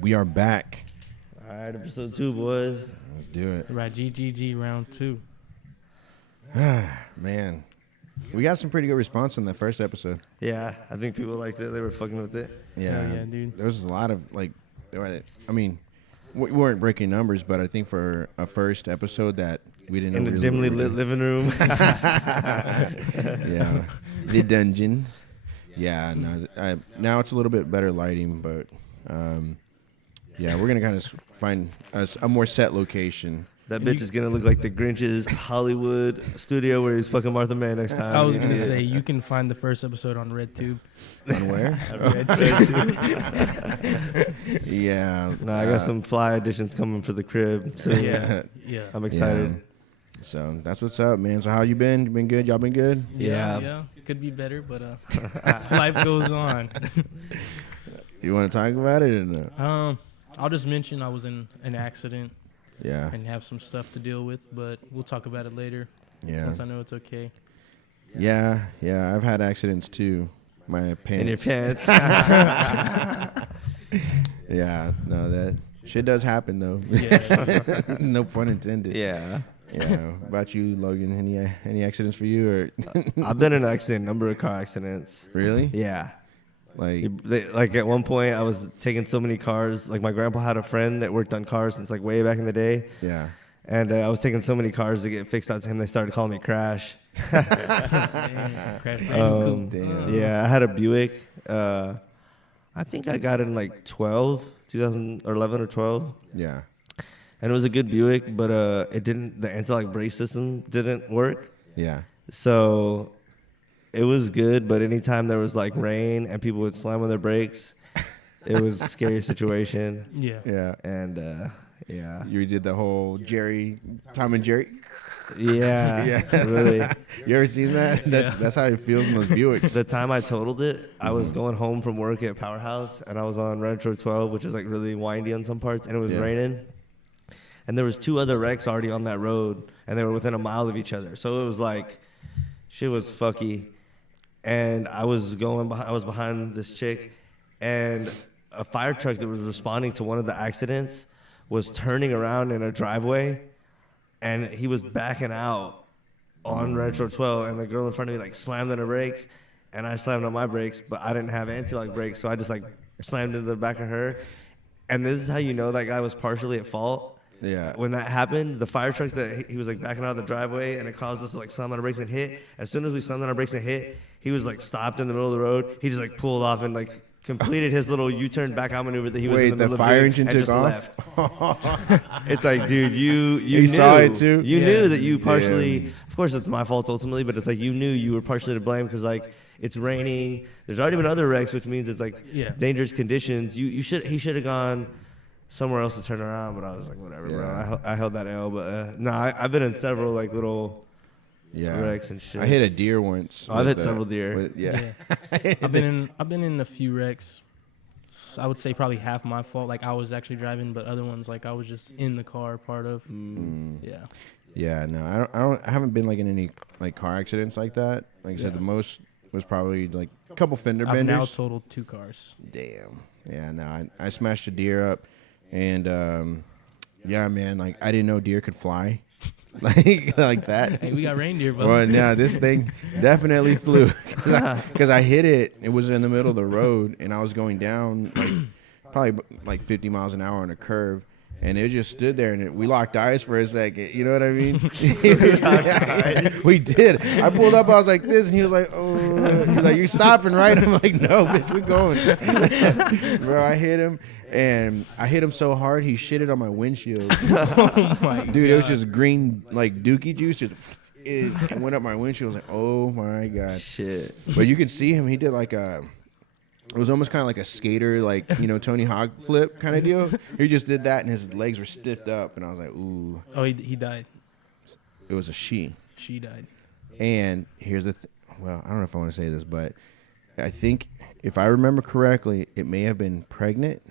And we are back. All right, episode 2, boys. Let's do it. Right, GGG round 2. Man, we got some pretty good response on the first episode. Yeah, I think people liked it. They were fucking with it. Yeah, Hell yeah, dude. There was a lot of we weren't breaking numbers, but I think for a first episode that we didn't In know the we dimly lit living room. Yeah, the dungeon. Yeah, no, now it's a little bit better lighting, but yeah, we're gonna kind of find a more set location. That bitch is going to look like the Grinch's Hollywood studio where he's fucking Martha May next time. I was going to say, you can find the first episode on RedTube. On where? Yeah. No, I got some fly additions coming for the crib. So Yeah. I'm excited. Yeah. So that's what's up, man. So how you been? You been good? Y'all been good? Yeah. Could be better, but life goes on. You want to talk about it or no? I'll just mention I was in an accident. Yeah. And have some stuff to deal with, but we'll talk about it later. Yeah. Once I know it's okay. Yeah. I've had accidents too. My pants. In your pants. Yeah. No, that shit does happen though. Yeah. No pun intended. Yeah. Yeah. About you, Logan? Any accidents for you or? I've been in an accident, number of car accidents. Really? Yeah. Like At one point, I was taking so many cars. Like my grandpa had a friend that worked on cars since like way back in the day. Yeah. And I was taking so many cars to get fixed out to him, they started calling me Crash. Crash Damn. Yeah, I had a Buick. I think I got it in like 2011 or 12. Yeah. And it was a good Buick, but the anti-lock brake system didn't work. Yeah. So it was good, but anytime there was like rain and people would slam on their brakes, it was a scary situation. Yeah. Yeah. And yeah. You did the whole Tom and Jerry. Yeah. Yeah. Really. You ever seen that? That's how it feels in those Buicks. The time I totaled it, I was going home from work at Powerhouse, and I was on Retro 12, which is like really windy on some parts, and it was raining. And there was 2 other wrecks already on that road, and they were within a mile of each other. So it was like, shit was fucky. And I was behind this chick, and a fire truck that was responding to one of the accidents was turning around in a driveway, and he was backing out on Retro 12, and the girl in front of me like slammed on her brakes, and I slammed on my brakes, but I didn't have anti-lock brakes, so I just like slammed into the back of her. And this is how you know that guy was partially at fault. Yeah. When that happened, the fire truck that he was like backing out of the driveway, and it caused us to like slam on our brakes and hit. As soon as we slammed on our brakes and hit, he was like stopped in the middle of the road. He just like pulled off and like completed his little U-turn back out maneuver that he was in the middle of doing. Wait, the fire engine and took just off? left. It's like, dude, you knew. saw it too? You knew that you partially. Damn. Of course, it's my fault ultimately, but it's like you knew you were partially to blame because like it's raining. There's already been other wrecks, which means it's like dangerous conditions. He should have gone somewhere else to turn around, but I was like, whatever, bro. I held that L, but no, I've been in several like little wrecks and shit. I hit a deer once. I've hit several deer. I've been in a few wrecks. I would say probably half my fault. Like I was actually driving, but other ones like I was just in the car. Part of. Yeah. Yeah. No, I haven't been like in any like car accidents like that. Like I said, the most was probably like a couple fender benders. I've now totaled 2 cars. Damn. Yeah. No, I smashed a deer up, and yeah, man. Like I didn't know deer could fly. like that. Hey, we got reindeer, but well, no, this thing definitely flew because I hit it. It was in the middle of the road, and I was going down like probably like 50 miles an hour on a curve, and it just stood there, and we locked eyes for a second. You know what I mean? We did. I pulled up. I was like this, and he was like, "Oh," he's like, "You stopping, right?" I'm like, "No, bitch, we're going." Bro, I hit him. And I hit him so hard, he shitted on my windshield. Oh my Dude, God. it was just green, like, dookie juice. Just it went up my windshield. I was like, oh, my God. Shit. But you could see him. He did, like, it was almost kind of like a skater, like, you know, Tony Hawk flip kind of deal. He just did that, and his legs were stiffed up. And I was like, ooh. Oh, he died. It was a she. She died. And here's the well, I don't know if I want to say this, but I think, if I remember correctly, it may have been pregnant.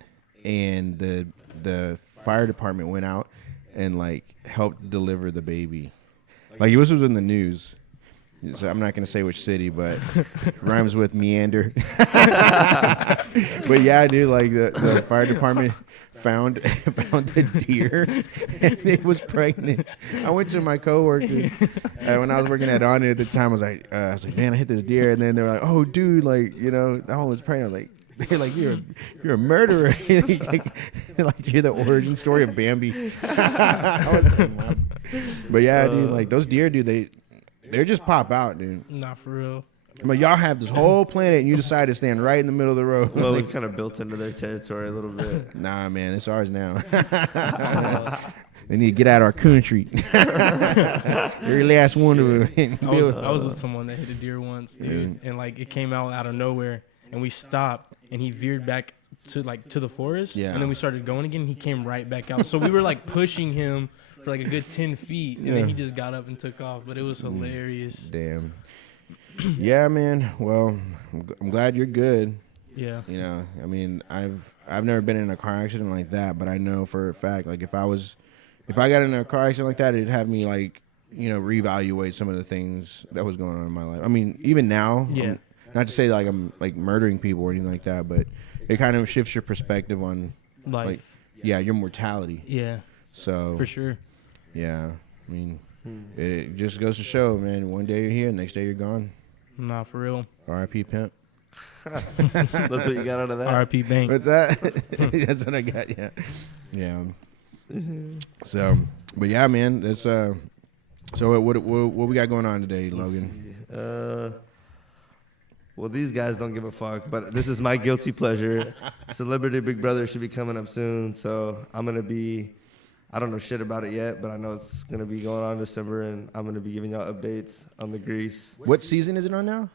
And the fire department went out and like helped deliver the baby. Like this was in the news. So I'm not gonna say which city, but rhymes with meander. But yeah, dude, like the fire department found a deer and it was pregnant. I went to my coworker when I was working at On at the time. I was like, man, I hit this deer, and then they were like, oh, dude, like that one was pregnant. I was like, they're like, you're a murderer. like you're the origin story of Bambi. I was like, wow. But yeah, dude, like those deer, dude, they just pop out, dude. Not for real. But y'all have this whole planet, and you decide to stand right in the middle of the road. Well, we kind of built into their territory a little bit. Nah, man, it's ours now. They need to get out of our country. Every last one of them. I was with someone that hit a deer once, dude, and like it came out of nowhere, and we stopped, and he veered back to the forest, and then we started going again. And he came right back out, so we were like pushing him for like a good 10 feet, and then he just got up and took off. But it was hilarious. Damn. Yeah, man. Well, I'm glad you're good. Yeah. You know, I mean, I've never been in a car accident like that, but I know for a fact, like if I got in a car accident like that, it'd have me like, reevaluate some of the things that was going on in my life. I mean, even now, not to say like I'm like murdering people or anything like that, but it kind of shifts your perspective on life. Like, your mortality. Yeah. So for sure. Yeah. I mean, it just goes to show, man. One day you're here, next day you're gone. Nah, for real. R.I.P. Pimp. That's what you got out of that? R.I.P. Bank. What's that? That's what I got, yeah. Yeah. So, but yeah, man, that's, so what we got going on today, Logan? Well, these guys don't give a fuck, but this is my guilty pleasure. Celebrity Big Brother should be coming up soon, so I'm going to be, I don't know shit about it yet, but I know it's going to be going on in December, and I'm going to be giving y'all updates on the grease. What season is it on now?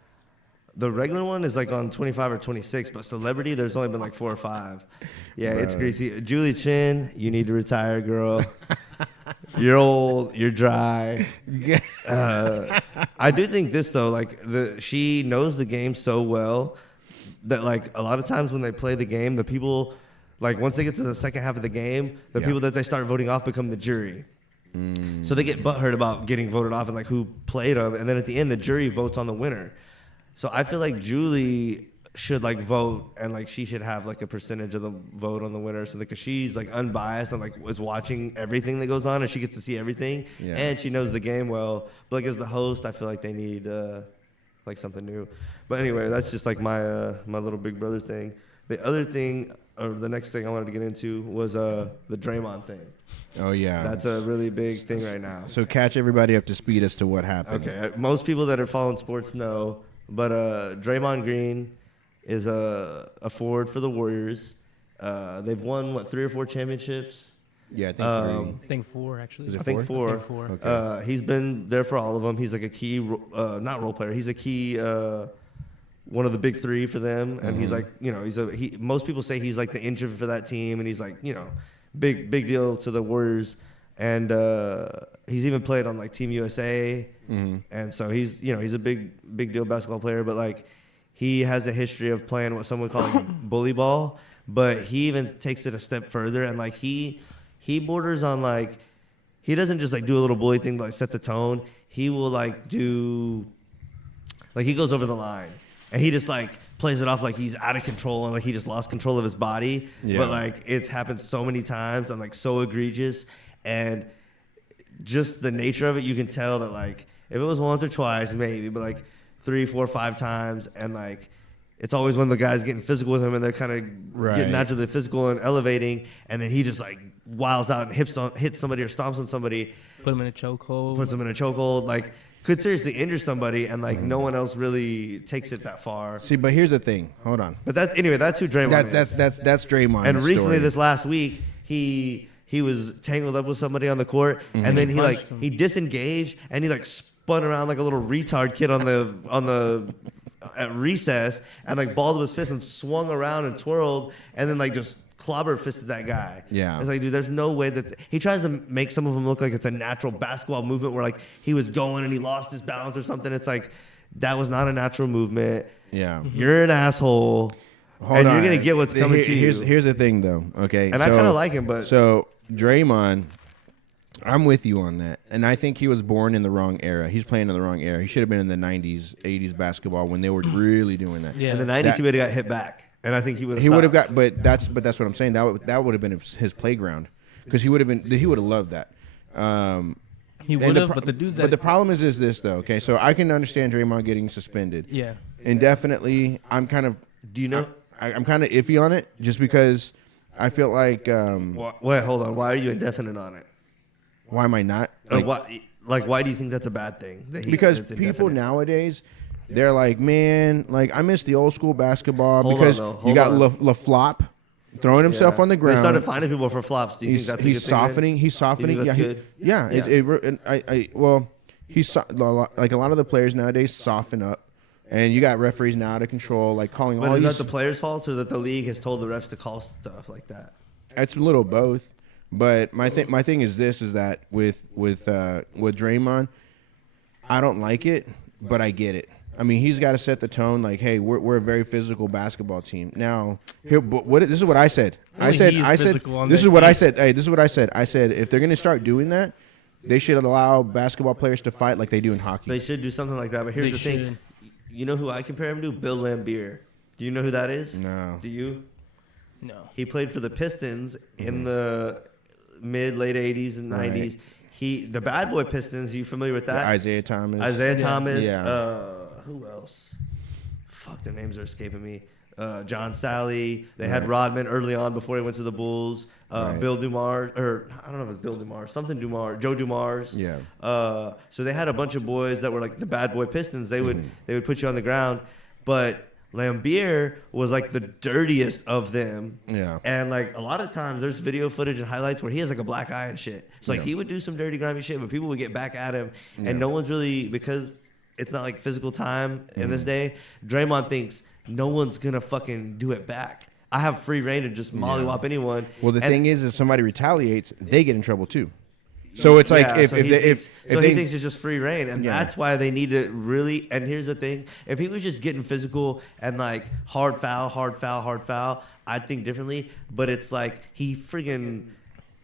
The regular one is like on 25 or 26, but Celebrity, there's only been like 4 or 5. Yeah, it's greasy. Julie Chen, you need to retire, girl. You're old. You're dry. I do think this, though, like, she knows the game so well that, like, a lot of times when they play the game, the people... Like, once they get to the second half of the game, the people that they start voting off become the jury. So they get butthurt about getting voted off and, like, who played them. And then at the end, the jury votes on the winner. So I feel like Julie should, like, vote, and, like, she should have, like, a percentage of the vote on the winner. So, because she's, like, unbiased and, like, is watching everything that goes on, and she gets to see everything. Yeah. And she knows the game well. But, like, as the host, I feel like they need, like, something new. But anyway, that's just, like, my little Big Brother thing. The other thing... Or the next thing I wanted to get into was the Draymond thing. Oh, yeah. That's a really big thing right now. So catch everybody up to speed as to what happened. Okay. Most people that are following sports know, but Draymond Green is a forward for the Warriors. They've won, 3 or 4 championships? Yeah, I think 3. I think 4, actually. I think 4. Okay. He's been there for all of them. He's like a key, not role player. He's a key... one of the big 3 for them, and he's like, most people say he's like the engine for that team, and he's like, big deal to the Warriors, and he's even played on like Team USA, and so he's a big deal basketball player, but like he has a history of playing what some would call like bully ball, but he even takes it a step further, and like he borders on like, he doesn't just like do a little bully thing to like set the tone. He will like do, like he goes over the line. And he just, like, plays it off like he's out of control and, like, he just lost control of his body. Yeah. But, like, it's happened so many times and, like, so egregious. And just the nature of it, you can tell that, like, if it was once or twice, maybe, but, like, 3, 4, 5 times. And, like, it's always when the guy's getting physical with him and they're kind of getting naturally physical and elevating. And then he just, like, wiles out and hits somebody or stomps on somebody. Put him in a chokehold. Puts him in a chokehold. Like... could seriously injure somebody, and like no one else really takes it that far. See, but here's the thing. Hold on. But that's who Draymond is. That's Draymond. And recently, this last week, he was tangled up with somebody on the court, and then he disengaged and he like spun around like a little retard kid on the at recess, and like balled up his fist and swung around and twirled, and then like just clobber fisted that guy. Yeah. It's like, dude, there's no way that... he tries to make some of them look like it's a natural basketball movement where, like, he was going and he lost his balance or something. It's like, that was not a natural movement. Yeah. You're an asshole. You're going to get what's coming to you. Here's the thing, though, okay? And I kind of like him, but... So, Draymond, I'm with you on that. And I think he was born in the wrong era. He's playing in the wrong era. He should have been in the 90s, 80s basketball when they were really doing that. Yeah. In the 90s, he would have got hit back. And I think he would have He would have got, but that's what I'm saying. That would have been his playground because he would have loved that. He would have, but the dudes. But the problem is this though. Okay, so I can understand Draymond getting suspended. Yeah. Indefinitely. I'm kind of. Do you know? I'm kind of iffy on it just because I feel like. Wait, hold on. Why are you indefinite on it? Why am I not? Why do you think that's a bad thing? Because people nowadays, they're like, man, like I miss the old school basketball because you got LaFlop throwing himself on the ground. They started finding people for flops. Do you think that's a good softening? He's softening. You think that's good? Like a lot of the players nowadays soften up, and you got referees now out of control, like calling all these. But is that these. the players' fault, or that the league has told the refs to call stuff like that? It's a little both. But my thing is that with Draymond, I don't like it, but I get it. I mean, he's got to set the tone. Like, hey, we're a very physical basketball team. Now, here, but this is what I said. I said this is what I said. Hey, this is what I said. I said if they're gonna start doing that, they should allow basketball players to fight like they do in hockey. They should do something like that. But here's the thing. You know who I compare him to? Bill Laimbeer. Do you know who that is? No. Do you? No. He played for the Pistons in the late 80s and 90s. Right. The Bad Boy Pistons, are you familiar with that? Isaiah Thomas. Yeah. Who else? Fuck, their names are escaping me. John Sally. They had Rodman early on before he went to the Bulls. Bill Dumars, or I don't know if it's Bill Dumars, something Dumars, Joe Dumars. Yeah. So they had a bunch of boys that were like the Bad Boy Pistons. They would put you on the ground, but Laimbeer was like the dirtiest of them. Yeah. And like a lot of times there's video footage and highlights where he has like a black eye and shit. So like he would do some dirty, grimy shit, but people would get back at him. And no one's really, because it's not like physical time in this day, Draymond thinks no one's going to fucking do it back. I have free reign to just mollywop anyone. Well, the thing is, if somebody retaliates, they get in trouble too. So it's like he thinks it's just free reign, and that's why they need to really. And here's the thing: if he was just getting physical and like hard foul, I'd think differently. But it's like he friggin'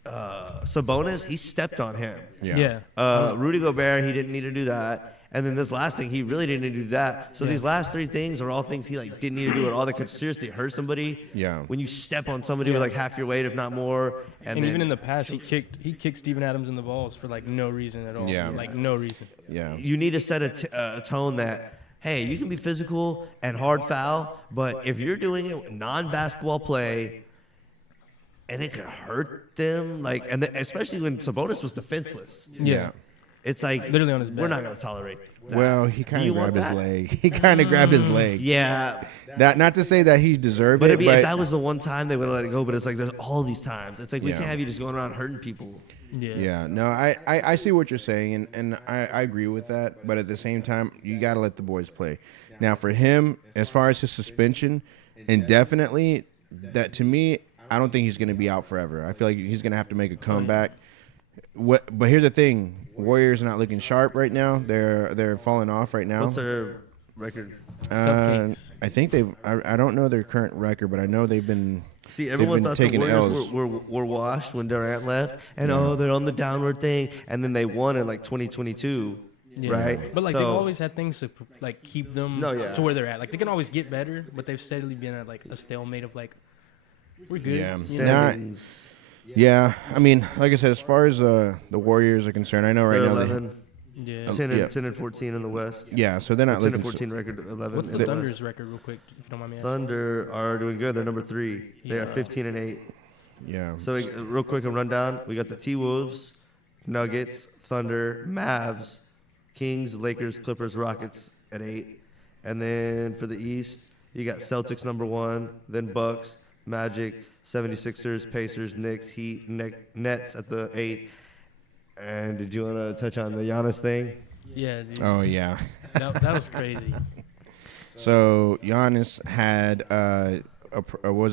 Sabonis, he stepped on him. Rudy Gobert, he didn't need to do that. And then this last thing, he really didn't need to do that. So these last three things are all things he like didn't need to do at all that could seriously hurt somebody. Yeah. When you step on somebody with like half your weight, if not more. And even in the past, he kicked Steven Adams in the balls for like no reason at all. Yeah. Like no reason. Yeah. You need to set a tone that, hey, you can be physical and hard foul, but if you're doing it non-basketball play and it could hurt them, like, and especially when Sabonis was defenseless. Yeah. It's like, literally on his back. We're not going to tolerate that. Well, he kind of grabbed his leg. He kind of grabbed his leg. Yeah. That not to say that he deserved but it, if that was the one time they would have let it go, but it's like there's all these times. It's like we can't have you just going around hurting people. Yeah. No, I see what you're saying, and I agree with that. But at the same time, you got to let the boys play. Now, for him, as far as his suspension, indefinitely, that to me, I don't think he's going to be out forever. I feel like he's going to have to make a comeback. But here's the thing: Warriors are not looking sharp right now. They're falling off right now. What's their record? I think they've. I don't know their current record, but I know they've been. See, everyone thought the Warriors L's. were washed when Durant left, and they're on the downward thing, and then they won in like 2022, right? But like they've always had things to like keep them to where they're at. Like they can always get better, but they've steadily been at like a stalemate of like we're good. Yeah. Yeah, I mean, like I said, as far as the Warriors are concerned, I know right now 11, 10 and 14 in the West. Yeah, so they're not 10 looking and 14 record, 11. What's the Thunder's record, real quick, if you don't mind me asking? Thunder are doing good. They're number 3. They are 15 and 8. Yeah. So real quick, a rundown. We got the T-Wolves, Nuggets, Thunder, Mavs, Kings, Lakers, Clippers, Rockets at 8. And then for the East, you got Celtics number 1, then Bucks, Magic, 76ers, Pacers, Knicks, Heat, Nets at the 8. And did you want to touch on the Giannis thing? Yeah, dude. Oh, yeah. that was crazy. So Giannis had a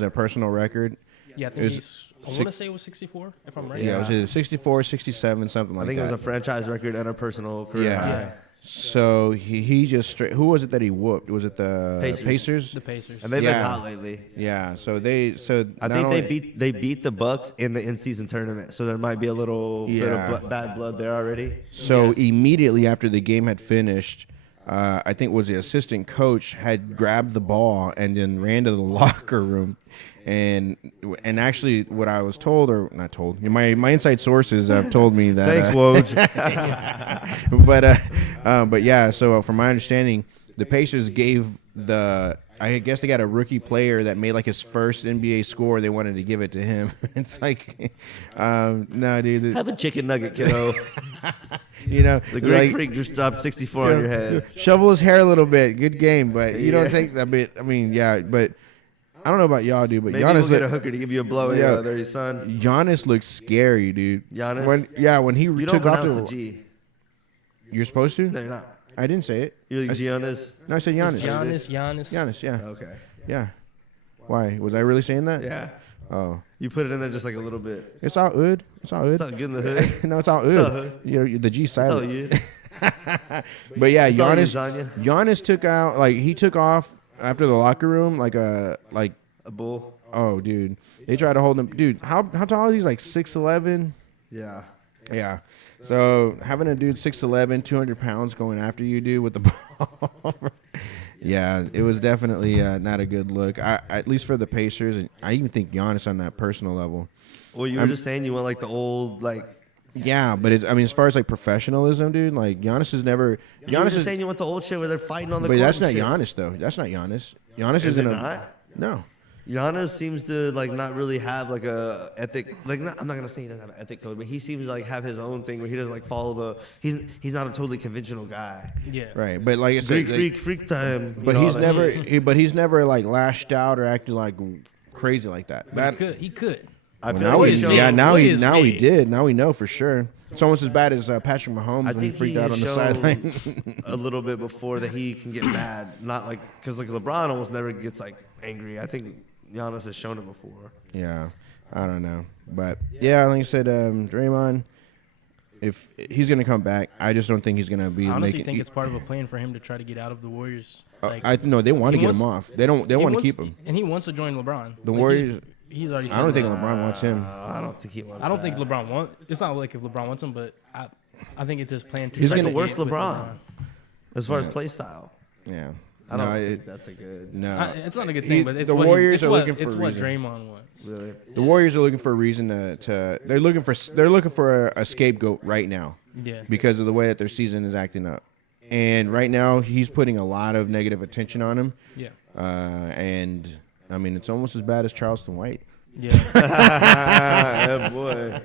personal record. Yeah, I think I want to say it was 64, if I'm right. Yeah, it was either 64, 67, something like that. I think it was a franchise record and a personal career high. So he just who was it that he whooped? Was it the Pacers? The Pacers. And they've been hot lately. Yeah. So I think they beat the Bucks in the in-season tournament. So there might be a little bit of bad blood there already. So immediately after the game had finished, I think it was the assistant coach had grabbed the ball and then ran to the locker room. And actually, what I was told, or not told, my inside sources have told me that. Thanks, Woj. But yeah. So from my understanding, the Pacers gave I guess they got a rookie player that made like his first NBA score. They wanted to give it to him. It's like, no, dude. Have a chicken nugget, kiddo. You know, the Greek Freak just dropped 64 on your head. Shovel his hair a little bit. Good game, but you don't take that bit. I mean, yeah, but. I don't know about y'all, dude, but maybe Giannis we'll get a hooker to give you a blow there, son. Giannis looks scary, dude. Giannis? When he you took don't off the G. You're supposed to? No, you're not. I didn't say it. You're like Giannis? No, I said Giannis. Giannis, yeah. Okay. Yeah. Why? Was I really saying that? Yeah. Oh. You put it in there just like a little bit. It's all good. It's all good. It's all good in the hood. No, it's all good. It's all hood. The G silent. It's all you. But yeah, it's Giannis took out, like, he took off after the locker room like a bull. Oh, dude. They tried to hold him. Dude, how tall is he? Like 6'11"? Yeah. Yeah. So having a dude 6'11", 200 pounds going after you, dude, with the ball. Yeah, it was definitely not a good look. At least for the Pacers, and I even think Giannis on that personal level. Well, you were just saying you want like the old like. Yeah, but as far as like professionalism, dude, like Giannis is never. You were just saying you want the old shit where they're fighting on the court. But that's not Giannis though. That's not Giannis. Giannis isn't not? No. Giannis seems to like not really have like a ethic. Like I'm not gonna say he doesn't have an ethic code, but he seems to like have his own thing where he doesn't like follow the. He's not a totally conventional guy. Yeah. Right, but like it's freak time. But he's never like lashed out or acted like crazy like that. He could. I feel now like he did. Now we know for sure. It's almost as bad as Patrick Mahomes when he freaked out on the sideline. A little bit before that he can get mad, not like because like LeBron almost never gets like angry. I think Giannis has shown it before. Yeah, I don't know, but yeah, like I said, Draymond, if he's gonna come back, I just don't think he's gonna be. I honestly think it's part of a plan for him to try to get out of the Warriors. Like, no, they want to get him off. They don't. They want to keep him. And he wants to join LeBron. The Warriors. He's already. I don't think LeBron wants him. I don't think he wants. I don't think LeBron wants. It's not like if LeBron wants him, but I think it's his plan to. He's like the worst LeBron as far as play style. Yeah. I don't think that's a good. No, it's not a good thing, but it's the what Warriors are looking for. It's a what reason. Draymond wants. Really, the Warriors are looking for a reason to. They're looking for a scapegoat right now. Yeah. Because of the way that their season is acting up, and right now he's putting a lot of negative attention on him. Yeah. And I mean, it's almost as bad as Charleston White. Yeah. Yeah, boy.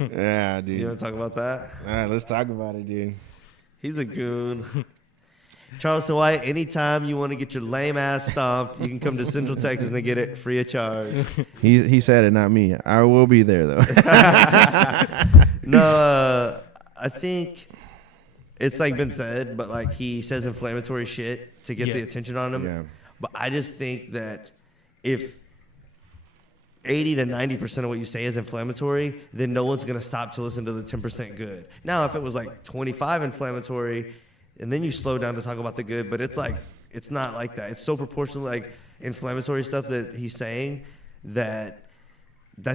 Yeah, dude. You want to talk about that? All right, let's talk about it, dude. He's a goon. Charleston White, anytime you want to get your lame ass stomped, you can come to Central Texas and get it free of charge. He said it, not me. I will be there, though. No, I think it's like been said, but like he says inflammatory shit to get the attention on him. Yeah. But I just think that if 80 to 90% of what you say is inflammatory, then no one's going to stop to listen to the 10% good. Now, if it was like 25 inflammatory, and then you slow down to talk about the good, but it's like, it's not like that. It's so proportional, like inflammatory stuff that he's saying that's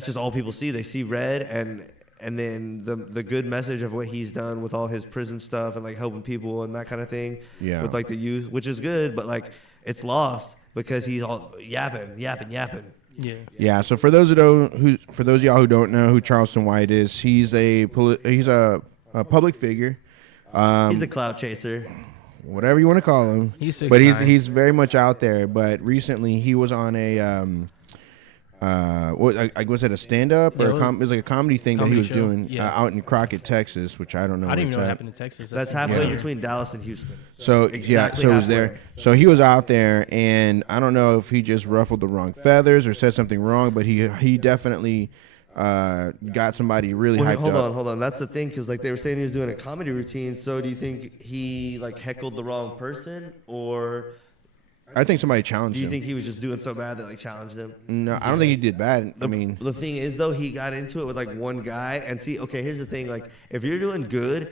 just all people see. They see red and then the good message of what he's done with all his prison stuff and like helping people and that kind of thing. Yeah. With like the youth, which is good, but like it's lost because he's all yapping. Yeah. Yeah. So for those of y'all who don't know who Charleston White is, he's a public figure. He's a cloud chaser. Whatever you want to call him. He's very much out there. But recently he was on a was it a stand-up or it was like a comedy thing that he was doing out in Crockett, Texas, which I don't know. I didn't even know what happened in Texas. That's halfway between Dallas and Houston. So exactly so he was there. So he was out there, and I don't know if he just ruffled the wrong feathers or said something wrong, but he definitely got somebody really hyped up. Hold on. That's the thing, because like they were saying he was doing a comedy routine. So do you think he like heckled the wrong person, or? I think somebody challenged him. Do you think he was just doing so bad that like challenged him? No, I don't think he did bad. The thing is though, he got into it with like one guy, and see, okay, here's the thing, like if you're doing good,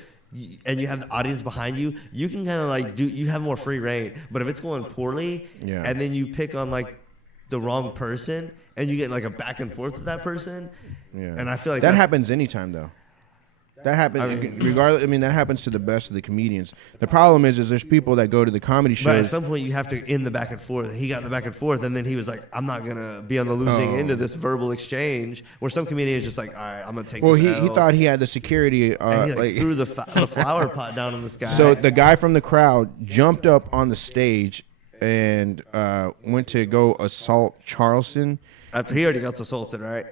and you have the audience behind you, you can kind of like you have more free reign. But if it's going poorly, and then you pick on like the wrong person, and you get like a back and forth with that person, and I feel like that happens anytime though. That happens regardless. I mean, that happens to the best of the comedians. The problem is there's people that go to the comedy shows. But at some point, you have to end the back and forth. He got in the back and forth, and then he was like, "I'm not gonna be on the losing end of this verbal exchange." Where some comedians just like, "All right, I'm gonna take." Well, this he thought he had the security. And he like threw the flower pot down on this guy. So the guy from the crowd jumped up on the stage and went to go assault Charleston. After he already got assaulted, right?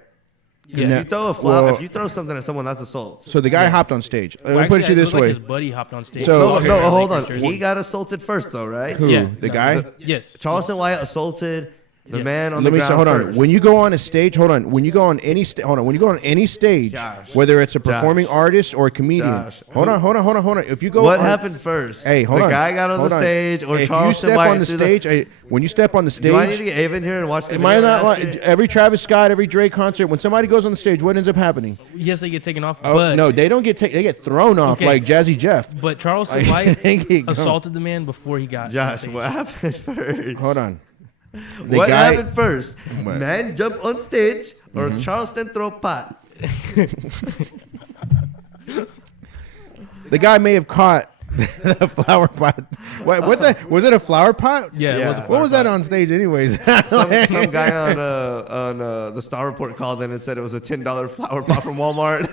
Yeah. If you throw a flower, if you throw something at someone, that's assault. So the guy hopped on stage. Well, Let me put it to you this way. Like his buddy hopped on stage. So no, hold on. He got assaulted first, though, right? Who? Yeah. The guy? Yes. Charleston Wyatt assaulted the man on the ground hold on. first. When you go on a stage, when you go on any stage, Josh. whether it's a performing artist or a comedian, Josh. hold on. If you go, What happened first? Hey, hold on. The guy got on the stage, or Charleston Wyatt? When you step on the stage, Do I need to get Ava in here and watch the am I not like every Travis Scott, every Drake concert? When somebody goes on the stage, what ends up happening? Yes, they get taken off. Oh, but no, they don't get they get thrown off like Jazzy Jeff. But Charleston White assaulted the man before he got. Josh, what happened first? Hold on. What happened first? Man jump on stage or Charleston throw pot? The guy may have caught the flower pot. What was it a flower pot? Yeah. It was a flower what was that pot. on stage anyways? Some guy on the Star Report called in and said it was a $10 flower pot from Walmart,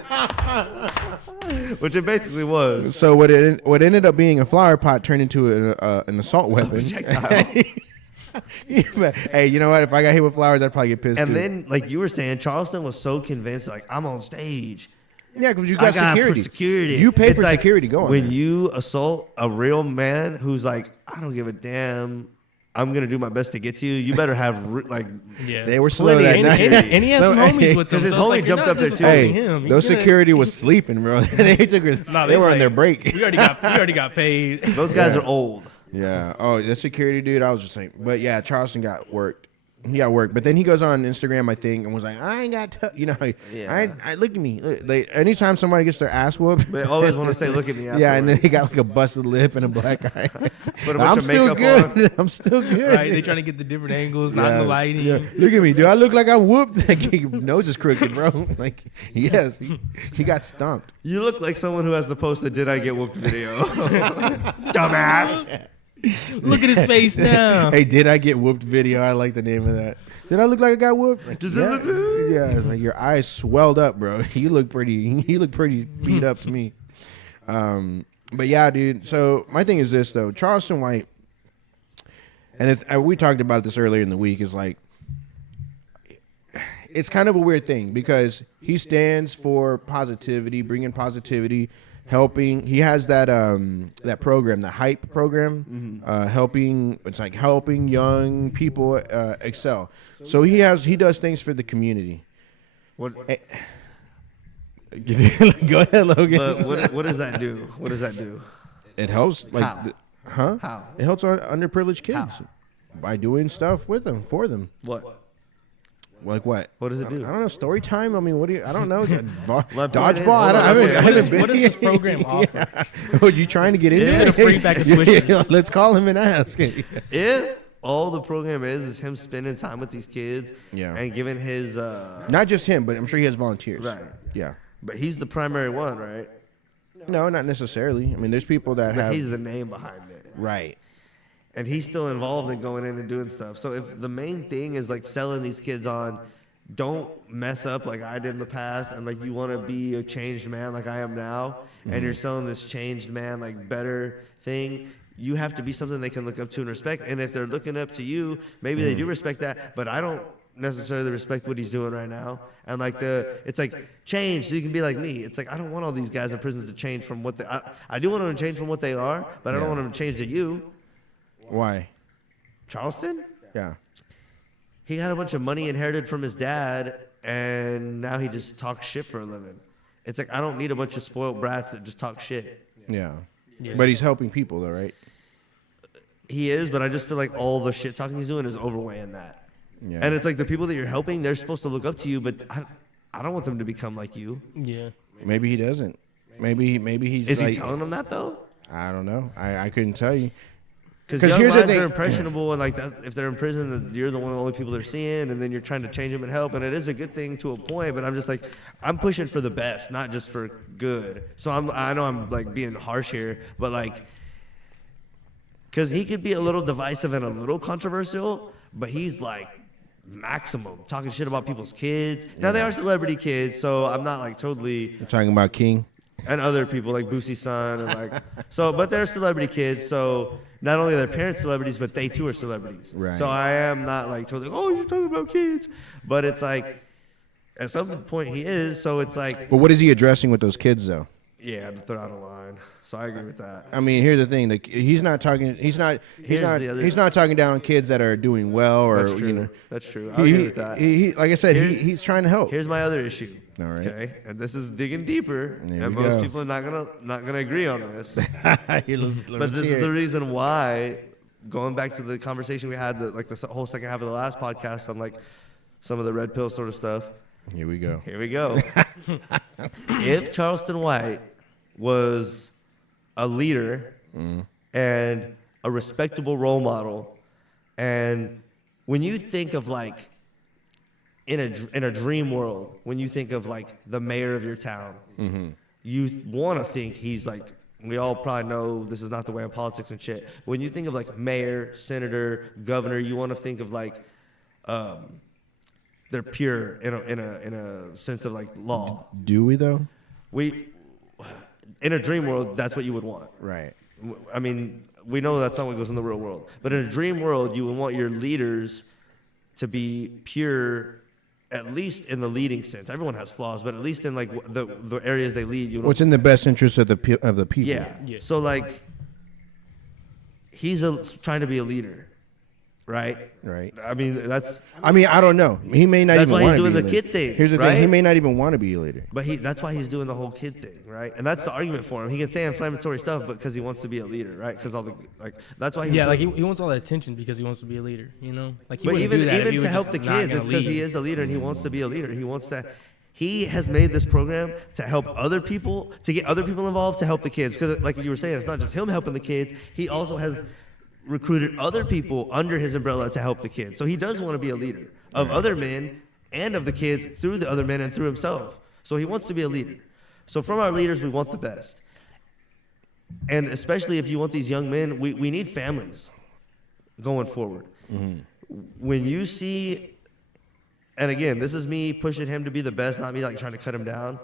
which it basically was. So what ended up being a flower pot turned into an assault weapon. Hey, you know what? If I got hit with flowers, I'd probably get pissed. And too. then, like you were saying, Charleston was so convinced, like, I'm on stage. Yeah, because you got security. You pay for like security. Go on. When you assault a real man who's like, I don't give a damn, I'm gonna do my best to get to you. You better have They were slow that night. And he had some homies with him. Because his homie jumped up there too. Hey, those security was sleeping, bro. They were on their break. We already got paid. Those guys are old. Yeah. Oh, the security dude, I was just like, but yeah, Charleston got worked. He got worked. But then he goes on Instagram, I think, and was like, I ain't got, I look at me. Like, anytime somebody gets their ass whooped. They always want to say, look at me afterwards. Yeah, and then he got like a busted lip and a black eye. Put a bunch of makeup on. I'm still good. Right, they trying to get the different angles, not in the lighting. Yeah. Look at me. Do I look like I'm whooped? Like, your nose is crooked, bro. Like, yes, he got stomped. You look like someone who has to post a "Did I Get Whooped" video. Dumbass. Look at his face now. Hey, did I get whooped video? I like the name of that. Did I look like I got whooped? Like, yeah, it's like your eyes swelled up, bro. You look pretty beat up to me. But yeah, dude. So my thing is this though, Charleston White, and we talked about this earlier in the week. Is like, it's kind of a weird thing because he stands for positivity, bringing positivity. Helping, he has that program, the Hype program, helping. It's like helping young people excel. So he does things for the community. What? Go ahead, Logan. But what does that do? What does that do? It helps, like, How? How? It helps underprivileged kids by doing stuff with them for them. What? Like what? What does it do? I don't know. Story time. I mean, what do you? I don't know. Dodgeball. I haven't What does this program offer? Are you trying to get into Get a free pack of Swishes. Let's call him and ask. If all the program is him spending time with these kids, and giving his not just him, but I'm sure he has volunteers. Right. Yeah. But he's the primary one, right? No, not necessarily. I mean, there's people that have. He's the name behind it. Right. And he's still involved in going in and doing stuff. So if the main thing is like selling these kids on, don't mess up like I did in the past, and like you want to be a changed man like I am now, and you're selling this changed man like better thing, you have to be something they can look up to and respect. And if they're looking up to you, maybe they do respect that, but I don't necessarily respect what he's doing right now. And like it's like change so you can be like me. It's like I don't want all these guys in prisons to change from what they I do want them to change from what they are, but I don't want them to change to you. Why? Charleston? Yeah. He had a bunch of money inherited from his dad, and now he just talks shit for a living. It's like, I don't need a bunch of spoiled brats that just talk shit. Yeah. But he's helping people, though, right? He is, but I just feel like all the shit talking he's doing is overweighing that. Yeah. And it's like the people that you're helping, they're supposed to look up to you, but I don't want them to become like you. Yeah. Maybe he doesn't. Maybe he's. Is like, he telling them that though? I don't know. I couldn't tell you. Because young minds are impressionable, and like that, if they're in prison, you're one of the only people they're seeing, and then you're trying to change them and help, and it is a good thing to a point. But I'm just like, I'm pushing for the best, not just for good. So I know I'm like being harsh here, but like, because he could be a little divisive and a little controversial, but he's like maximum talking shit about people's kids. Now they are celebrity kids, so I'm not like totally. You're talking about King and other people like Boosie's son and like so, but they're celebrity kids, so. Not only are their parents celebrities, but they too are celebrities. Right. So I am not like totally, oh, you're talking about kids. But it's like, at some point he is, so it's like. But what is he addressing with those kids, though? Yeah, they're out of line. So I agree with that. I mean, here's the thing: he's not talking. He's not talking down on kids that are doing well, or That's true. you know. That's true. I agree with that. He like I said, he's trying to help. Here's my other issue. All right. Okay, and this is digging deeper, There and we most go. people are not gonna agree on this. But But this is the reason why. Going back to the conversation we had, the whole second half of the last podcast on like some of the red pill sort of stuff. Here we go. Here we go. If Charleston White was a leader and a respectable role model, and when you think of like in a dream world, when you think of like the mayor of your town, you want to think he's like. We all probably know this is not the way in politics and shit. When you think of like mayor, senator, governor, you want to think of like they're pure in a sense of like law. Do we though? We in a dream world, that's what you would want. Right. I mean, we know that's not what goes in the real world. But in a dream world, you would want your leaders to be pure. At least in the leading sense, everyone has flaws, but at least in like the areas they lead, you know. What's in the best interest of the people? Yeah. So like, he's trying to be a leader, right? Right. I mean, that's. I mean, I don't know. He may not. That's even why want he's to doing be the a leader. kid thing. Here's the right? thing: he may not even want to be a leader. But that's why he's doing the whole kid thing, right? And that's the argument for him. He can say inflammatory stuff, but because he wants to be a leader, right? Because all the like, that's why. He wants all the attention because he wants to be a leader, you know. Like, he but wouldn't do that if he even was to help just the not kids, gonna it's because lead. he is a leader and he wants to be a leader. He wants to. He has made this program to help other people, to get other people involved, to help the kids. Because, like you were saying, it's not just him helping the kids. He also has recruited other people under his umbrella to help the kids. So he does want to be a leader of other men and of the kids through the other men and through himself. So he wants to be a leader. So from our leaders, we want the best. And especially if you want these young men, we need families going forward. When you see... And again, this is me pushing him to be the best, not me like trying to cut him down.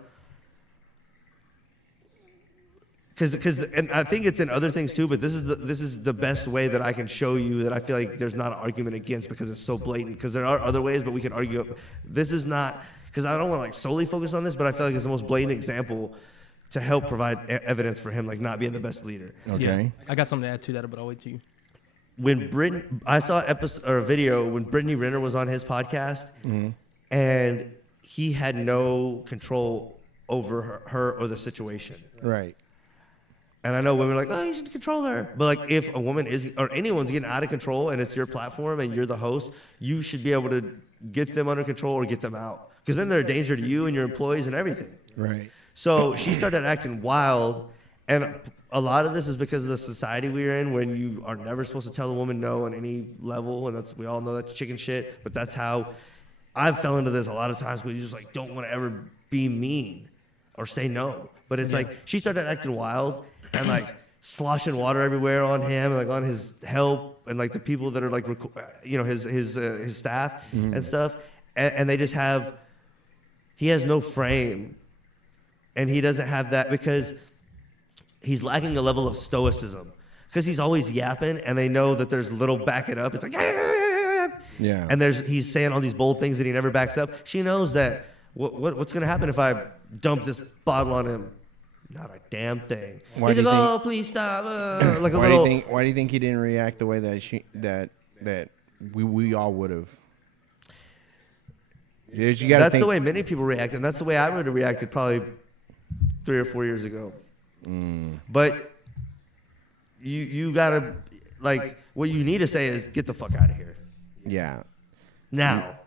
And I think it's in other things too, but this is the best way that I can show you that I feel like there's not an argument against because it's so blatant. Because there are other ways, but we can argue. This is not, because I don't want to like solely focus on this, but I feel like it's the most blatant example to help provide evidence for him like not being the best leader. Okay. Yeah, I got something to add to that, but I'll wait to you. When I saw a video when Brittany Renner was on his podcast, and he had no control over her or the situation. Right. And I know women are like, oh, you should control her. But like, if a woman is or anyone's getting out of control and it's your platform and you're the host, you should be able to get them under control or get them out, because then they're a danger to you and your employees and everything. Right. So she started acting wild, and a lot of this is because of the society we're in, when you are never supposed to tell a woman no on any level, and we all know that's chicken shit, but that's how I've fell into this a lot of times, where you just like don't want to ever be mean or say no. But it's like she started acting wild and like sloshing water everywhere on him, and like on his help and like the people that are like his staff and stuff, and they just he has no frame, and he doesn't have that because he's lacking a level of stoicism, because he's always yapping, and they know that there's little back it up. It's like, yeah. And he's saying all these bold things that he never backs up. She knows that what's going to happen if I dump this bottle on him? Not a damn thing. He's like, oh, please stop. Like why do you think he didn't react the way that we all would have? That's the way many people react, and that's the way I would have reacted probably 3 or 4 years ago. But you gotta, like, what you need to say is get the fuck out of here. Yeah. Now.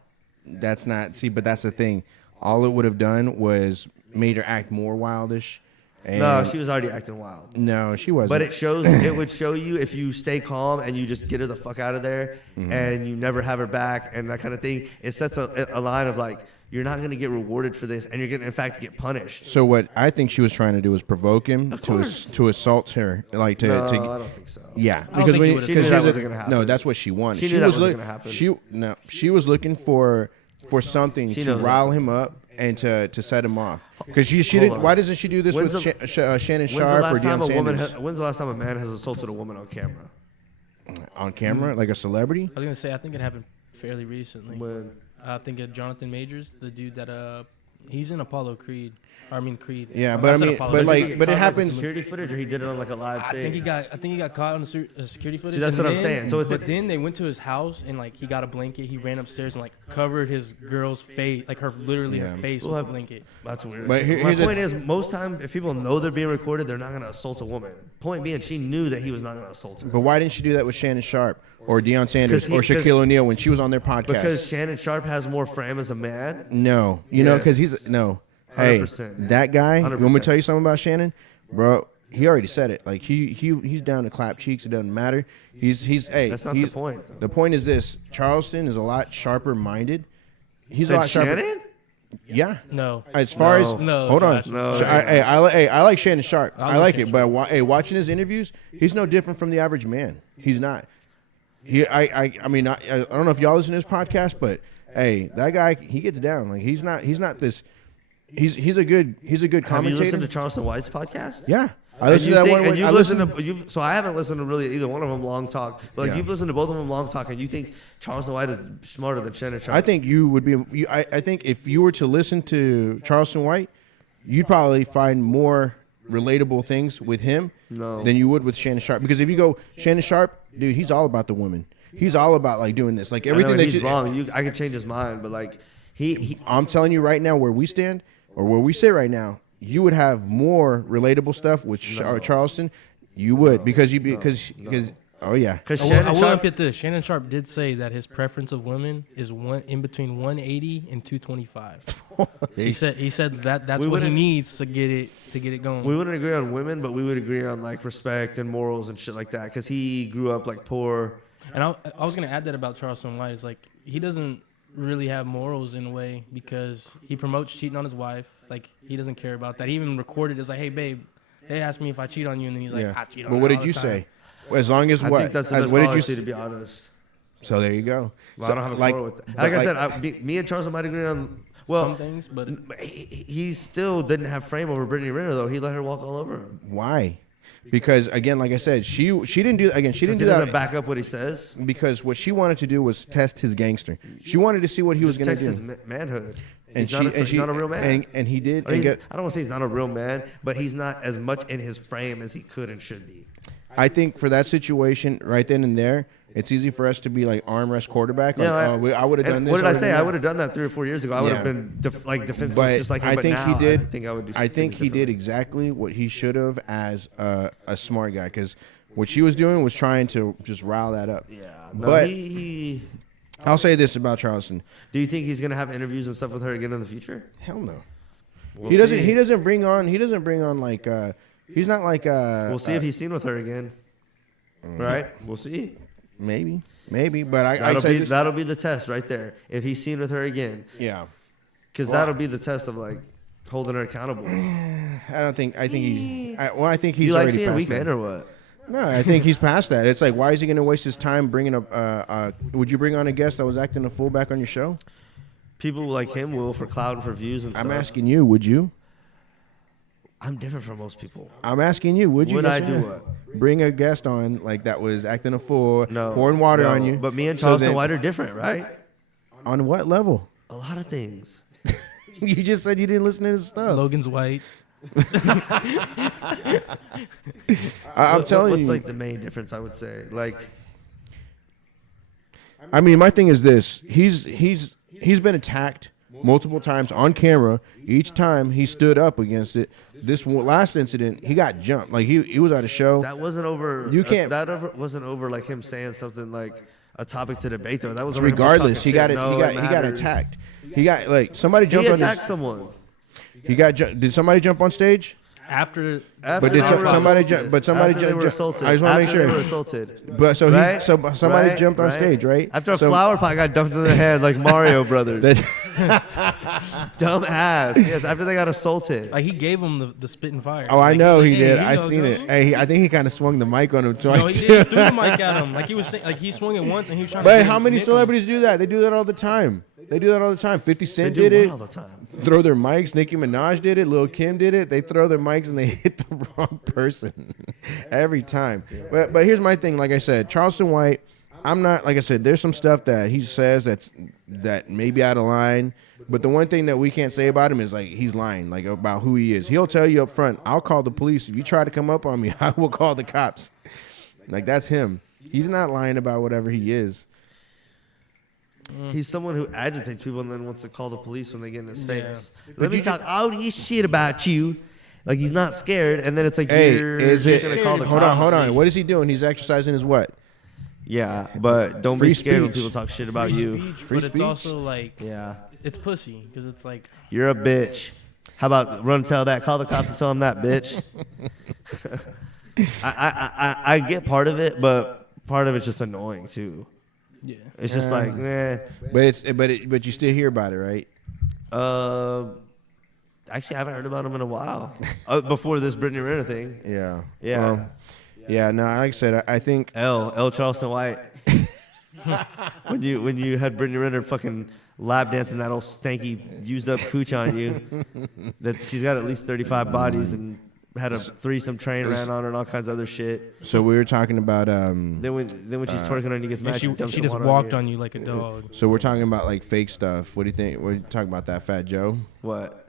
But that's the thing. All it would have done was made her act more wildish, And no, she was already acting wild. No, she wasn't. But it would show you if you stay calm and you just get her the fuck out of there and you never have her back and that kind of thing. It sets a line of like, you're not going to get rewarded for this and you're going to, in fact, get punished. So what I think she was trying to do was provoke him to assault her. Like to, no, to, I don't think so. Yeah. I don't think she knew that wasn't going to happen. No, that's what she wanted. She knew that wasn't going to happen. She was looking for something to rile him up and to set him off. Because she didn't. Why doesn't she do this with Shannon Sharp or Deion Sanders? When's the last time a man has assaulted a woman on camera? On camera, like a celebrity? I was gonna say I think it happened fairly recently. When? I think Jonathan Majors, the dude that he's in Creed. Yeah, but I mean, but it happens. Security footage, or he did it on like a live thing. I think he got caught on the security footage. See, that's what I'm saying. So then they went to his house and like he got a blanket. He ran upstairs and like covered his girl's face, like her face with a blanket. That's weird. But my point is, most time if people know they're being recorded, they're not gonna assault a woman. Point being, she knew that he was not gonna assault her. But why didn't she do that with Shannon Sharp or Deion Sanders or Shaquille O'Neal when she was on their podcast? Because Shannon Sharp has more frame as a man. No, know, because he's no. 100%. Hey, that guy. 100%. You want me to tell you something about Shannon, bro? He already said it. Like he's down to clap cheeks. It doesn't matter. He's hey. That's not the point. Though. The point is this: Charleston is a lot sharper minded. He's a lot Shannon? sharper. Yeah. No. As far as no, hold on. No. So I like Shannon Sharp. I like it, but watching his interviews, he's no different from the average man. He's not. I mean I don't know if y'all listen to his podcast, but hey, that guy he gets down. Like he's not this. He's a good commentator. Have you listened to Charleston White's podcast? Yeah. I listened to that one. And so I haven't listened to really either one of them long talk. But like you've listened to both of them long talk, and you think Charleston White is smarter than Shannon Sharp? I think you would be. I think if you were to listen to Charleston White, you'd probably find more relatable things with him than you would with Shannon Sharp. Because if you go Shannon Sharp, dude, he's all about the women. He's all about like doing this, like everything. He's wrong. I could change his mind, but like he. I'm telling you right now, where we stand or where we sit right now. You would have more relatable stuff with Charleston. You would because oh yeah. Because Shannon Sharp did say that his preference of women is in between 180 and 225. he said that's what he needs to get it going. We wouldn't agree on women, but we would agree on like respect and morals and shit like that. Because he grew up like poor. And I was gonna add that about Charleston White is like he doesn't really have morals in a way because he promotes cheating on his wife. Like he doesn't care about that. He even recorded it's like, hey babe, they asked me if I cheat on you, and then he's like, I cheat on you. But what did you say? As long as what? I think that's the best policy, to be honest. So there you go. Well, I don't have a quarrel with that. Like I said, me and Charles might agree on some things, but he still didn't have frame over Brittany Renner though. He let her walk all over him. Why? Because again, like I said, she didn't do again. She didn't do that. Doesn't back up what he says. Because what she wanted to do was test his gangster. She wanted to see what he was going to do. Test his manhood. And he's not a real man. And he did. I don't want to say he's not a real man, but he's not as much in his frame as he could and should be. I think for that situation, right then and there, it's easy for us to be like arm rest quarterback. Like, I would have done this. What did I say? I would have done that 3 or 4 years ago. I would have been defensive just like him. I think now, he did. I think he did exactly what he should have as a smart guy. Because what she was doing was trying to just rile that up. Yeah, but I'll say this about Charleston. Do you think he's gonna have interviews and stuff with her again in the future? Hell no. He doesn't bring on like he's not like we'll see if he's seen with her again. Right? We'll see. Maybe, but that'll be the test right there. If he's seen with her again. Yeah. Because that'll be the test of like holding her accountable. I think he's. You like seeing weak men or what? No, I think he's past that. It's like, why is he going to waste his time bringing up? Would you bring on a guest that was acting a fool back on your show? People like him will for clout and for views and stuff. I'm asking you, would you? I'm different from most people. I'm asking you, would you? Would I do what? Bring a guest on like that was acting a fool, pouring water on you. But me and Charleston White are different, right? On what level? A lot of things. You just said you didn't listen to his stuff. Logan's white. I'm telling you. What's like the main difference? I would say, like, I mean, my thing is this: he's been attacked multiple times on camera. Each time he stood up against it. This last incident, he got jumped. Like he was at a show. That wasn't over. Wasn't over like him saying something like a topic to debate though. That was regardless. He got attacked. He got like somebody jumped on. He attacked someone. Did somebody jump on stage? after. But did somebody jump? But somebody jumped. I just want to make sure. They were assaulted. But so right? somebody jumped on stage, right? After a flower pot got dumped in their head like Mario Brothers. Dumb ass. Yes, after they got assaulted. Like he gave him the spit and fire. Oh, I know he hey, did. I seen it. Hey, I think he kind of swung the mic on him twice. No, he did. He threw the mic at him. Like he swung it once and he was trying to. But how many celebrities do that? They do that all the time. 50 Cent did it. All the time. Throw their mics. Nicki Minaj did it. Lil' Kim did it. They throw their mics and they hit the wrong person every time. But here's my thing. Like I said, Charleston White. I'm not, like I said, there's some stuff that he says that may be out of line. But the one thing that we can't say about him is like he's lying, like about who he is. He'll tell you up front, I'll call the police. If you try to come up on me, I will call the cops. Like that's him. He's not lying about whatever he is. He's someone who agitates people and then wants to call the police when they get in his face. Let me talk all this shit about you. Like he's not scared, and then it's like you're just gonna call the cops. Hold on. What is he doing? He's exercising his what? Yeah, but don't be scared when people talk shit about you. Free speech. It's also like it's pussy because it's like you're a bitch. How about run and tell that? Call the cops and tell them that, bitch. I get part of it, but part of it's just annoying too. Yeah, it's just like, eh. But you still hear about it, right? Actually, I haven't heard about him in a while. Before this Brittany Renner thing. Yeah. Yeah. Yeah. No, like I said, I think L Charleston White. when you had Brittany Renner fucking lap dancing that old stanky used up cooch on you, that she's got at least 35 bodies and had a threesome train ran on her and all kinds of other shit. So we were talking about Then when she's twerking on you gets mad, she just walked on you like a dog. So we're talking about like fake stuff. What do you think? We're talking about that Fat Joe. What?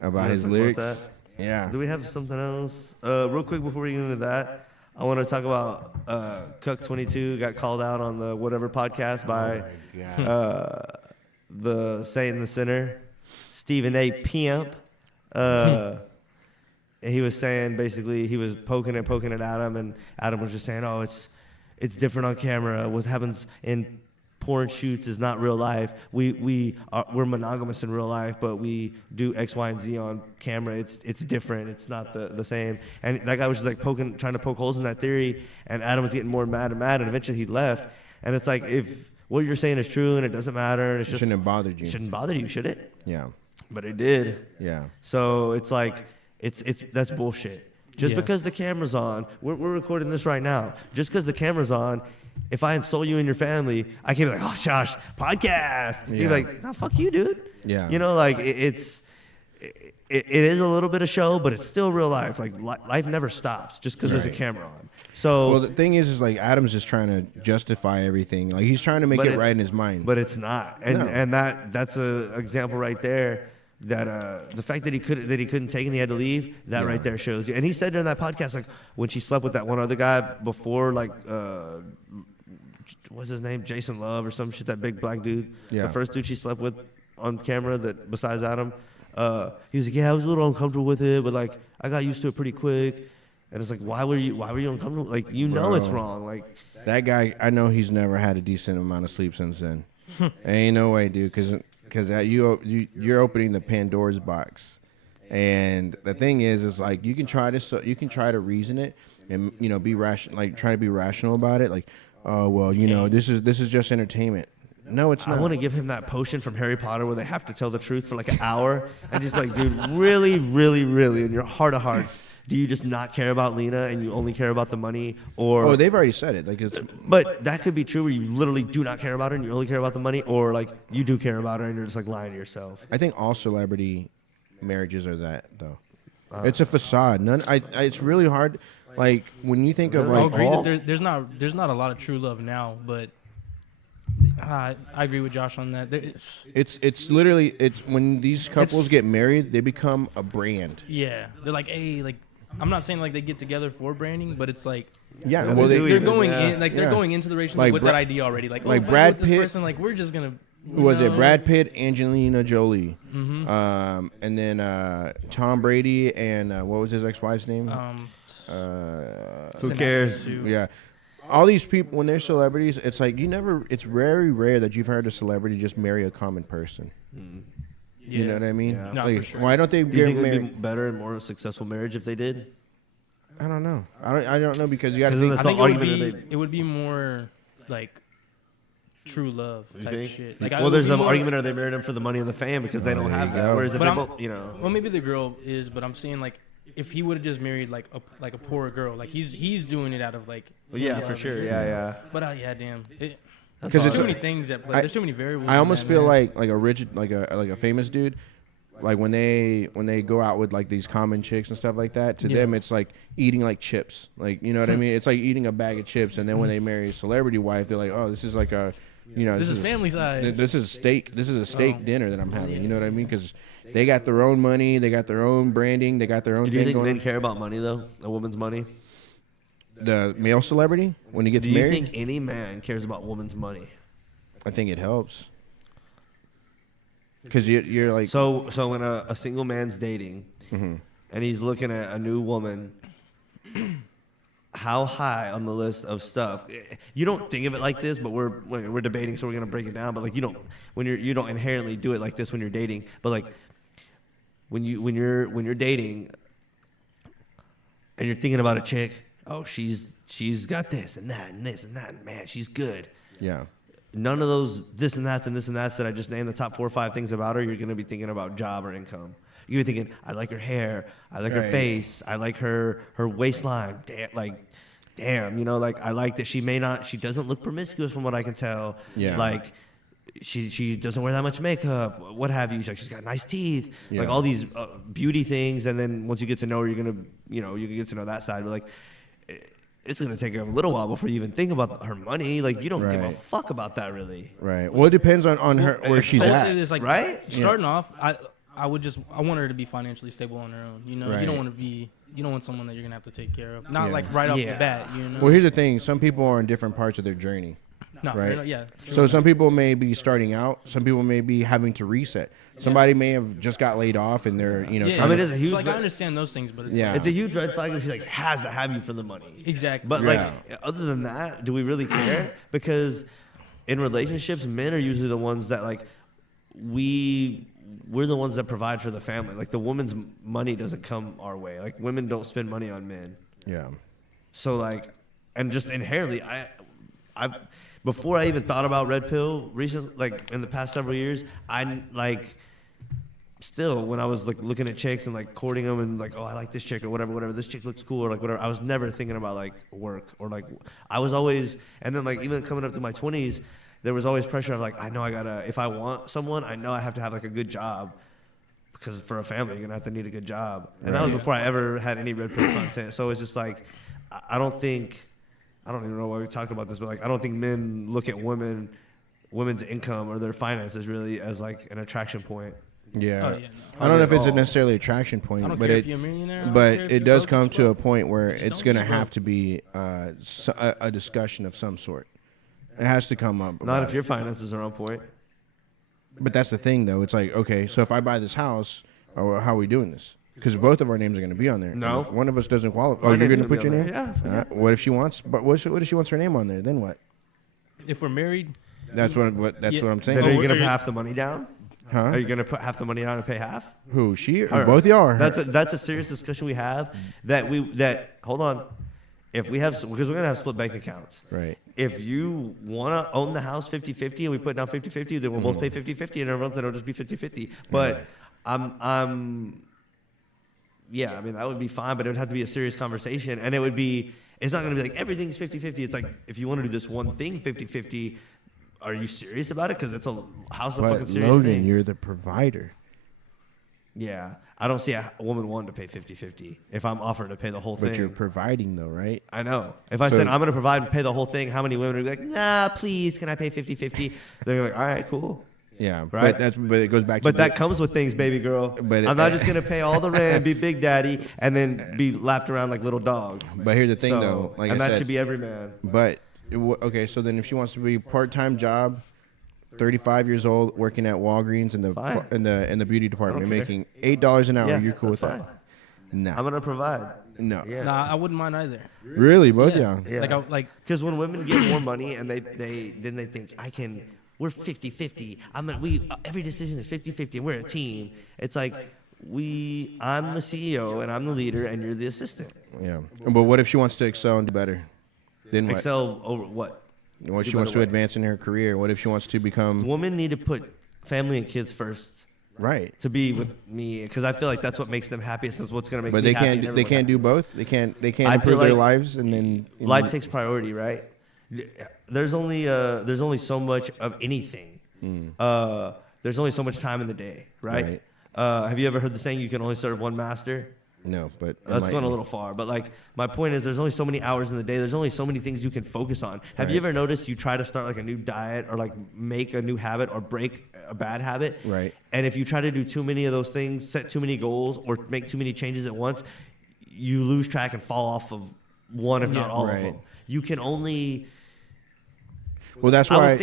About his lyrics. About that? Yeah. Do we have something else? Real quick before we get into that, I want to talk about Cook22 got called out on the whatever podcast by the Saint and the Sinner, Stephen A. Pimp. And he was saying basically he was poking at Adam, and Adam was just saying, "Oh, it's different on camera. What happens in porn shoots is not real life. We're monogamous in real life, but we do X, Y, and Z on camera. It's different. It's not the same." And that guy was just like trying to poke holes in that theory, and Adam was getting more mad, and eventually he left. And it's like, if what you're saying is true and it doesn't matter, and it shouldn't have bothered you. Shouldn't bother you, should it? Yeah. But it did. Yeah. So it's like. That's bullshit. Just because the camera's on, we're recording this right now. Just because the camera's on, if I insult you and your family, I can't be like, "Oh, Josh, podcast." You'd be like, "No, fuck you, dude." Yeah. You know, like it is a little bit of show, but it's still real life. Like life never stops just because there's a camera on. So well, the thing is like Adam's just trying to justify everything. Like he's trying to make it right in his mind. But it's not, and that's a example right there. That the fact that he couldn't take and he had to leave, that right there shows you. And he said during that podcast, like when she slept with that one other guy before, like what's his name, Jason Love or some shit, that big black dude, the first dude she slept with on camera, that besides Adam, he was like, yeah, I was a little uncomfortable with it, but like I got used to it pretty quick. And it's like, why were you uncomfortable? Like know it's wrong. Like that guy, I know he's never had a decent amount of sleep since then. Ain't no way, dude, because you're opening the Pandora's box, and the thing is like you can try to reason it and be rational, like try to be rational about it, like, oh well, this is just entertainment. No, it's not. I want to give him that potion from Harry Potter where they have to tell the truth for like an hour and just like, dude, really, really, really, in your heart of hearts, do you just not care about Lena and you only care about the money? Or they've already said it. Like it's. But that could be true where you literally do not care about her and you only care about the money, or like you do care about her and you're just like lying to yourself. I think all celebrity marriages are that though. It's a facade. It's really hard. Like when you think of like. I agree that there's not a lot of true love now, but. I agree with Josh on that. It's literally when these couples get married, they become a brand. Yeah, they're like, hey, like. I'm not saying like they get together for branding, but it's like well they're going into the relationship with that idea already. Like Brad Pitt, this person, like we're just gonna. Who was it? Brad Pitt, Angelina Jolie, and then Tom Brady and what was his ex-wife's name? Who cares? Yeah, all these people when they're celebrities, it's like it's very rare that you've heard a celebrity just marry a common person. You know what I mean? Yeah. No, Like, for sure. why don't they Do you get think it would married? be better and more successful marriage if they did? I don't know. I don't know because you got to 'Cause then think. I the think it would, argument it would be more like true love You type think? shit. Like, Well, there's an argument: are they married him for the money and the fame because they don't there have you that? go. Whereas if But they I'm- both, you know, Well, maybe the girl is, but I'm saying like if he would have just married like a poor girl, like he's doing it out of like. well, yeah, love for and sure, shit. yeah. But yeah, damn. That's Because There's it's too many things at play. There's too many variables. I in almost that, feel man. like a rich, like a famous dude. Like when they go out with like these common chicks and stuff like that, to Yeah. them it's like eating like chips. Like, you know what I mean? It's like eating a bag of chips, and then when they marry a celebrity wife, they're like, oh, this is like a, you know, This is a- family size. This is a steak. This is a steak Oh. dinner that I'm having. Yeah. You know what I mean? Because they got their own money, they got their own branding, they got their own Do you thing think going. men care about money though? A woman's money? The male celebrity when he gets Do you married, think any man cares about woman's money? I think it helps. Because you're like, So when a single man's dating Mhm. and he's looking at a new woman, how high on the list of stuff? You don't think of it like this, but we're debating, so we're gonna break it down. But like you don't inherently do it like this when you're dating. But like when you're dating and you're thinking about a chick, oh she's got this and that and this and that, and man, she's good. yeah. None of those this and that's and this and that's that I just named the top 4 or 5 things about her, you're going to be thinking about job or income. You're going to be thinking, I like her hair, I like her Right. face, I like her waistline. Damn, you know, like I like that she doesn't look promiscuous from what I can tell. Yeah. Like she doesn't wear that much makeup, what have you. She's got nice teeth, Yeah. like all these beauty things. And then once you get to know her, you can get to know that side. But like, it's going to take a little while before you even think about her money. Like, you don't give a Right. fuck about that, really. Right. Well, it depends on her where she's I would at. say this, like, right? Starting off, I want her to be financially stable on her own. You know, Right. you don't want someone that you're gonna have to take care of. Not Yeah. like right off Yeah. the bat. You know. Well, here's the thing: some people are in different parts of their journey. No, right. fair, yeah. So some people may be starting out. Some people may be having to reset. Somebody may have just got laid off and they're Yeah, I mean, trying it's to- a huge So, like, I red- understand those things, but it's Yeah. It's a huge red flag if she like has to have you for the money. exactly. But Yeah. like, other than that, do we really care? Because in relationships, men are usually the ones that like we're the ones that provide for the family. Like the woman's money doesn't come our way. Like women don't spend money on men. yeah. So like, and just inherently, I've before I even thought about red pill recent, like in the past several years, I like still when I was like looking at chicks and like courting them and like, oh, I like this chick or whatever, this chick looks cool or like whatever. I was never thinking about like work or like I was always, and then like even coming up to my 20s, there was always pressure of like, I know I gotta, if I want someone, I know I have to have like a good job. Because for a family, you're gonna have to need a good job, and that was before I ever had any red pill content. So it's just like, I don't even know why we talked about this, but like, I don't think men look at women's income or their finances really as like an attraction point. Yeah. Oh, yeah, no. I don't know if it's Oh. a necessarily attraction point, I don't but care it if you're a millionaire. I don't but care if it you're does broke come as to a fuck. point where Just it's don't going to be broke. have to be a discussion of some sort. It has to come up. Not about if your finances are on point. it. But that's the thing, though. It's like, okay, so if I buy this house, or how are we doing this? Because both of our names are going to be on there. No. And if one of us doesn't qualify. My Oh, you're name's going to gonna put be your on name? there. Yeah, What if she wants? But what if she wants her name on there? Then what? If we're married, That's what I'm saying. Then are you Oh, gonna are put you- half the money down? Huh? Are you gonna put half the money down and pay half? Who? She? Or Her. both of y'all? Or her? That's a serious discussion we have. Hold on. If we have, because we're gonna have split bank accounts. Right. If you want to own the house 50-50 and we put down 50-50, then we'll both pay 50-50 and every month it'll just be 50-50. But yeah, I mean, that would be fine, but it would have to be a serious conversation. And it's not going to be like everything's 50-50. It's like, if you want to do this one thing 50-50, are you serious about it? Because it's a house of fucking But serious Logan, thing. you're the provider. Yeah. I don't see a woman wanting to pay 50-50 if I'm offered to pay the whole But thing. you're providing, though, right? I know. If I So- said I'm going to provide and pay the whole thing, how many women would be like, nah, please, can I pay 50-50? They're like, all right, cool. Yeah. Right. But it goes back to But that comes with things, baby girl. But I'm not just going to pay all the rent, be big daddy, and then be lapped around like little dog. But here's the thing, So- though. Like and I that said, should be every man. But okay, so then if she wants to be part-time job, 35 years old, working at Walgreens in Fine. the beauty department, care. making $8 an hour, Yeah, you're cool with that's that? I'm No, going to provide. no. Yeah. nah, I wouldn't mind either. Really, both Yeah. y'all? Yeah. Like, Because when women get more money and they think I can we're 50-50. Every decision is 50-50, and we're a team. It's like I'm the CEO and I'm the leader, and you're the assistant. Yeah. But what if she wants to excel and do better? Then what? Excel over what? What she wants to advance in her career? What if she wants to become? Women need to put family and kids first. Right. To be with me, because I feel like that's what makes them happiest. That's what's gonna make me happy. But they can't do both. They can't improve their lives, and then life takes priority, right? There's only so much of anything. There's only so much time in the day, right? Have you ever heard the saying, you can only serve one master? No, but that's going a little far. But like, my point is, there's only so many hours in the day. There's only so many things you can focus on. Have you ever noticed you try to start like a new diet or like make a new habit or break a bad habit? Right. And if you try to do too many of those things, set too many goals, or make too many changes at once, you lose track and fall off of one, if not all of them. You can only. Well, that's why.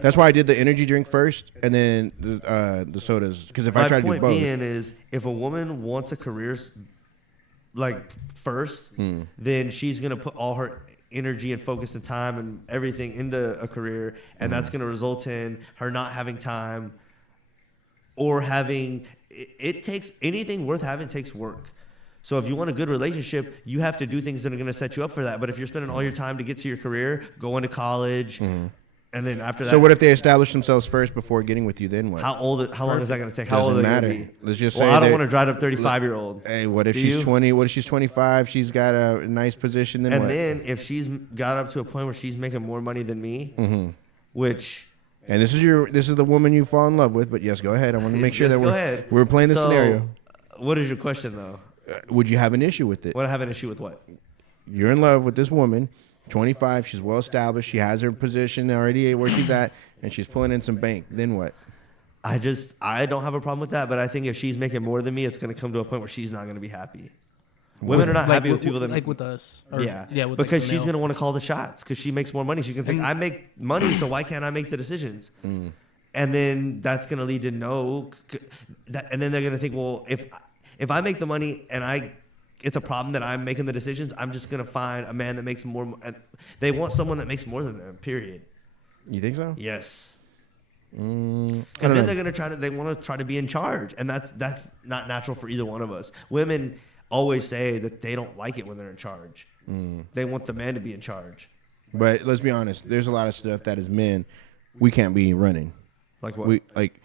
That's why I did the energy drink first, and then the sodas. Because if I try to do both, my point being is, if a woman wants a career like first, then she's gonna put all her energy and focus and time and everything into a career, and that's gonna result in her not having time, or having. It takes anything worth having takes work. So if you want a good relationship, you have to do things that are going to set you up for that. But if you're spending all your time to get to your career, going to college, and then after that. So what if they establish themselves first before getting with you? Then what? How long is that going to take? How old are they going to be? Let's just say. Well, I don't want to drive up 35-year-old. Hey, what if she's 20? What if she's 25? She's got a nice position. Then what? Then if she's got up to a point where she's making more money than me, which. And this is the woman you fall in love with. But yes, go ahead. I want to make sure that we're playing the scenario. What is your question though? Would you have an issue with it? Would I have an issue with what? You're in love with this woman, 25. She's well established. She has her position already where she's at, and she's pulling in some bank. Then what? I don't have a problem with that, but I think if she's making more than me, it's going to come to a point where she's not going to be happy. Women are not happy with people that like with us. Because she's going to want to call the shots because she makes more money. She can think, I make money, so why can't I make the decisions? And then that's going to lead to no. And then they're going to think, well, if I make the money and it's a problem that I'm making the decisions, I'm just going to find a man that makes more. They want someone that makes more than them, period. You think so? Yes. Because then they're going to they want to try to be in charge. And that's not natural for either one of us. Women always say that they don't like it when they're in charge. They want the man to be in charge. But let's be honest. There's a lot of stuff that as men, we can't be running. Like what? Like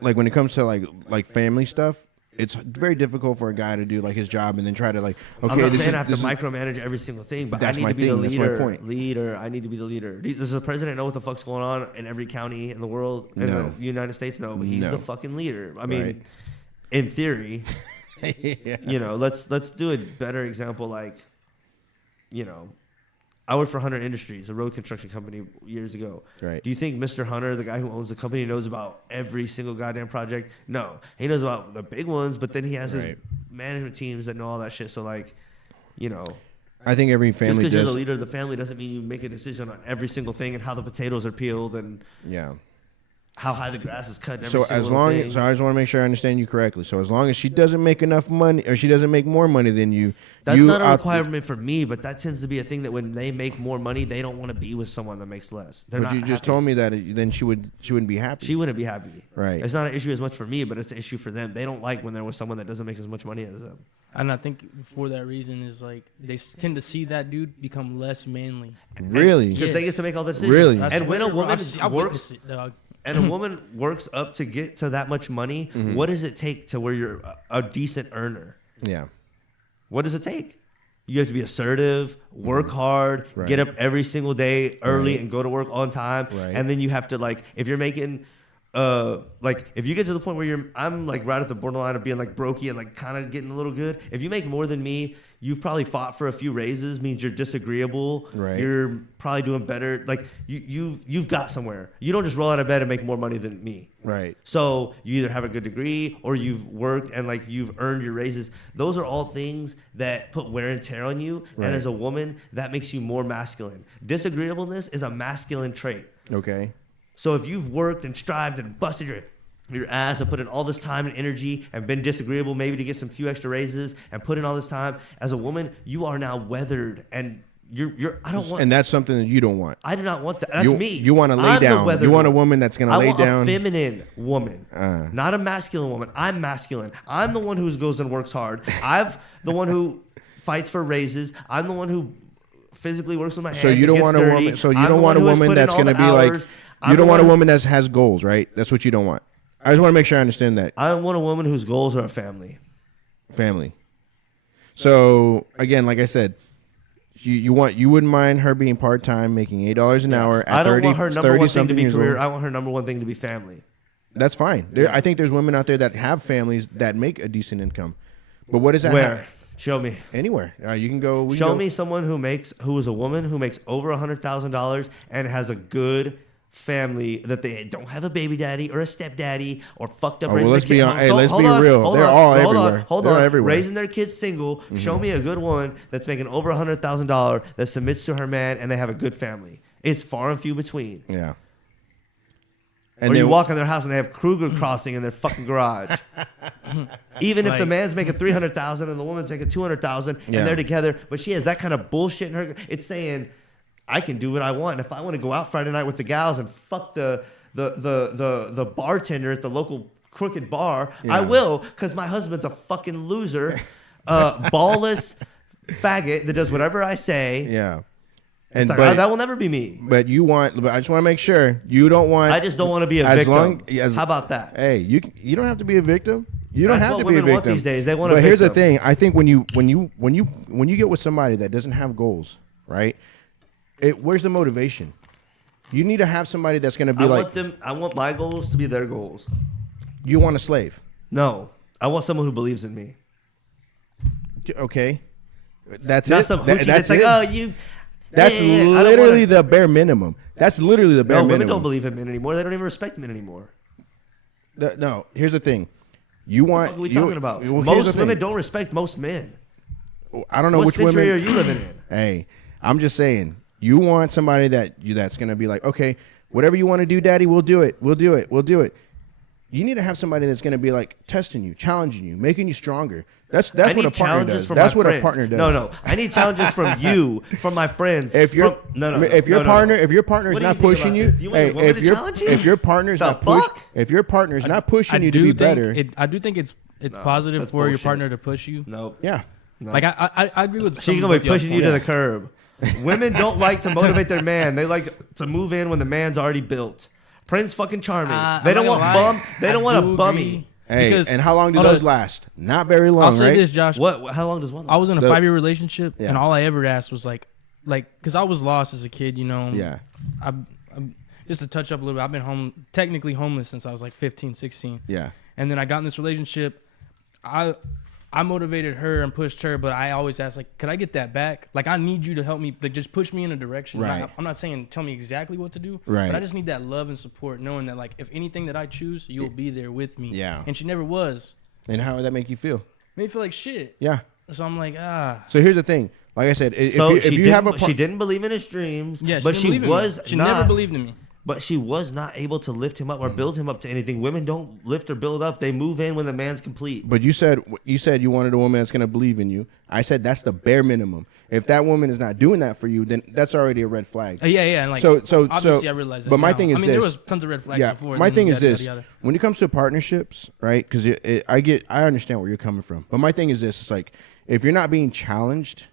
when it comes to like family stuff, it's very difficult for a guy to do like his job and then try to like. Okay, I'm not saying I have to micromanage every single thing, but I need to be the leader. That's my point. Leader, I need to be the leader. Does the president know what the fuck's going on in every county in the world, in the United States? No, but he's the fucking leader. I mean, in theory, let's do a better example. Like, I worked for Hunter Industries, a road construction company years ago. Right. Do you think Mr. Hunter, the guy who owns the company, knows about every single goddamn project? No. He knows about the big ones, but then he has his management teams that know all that shit. So, like, I think every family just because you're the leader of the family doesn't mean you make a decision on every single thing and how the potatoes are peeled and how high the grass is cut. So I just want to make sure I understand you correctly. So as long as she doesn't make enough money or she doesn't make more money than you, that's not a requirement for me. But that tends to be a thing that when they make more money, they don't want to be with someone that makes less. But you just told me that then she wouldn't be happy. She wouldn't be happy. Right. It's not an issue as much for me, but it's an issue for them. They don't like when they're with someone that doesn't make as much money as them. And I think for that reason is like they tend to see that dude become less manly. Really? Because they get to make all the decisions. Really? And when a woman works. Dog. And a woman works up to get to that much money, what does it take to where you're a decent earner? Yeah. What does it take? You have to be assertive, work hard, get up every single day early and go to work on time. Right. And then you have to, like, if you're making, if you get to the point where I'm like right at the borderline of being like brokey and like kind of getting a little good. If you make more than me, you've probably fought for a few raises, means you're disagreeable. Right. You're probably doing better. Like you've got somewhere. You don't just roll out of bed and make more money than me. Right. So you either have a good degree or you've worked and like you've earned your raises. Those are all things that put wear and tear on you. Right. And as a woman, that makes you more masculine. Disagreeableness is a masculine trait. Okay. So if you've worked and strived and busted your ass and put in all this time and energy and been disagreeable maybe to get some few extra raises and put in all this time, as a woman, you are now weathered and I don't want. And that's something that you don't want. I do not want that. That's me. You want to lay down. You want a woman that's going to lay down. I want a feminine woman, not a masculine woman. I'm masculine. I'm the one who goes and works hard. I'm the one who fights for raises. I'm the one who physically works with my hands. So you don't want a woman. So you don't want a woman that's going to be like. You don't want a woman that has goals, right? That's what you don't want. I just want to make sure I understand that. I want a woman whose goals are a family. Family. So again, like I said. You wouldn't mind her being part-time, making $8 an hour at 30, I don't want her number one thing to be career. Old. I want her number one thing to be family. That's fine. I think there's women out there that have families that make a decent income. But what does that Where? have? Show me. Anywhere. You can go. Show me someone who is a woman who makes over $100,000 and has a good family that they don't have a baby daddy or a stepdaddy or fucked up. Let's be real. They're all everywhere. Hold on. Raising their kids single. Mm-hmm. Show me a good one that's making over $100,000 that submits to her man and they have a good family. It's far and few between. Yeah. And or you walk in their house and they have Kruger crossing in their fucking garage. Even if the man's making $300,000 and the woman's making $200,000 and they're together, but she has that kind of bullshit in her. It's saying, I can do what I want. And if I want to go out Friday night with the gals and fuck the bartender at the local crooked bar, I will, because my husband's a fucking loser, ballless faggot that does whatever I say. Yeah. And that will never be me. But I just want to make sure you don't want. I just don't want to be a victim. How about that? Hey, you don't have to be a victim. You don't have to be a victim. Women want these days. They want a victim. But here's the thing. I think when you get with somebody that doesn't have goals, right? Where's the motivation? You need to have somebody that's going to be I want my goals to be their goals. You want a slave? No, I want someone who believes in me. Okay, that's not it. Some hoochie that's like, oh, you. That's literally the bare minimum. That's literally the bare minimum. Women don't believe in men anymore. They don't even respect men anymore. No, here's the thing. You want? What are we talking about? Most women don't respect most men. I don't know which women. What century are you living in? Hey, I'm just saying. You want somebody that's going to be like, okay, whatever you want to do, daddy, we'll do it. We'll do it. We'll do it. You need to have somebody that's going to be like testing you, challenging you, making you stronger. That's what a partner does. That's what a partner does. No. I need challenges from you, from my friends. If your partner is not pushing you, if your partner's not pushing you to be better. I do think it's positive for your partner to push you. Nope. Yeah. No. Like I agree with. She's gonna be pushing you to the curb. Women don't like to motivate their man. They like to move in when the man's already built. Prince fucking charming. They don't want bum. They don't want a bummy. Hey, and how long do those last? Not very long, right? I'll say this, Josh. What? How long does one last? I was in a 5-year relationship, and all I ever asked was like, because I was lost as a kid, you know. Yeah. I'm just to touch up a little bit. I've been technically homeless since I was like 15, 16. Yeah. And then I got in this relationship. I motivated her and pushed her, but I always asked, like, could I get that back? Like, I need you to help me, like, just push me in a direction. Right. I'm not saying tell me exactly what to do, right. But I just need that love and support, knowing that, like, if anything that I choose, you'll be there with me. Yeah. And she never was. And how would that make you feel? Made me feel like shit. Yeah. So I'm like, So here's the thing. Like I said, she didn't believe in his dreams, but she never believed in me. But she was not able to lift him up or build him up to anything. Women don't lift or build up. They move in when the man's complete. But you said you wanted a woman that's going to believe in you. I said that's the bare minimum. If that woman is not doing that for you, then that's already a red flag. Yeah. And like, so obviously I realize that. But my thing is this. There was tons of red flags before. My thing is this. When it comes to partnerships, right? Because I understand where you're coming from. But my thing is this. It's like, if you're not being challenged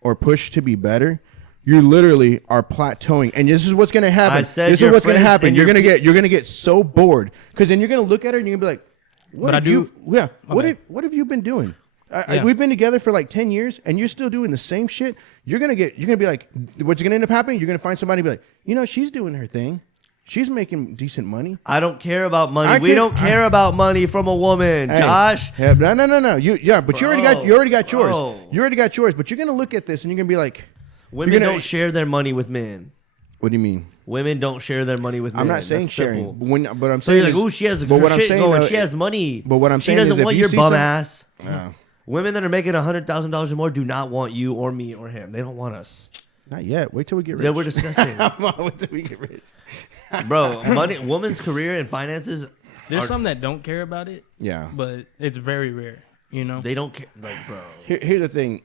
or pushed to be better, you literally are plateauing, and this is what's going to happen. This is what's going to happen. You're going to get so bored, because then you're going to look at her and you're going to be like, what have you been doing? We've been together for like 10 years, and you're still doing the same shit. You're going to be like, what's going to end up happening? You're going to find somebody and be like, she's doing her thing. She's making decent money. I don't care about money. We don't care about money from a woman, Josh. No. But you already got yours. You already got yours. But you're gonna look at this and you're gonna be like, women don't share their money with men. What do you mean? Women don't share their money with men. I'm not saying That's sharing, but I'm saying, you're like, she has a good shit going. She has money. But what I'm saying is, she doesn't want your bum ass. Yeah. Women that are making $100,000 or more do not want you or me or him. They don't want us. Not yet. Wait till we get rich. Yeah, we're disgusting. Wait till we get rich. Bro, money, woman's career and finances. There's some that don't care about it. Yeah. But it's very rare, you know? They don't care. Like, bro. Here's the thing.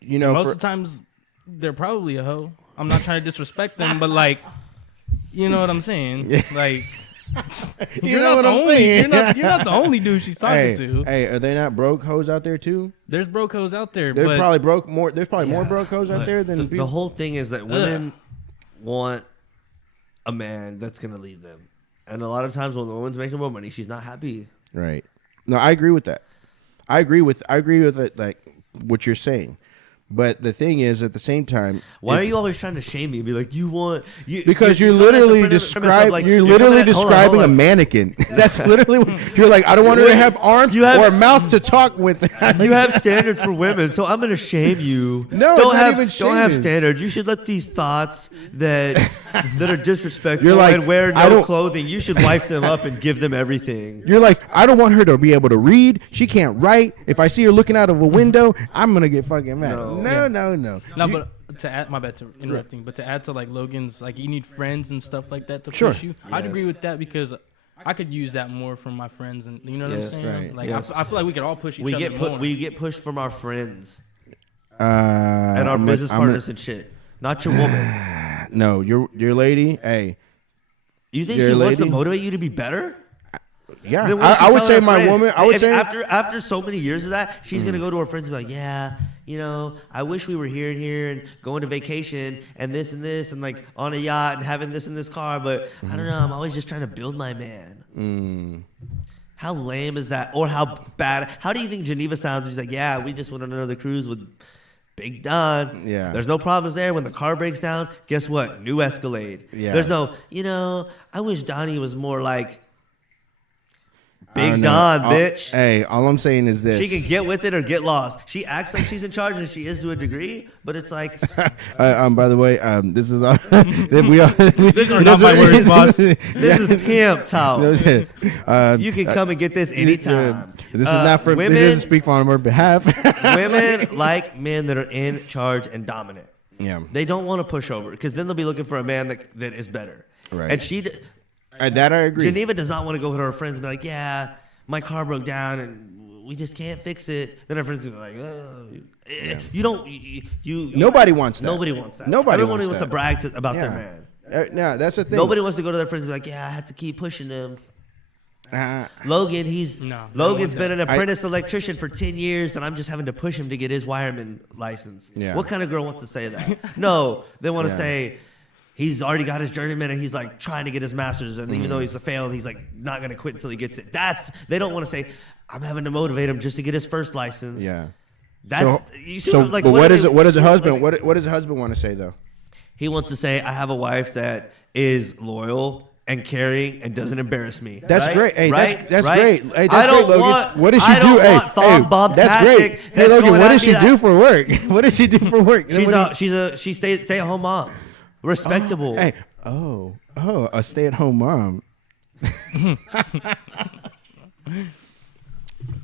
Most of the times, they're probably a hoe. I'm not trying to disrespect them, but like, you know what I'm saying? Yeah. Like, you know what I'm saying? You're not the only dude she's talking to. Hey, are they not broke hoes out there too? There's broke hoes out there. There's probably more broke hoes out there than the whole thing is that women want a man that's gonna lead them, and a lot of times when the woman's making more money, she's not happy. Right. No, I agree with that. I agree with it, like what you're saying. But the thing is, at the same time, why are you always trying to shame me? Be like, because you're literally describing a mannequin. That's literally what, you're like. I don't want her to have arms or a mouth to talk with. You have standards for women, so I'm gonna shame you. No, don't have standards. You should let these thoughts that are disrespectful and wear no clothing. You should wipe them up and give them everything. You're like, I don't want her to be able to read. She can't write. If I see her looking out of a window, I'm gonna get fucking mad. No. But to add, my bad to interrupting, but to add to like Logan's, like you need friends and stuff like that to push you. Yes. I'd agree with that because I could use that more from my friends, and you know what I'm saying? Right. Like I feel like we could all push each other more. We get pushed from our friends and our business partners and shit. Not your woman. No, your lady. Hey, you think she wants to motivate you to be better? Yeah, I would say my woman. I would say after so many years of that, she's gonna go to her friends and be like, "Yeah, you know, I wish we were here and going to vacation and this and like on a yacht and having this in this car, but I don't know. I'm always just trying to build my man." How lame is that? Or how bad? How do you think Geneva sounds? She's like, "Yeah, we just went on another cruise with Big Don. Yeah, there's no problems there. When the car breaks down, guess what? New Escalade. Yeah, there's no. You know, I wish Donnie was more like." Big Don, bitch. Hey, all I'm saying is this. She can get with it or get lost. She acts like she's in charge, and she is to a degree, but it's like... by the way, this is... These are not my words, boss. This is pimp talk. You can come and get this anytime. This is not for... Women, this doesn't speak on her behalf. Women like men that are in charge and dominant. Yeah. They don't want to push over, because then they'll be looking for a man that is better. Right. And she... that I agree. Geneva does not want to go with her friends and be like, "Yeah, my car broke down and we just can't fix it." Then her friends will be like, "Oh, you don't." Nobody wants that. Nobody wants that. Nobody wants to brag about their man. No, that's the thing. Nobody wants to go to their friends and be like, "Yeah, I had to keep pushing them." Logan, Logan's been an apprentice electrician for 10 years, and I'm just having to push him to get his wireman license. Yeah. What kind of girl wants to say that? No, they want to say. He's already got his journeyman and he's like trying to get his master's, and even though he's a failed, he's like not gonna quit until he gets it. They don't want to say, "I'm having to motivate him just to get his first license." Yeah. Like, but what does a husband want to say though? He wants to say, "I have a wife that is loyal and caring and doesn't embarrass me." That's great. Hey, that's great. Hey, that's I don't great, Logan. want. What does she do? That's great. Hey, Logan, what does she do for work? What does she do for work? She stay-at-home mom. Respectable. Hey, a stay-at-home mom.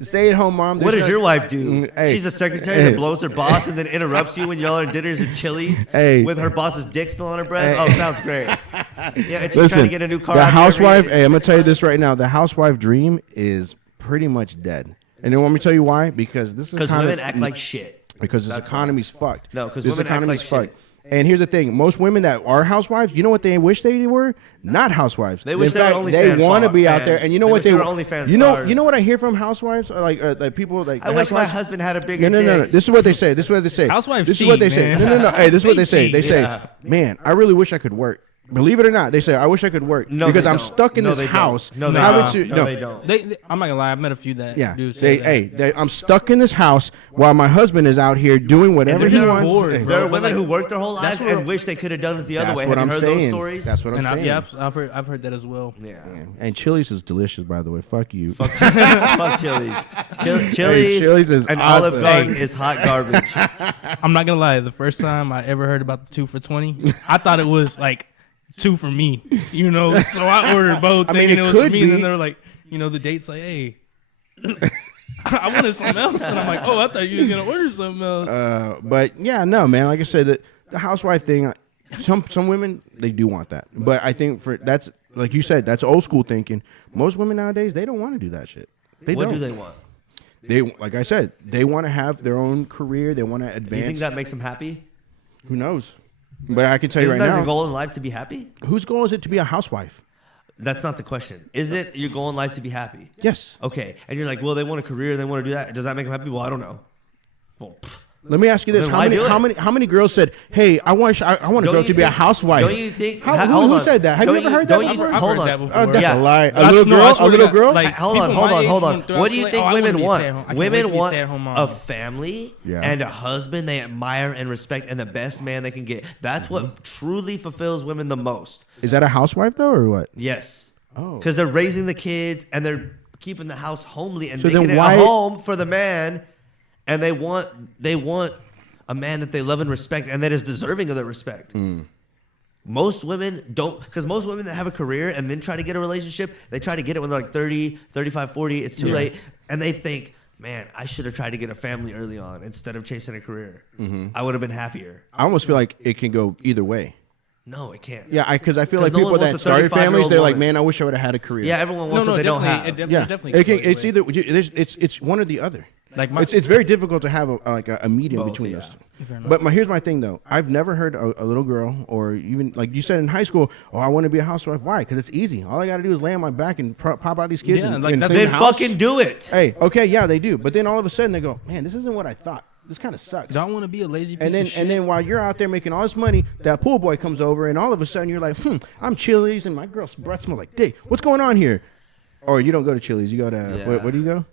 Stay-at-home mom. What does your wife do? She's a secretary that blows her boss and then interrupts you when y'all are at dinners at Chili's with her boss's dick still on her breath. Oh, sounds great. Yeah, and she's trying to get a new car. The housewife. Hey, I'm gonna tell you this right now. The housewife dream is pretty much dead. And then let me tell you why. Because women act like shit. Because this economy's fucked. No, because women act like shit. And here's the thing: most women that are housewives, you know what they wish they were? Not housewives. They wish they were OnlyFans. They want to be out there, and you know what they want? You know what I hear from housewives, like people like. I wish my husband had a bigger. No. This is what they say. Housewives. This is what they say. No. Hey, this is what they say. They say, "Man, I really wish I could work." Believe it or not, they say, "I wish I could work because I'm stuck in this house." No, they don't. I'm not gonna lie. I've met a few that do say that. I'm stuck in this house while my husband is out here doing whatever he wants. There are women who work their whole lives and wish they could have done it the other way. Have you heard those stories? That's what I'm saying. Yeah, I've heard that as well. Yeah. And Chili's is delicious, by the way. Fuck you. Fuck Chili's. Chili's is and awesome. Olive Garden is hot garbage. I'm not gonna lie. The first time I ever heard about the 2 for $20, I thought it was like 2 for me, you know. So I ordered both, thinking it was for me. And then they're like, you know, the date's like, "Hey, I wanted something else," and I'm like, "Oh, I thought you were gonna order something else." But yeah, no, man. Like I said, the housewife thing. Some women they do want that, but I think that's like you said, that's old school thinking. Most women nowadays they don't want to do that shit. What do they want? They like I said, they want to have their own career. They want to advance. Do you think that makes them happy? Who knows? But I can tell you Isn't right that now. your goal in life to be happy? Whose goal is it to be a housewife? That's not the question. Is it your goal in life to be happy? Yes. Okay. And you're like, well, they want a career, they want to do that. Does that make them happy? Well, I don't know. Well, let me ask you this: Then why do it? how many girls said, "Hey, I want a girl to be a housewife"? Don't you think? Who said that? Have you ever heard that before? Hold on. I've heard that Oh, before. that's Yeah. a lie. I A little girl. Like, Hold on. people my age What do you like, think I wanna women be a want? stay-at-home- I can't wait Women to be a want stay-at-home mom. a family and a husband they admire and respect and the best man they can get. That's what truly fulfills women the most. Is that a housewife though, or what? Yes. Oh. Because they're raising the kids and they're keeping the house homely and So then making it why- a home for the man, and they want a man that they love and respect and that is deserving of their respect. Most women don't, because most women that have a career and then try to get a relationship, they try to get it when they're like 30, 35, 40, it's too late, and they think, man, I should have tried to get a family early on instead of chasing a career. I would have been happier. I almost feel like it can go either way. No, it can't. Yeah, because I feel 'Cause like no people one wants that a started 35-year-old families, they're like, woman. man, I wish I would have had a career. Yeah, everyone wants what they don't have. Yeah, definitely it's either it's one or the other. Like It's very difficult to have a medium Both, between yeah. those two. But here's my thing though. I've never heard a little girl, or even like you said in high school, oh, I want to be a housewife. Why? Because it's easy. All I got to do is lay on my back and pop out these kids Yeah, and, like and that's clean Then the house. fucking do it. Hey, okay, yeah, they do. But then all of a sudden they go, man, this isn't what I thought. This kind of sucks. Don't want to be a lazy piece And then of shit. and then while you're out there making all this money, that pool boy comes over, and all of a sudden you're like, I'm Chili's, and my girl's breath smell like dick. What's going on here? Or you don't go to Chili's. You go to where do you go?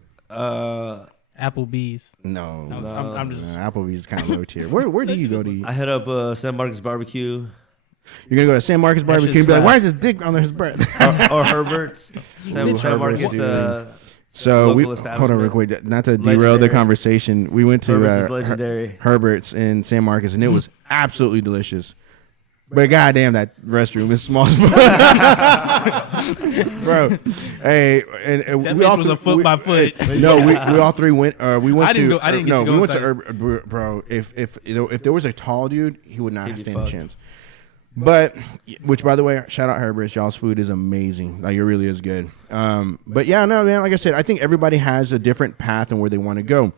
Applebee's. No, I'm just. Applebee's is kind of low tier. Where do you go to eat? I hit up San Marcos BBQ You're gonna go to San Marcos Barbecue and be like, slap. why is his dick on his breath? or Herbert's. San Marcos. So we Local hold on real establishment. quick, not to derail the conversation. We went to Herbert's is legendary. Herbert's in San Marcos, and it was absolutely delicious. But goddamn, that restroom is small as fuck. Bro. Hey, and That we bitch all was a foot by foot. No, we all three went. We went I didn't to. go- I didn't get no, to go we went inside. to bro. If there was a tall dude, he would not He'd be stand a fucked. chance. But, which by the way, shout out Herbert. Y'all's food is amazing. Like it really is good. But yeah, no, man. Like I said, I think everybody has a different path and where they want to go.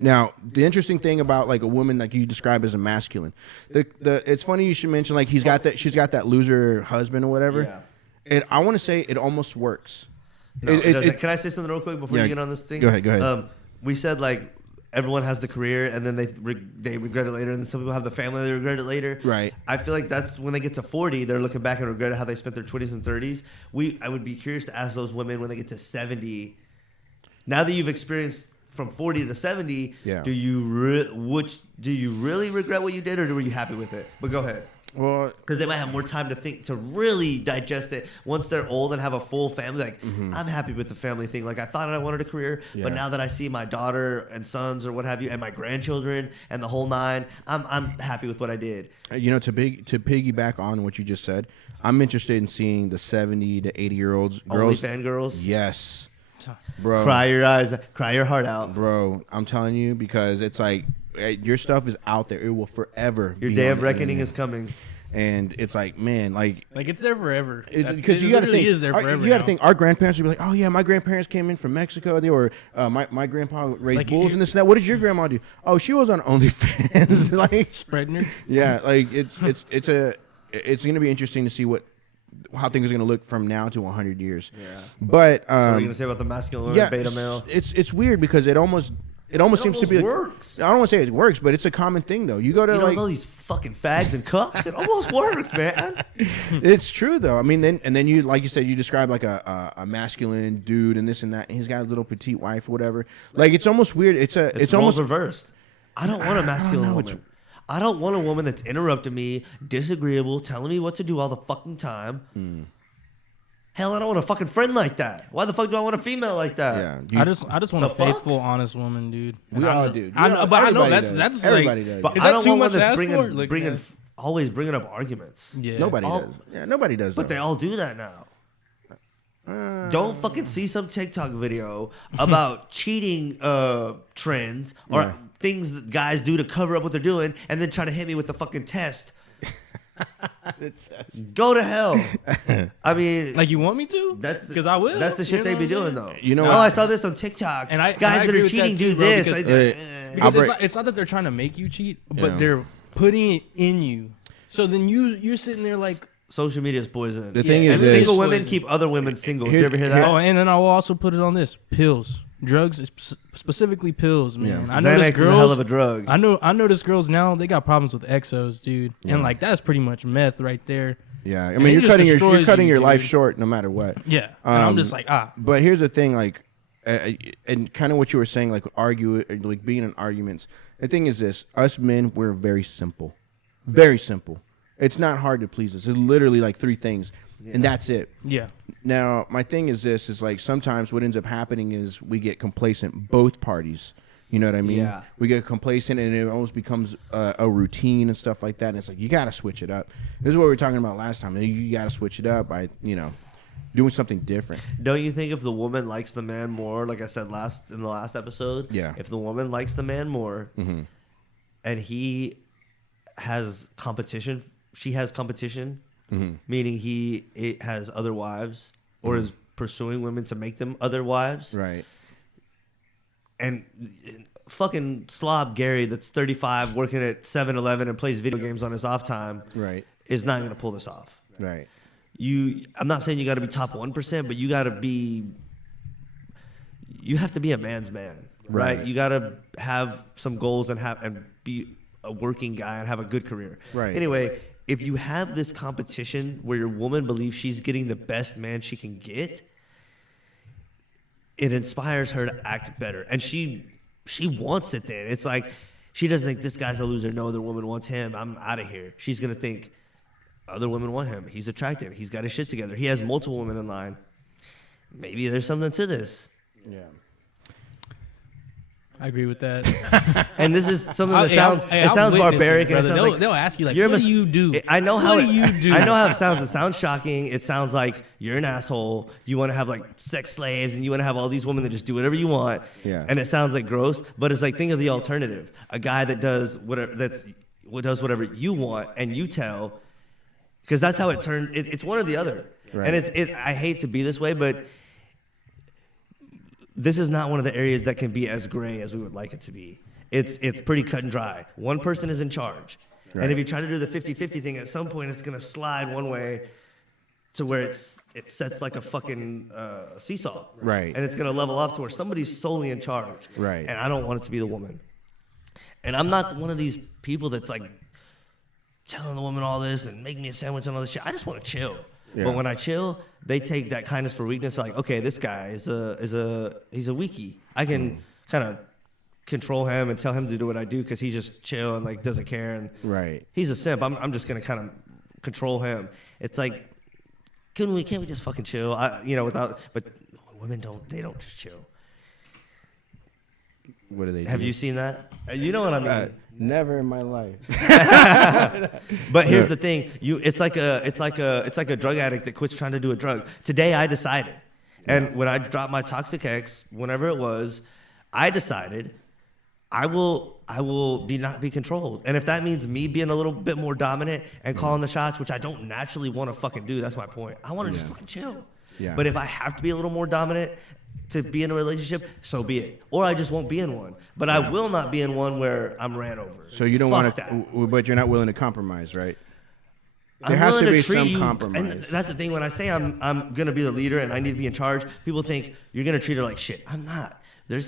Now, the interesting thing about like a woman like you describe as a masculine, it's funny you should mention like she's got that loser husband or whatever. Yeah. And I want to say it almost works. No, it doesn't. Can I say something real quick before Yeah, you get on this thing? go ahead. We said like everyone has the career and then they regret it later, and then some people have the family they regret it later. Right. I feel like that's when they get to 40, they're looking back and regret how they spent their 20s and 30s. I would be curious to ask those women when they get to 70. Now that you've experienced from 40 to 70, Yeah. do you really regret what you did, or were you happy with it? But go ahead. Well, Because they might have more time to think, to really digest it once they're old and have a full family. Like, I'm happy with the family thing. Like, I thought I wanted a career, Yeah. but now that I see my daughter and sons or what have you, and my grandchildren and the whole nine, I'm happy with what I did. you know, to piggyback on what you just said, I'm interested in seeing the 70 to 80-year-olds Only girls. fangirls. Yes, bro. Cry your eyes, cry your heart out. Bro, I'm telling you, because it's like your stuff is out there. It will forever. Your be day on of the reckoning internet. is coming. And it's like, man, like Like it's there forever. because It you got to literally think, is there forever. you got to now. think, our grandparents would be like, oh yeah, my grandparents came in from Mexico. They were my grandpa raised Like, bulls and this and that. What did your grandma do? Oh, she was on OnlyFans. Like, Spreading her. yeah, like it's gonna be interesting to see how things are gonna look from now to 100 years. Yeah. But What are you gonna say about the masculine women, yeah, beta male? it's weird because it almost seems to be works. I don't want to say it works, but it's a common thing though. You go to You know, like all these fucking fags and cucks, it almost works, man. it's true though. I mean, then you, like you said, you describe like a masculine dude and this and that, and he's got a little petite wife or whatever. Like it's almost weird. It's It's almost almost reversed. I don't want a masculine know, woman. I don't want a woman that's interrupting me, disagreeable, telling me what to do all the fucking time. Hell, I don't want a fucking friend like that. Why the fuck do I want a female like that? yeah. I just want a The fuck? faithful, honest woman, dude. We And I all know- do. I know, but I know Everybody that's does. Everybody like. does. But Is I that don't too want much one to that's ask for? Like, always bringing up arguments. Yeah. Nobody All- does. Yeah, nobody does. But though. they all do that now. Don't fucking see some TikTok video about cheating trends or Yeah. things that guys do to cover up what they're doing, and then try to hit me with the fucking test. Go to hell. I mean, Like you want me to? that's because I will. That's the shit You they know be what I doing mean? though. You know oh, what? I saw this on TikTok. And I guys that agree are with cheating that do too, bro, this. because- I'll Because break- it's not that they're trying to make you cheat, but Yeah. they're putting it in you. So then you're sitting there like, social media is poison. The thing is, and single women keep other women single. Did you ever hear that? Oh, and then I will also put it on this: pills, drugs, specifically pills, man. Yeah. Xanax is a hell of a drug. I notice girls now, they got problems with exos, dude, and like that's pretty much meth right there. Yeah, I mean, you're cutting your life short no matter what. Yeah, and I'm just like, But here's the thing, like, and kind of what you were saying, like like being in arguments. The thing is this: us men, we're very simple, very simple. It's not hard to please us. It's literally like 3 things, and that's it. Yeah. Now, my thing is this: is like sometimes what ends up happening is we get complacent, both parties. You know what I mean? Yeah. We get complacent, and it almost becomes a routine and stuff like that. And it's like you got to switch it up. This is what we were talking about last time. You got to switch it up by doing something different. Don't you think if the woman likes the man more, like I said in the last episode, if the woman likes the man more, and he has competition, she has competition, meaning he has other wives or is pursuing women to make them other wives, right? And fucking slob Gary that's 35 working at 7-Eleven and plays video games on his off time, right, is not going to pull this off, right? I'm not saying you got to be top 1%, but you have to be a man's man, right? You got to have some goals and be a working guy and have a good career, right? Anyway, if you have this competition where your woman believes she's getting the best man she can get, it inspires her to act better, and she wants it. Then it's like she doesn't think this guy's a loser. No other woman wants him. I'm out of here. She's gonna think other women want him. He's attractive. He's got his shit together. He has multiple women in line. Maybe there's something to this. Yeah. I agree with that. And this is something that sounds barbaric. Brother, and it sounds they'll ask you like, what do you do? I know how what do you do? I know how it sounds. It sounds shocking. It sounds like you're an asshole. You want to have like sex slaves and you want to have all these women that just do whatever you want. Yeah. And it sounds like gross, but it's like, think of the alternative. A guy that does whatever you want and you tell, because that's how it turned. It's one or the other. Right. And I hate to be this way, but this is not one of the areas that can be as gray as we would like it to be. It's pretty cut and dry. One person is in charge. Right. And if you try to do the 50-50 thing, at some point it's going to slide one way to where it sets like a fucking seesaw. Right. And it's going to level off to where somebody's solely in charge. Right. And I don't want it to be the woman. And I'm not one of these people that's like telling the woman all this and making me a sandwich and all this shit. I just want to chill. Yeah. But when I chill, they take that kindness for weakness. Like, okay, this guy he's a weakie. I can kind of control him and tell him to do what I do because he's just chill and like doesn't care. And right. He's a simp. I'm just gonna kind of control him. It's like, can't we just fucking chill? But women don't just chill. What do they do? Have you seen that? You know what I mean? Never in my life. But here's the thing: it's like a drug addict that quits trying to do a drug. Today, I decided, and when I dropped my toxic ex, whenever it was, I decided I will not be controlled. And if that means me being a little bit more dominant and calling the shots, which I don't naturally want to fucking do, that's my point. I want to just fucking chill. Yeah. But if I have to be a little more dominant to be in a relationship, so be it. Or I just won't be in one. But I will not be in one where I'm ran over. So you don't want to, but you're not willing to compromise, right? There has to be some compromise. And that's the thing. When I say I'm going to be the leader and I need to be in charge, people think you're going to treat her like shit. I'm not.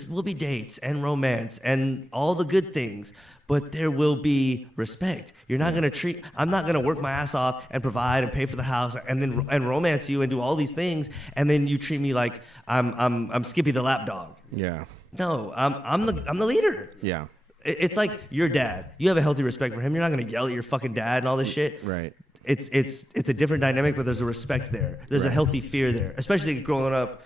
Will be dates and romance and all the good things, but there will be respect. You're not going to I'm not going to work my ass off and provide and pay for the house and romance you and do all these things, and then you treat me like I'm Skippy the lapdog. Yeah. No, I'm the leader. Yeah. It's like your dad. You have a healthy respect for him. You're not going to yell at your fucking dad and all this shit. Right. It's a different dynamic, but there's a respect there. There's a healthy fear there, especially growing up.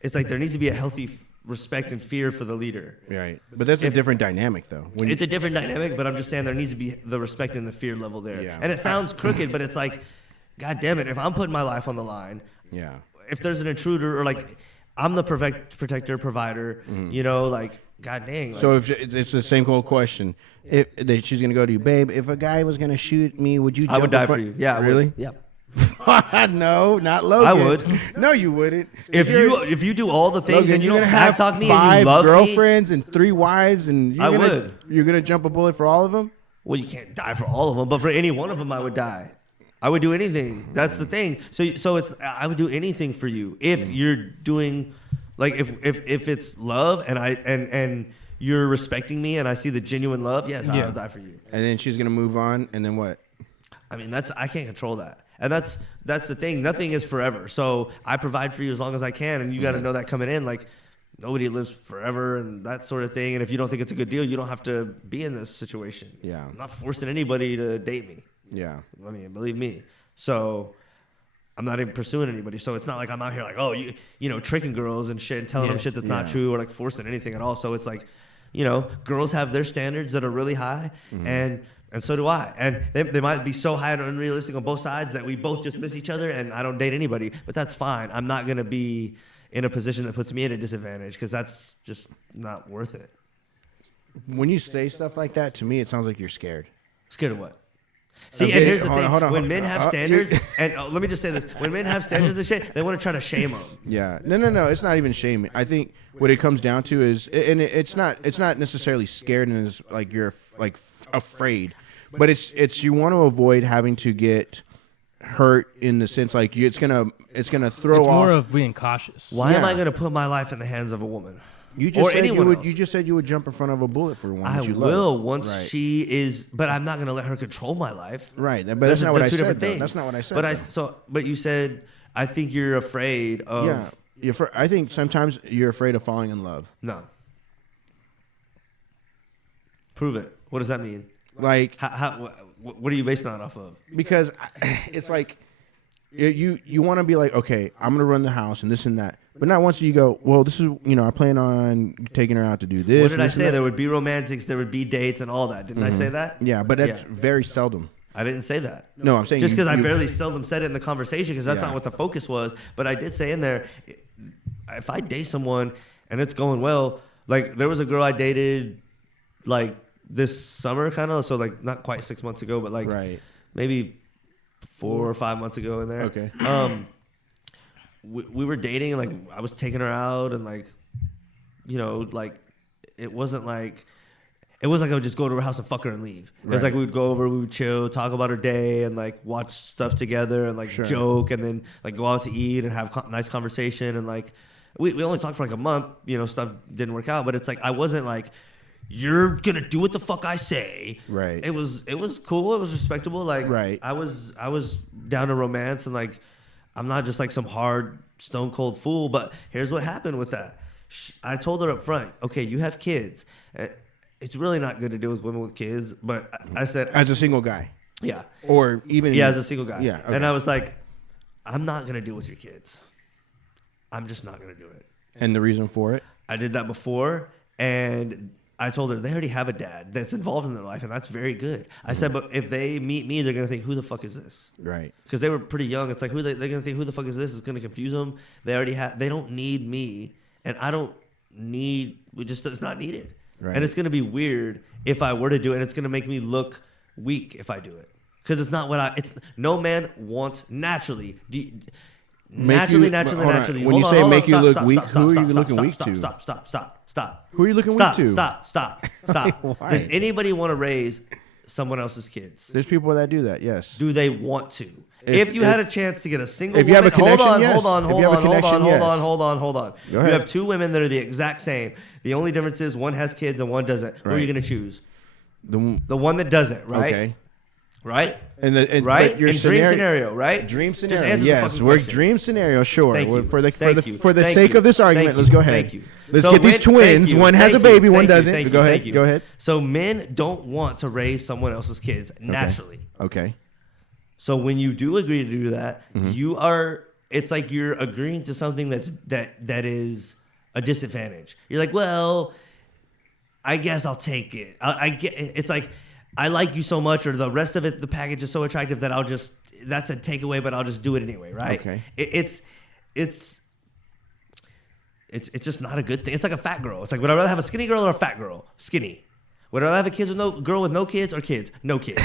It's like there needs to be a healthy respect and fear for the leader. Right. But that's a different dynamic, though. It's a different dynamic, but I'm just saying there needs to be the respect and the fear level there. Yeah. And it sounds crooked, but it's like, God damn it, if I'm putting my life on the line, yeah. If there's an intruder or like I'm the protector, provider, like, God dang. Like, so if it's the same cold question. If she's going to go to you, babe, if a guy was going to shoot me, would you jump? I would die for you. Yeah. Really? Yeah. No, not Logan. I would. No, you wouldn't. If you do all the things, Logan, and you don't have talk me 5 and you love girlfriends and 3 wives, and you're gonna jump a bullet for all of them? Well, you can't die for all of them, but for any one of them, I would die. I would do anything. That's the thing. So it's I would do anything for you if you're doing, like if it's love and you're respecting me and I see the genuine love. Yes, I'll die for you. And then she's gonna move on, and then what? I mean, I can't control that, and that's the thing. Nothing is forever. So I provide for you as long as I can, and you got to know that coming in, like. Nobody lives forever and that sort of thing. And if you don't think it's a good deal, you don't have to be in this situation. Yeah. I'm not forcing anybody to date me. Yeah. I mean, believe me. So I'm not even pursuing anybody. So it's not like I'm out here like, oh, you know, tricking girls and shit and telling them shit that's not true or like forcing anything at all. So it's like, you know, girls have their standards that are really high and so do I. And they might be so high and unrealistic on both sides that we both just miss each other and I don't date anybody. But that's fine. I'm not going to be in a position that puts me at a disadvantage because that's just not worth it. When you say stuff like that, to me, it sounds like you're scared. Scared of what? See, and here's the thing. When men have standards, and let me just say this. When men have standards and shit, they want to try to shame them. Yeah. No. It's not even shaming. I think what it comes down to is, and it's not necessarily scared and is like you're like afraid, but it's you want to avoid having to get hurt in the sense like it's gonna throw off. It's more of being cautious. Why am I gonna put my life in the hands of a woman? You just said you just said you would jump in front of a bullet for one. I that you will love. Once right. she is, but I'm not gonna let her control my life. Right, but that's not what I said. That's not what I said. But you said I think you're afraid of. Yeah, I think sometimes you're afraid of falling in love. No. Prove it. What does that mean? Like what are you basing that off of? Because it's like you want to be like, okay, I'm gonna run the house and this and that, but not once you go, well, this is I plan on taking her out to do this. What did I say? There would be romantics, there would be dates and all that. Didn't I say that? Yeah, but that's very seldom. I didn't say that. No, I'm saying just because I very seldom said it in the conversation because that's not what the focus was. But I did say in there, if I date someone and it's going well, like there was a girl I dated, like. This summer, kind of, so like not quite 6 months ago, but like maybe 4 or 5 months ago in there. Okay. We were dating, and like I was taking her out, and like, like it wasn't like I would just go to her house and fuck her and leave. It was like we would go over, we would chill, talk about her day, and like watch stuff together, and like joke, and then like go out to eat and have nice conversation, and like we only talked for like a month. Stuff didn't work out, but it's like I wasn't like. You're gonna do what the fuck I say. Right. It was cool. It was respectable. Like I was down to romance and like I'm not just like some hard stone cold fool. But here's what happened with that. I told her up front, okay, you have kids. It's really not good to deal with women with kids. But I said as a single guy. Yeah. Or even as a single guy. Yeah. Okay. And I was like, I'm not gonna deal with your kids. I'm just not gonna do it. And the reason for it? I did that before and. I told her they already have a dad that's involved in their life, and that's very good. I said, but if they meet me, they're gonna think, "Who the fuck is this?" Right? Because they were pretty young. It's like they're gonna think, "Who the fuck is this?" It's gonna confuse them. They already have. They don't need me, and I don't need. It's not needed. Right. And it's gonna be weird if I were to do it. And it's gonna make me look weak if I do it, because it's not what it's. No man wants naturally. Naturally. When you say make you look weak, who are you looking weak to? Stop. Who are you looking weak to? Stop. Does anybody want to raise someone else's kids? There's people that do that, yes. Do they want to? If you had a chance to get a single woman. If you have a connection, yes. Hold on. You have two women that are the exact same. The only difference is one has kids and one doesn't. Who are you going to choose? The one that doesn't, right? Okay. Right? Right? Your dream scenario, right? Dream scenario. Yes, we're dream scenario, sure. Thank you. For the sake of this argument, let's go ahead. Thank you. Let's get these twins. One has a baby, one doesn't. Go ahead. So men don't want to raise someone else's kids naturally. Okay. So when you do agree to do that, it's like you're agreeing to something that is a disadvantage. You're like, well, I guess I'll take it. I get it's like I like you so much, or the rest of it, the package is so attractive that that's a takeaway, but I'll just do it anyway, right? Okay. It's just not a good thing. It's like a fat girl. It's like, would I rather have a skinny girl or a fat girl? Skinny. Would I rather have a girl with no kids or kids? No kids.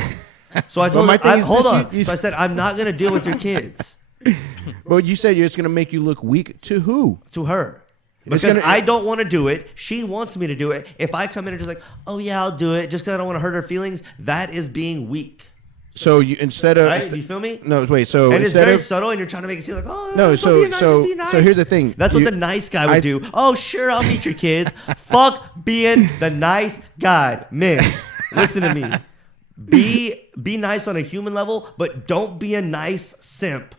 So I told her, hold on. So I said, I'm not going to deal with your kids. But you said it's going to make you look weak to who? To her. Because I don't want to do it. She wants me to do it. If I come in and just like, oh yeah, I'll do it, just because I don't want to hurt her feelings, that is being weak. So you instead of right? You feel me? No, wait. So and it's very subtle, and you're trying to make it seem like, oh no. So be nice, be nice. So here's the thing. That's what the nice guy would do. Oh sure, I'll meet your kids. Fuck being the nice guy, men. Listen to me. Be nice on a human level, but don't be a nice simp.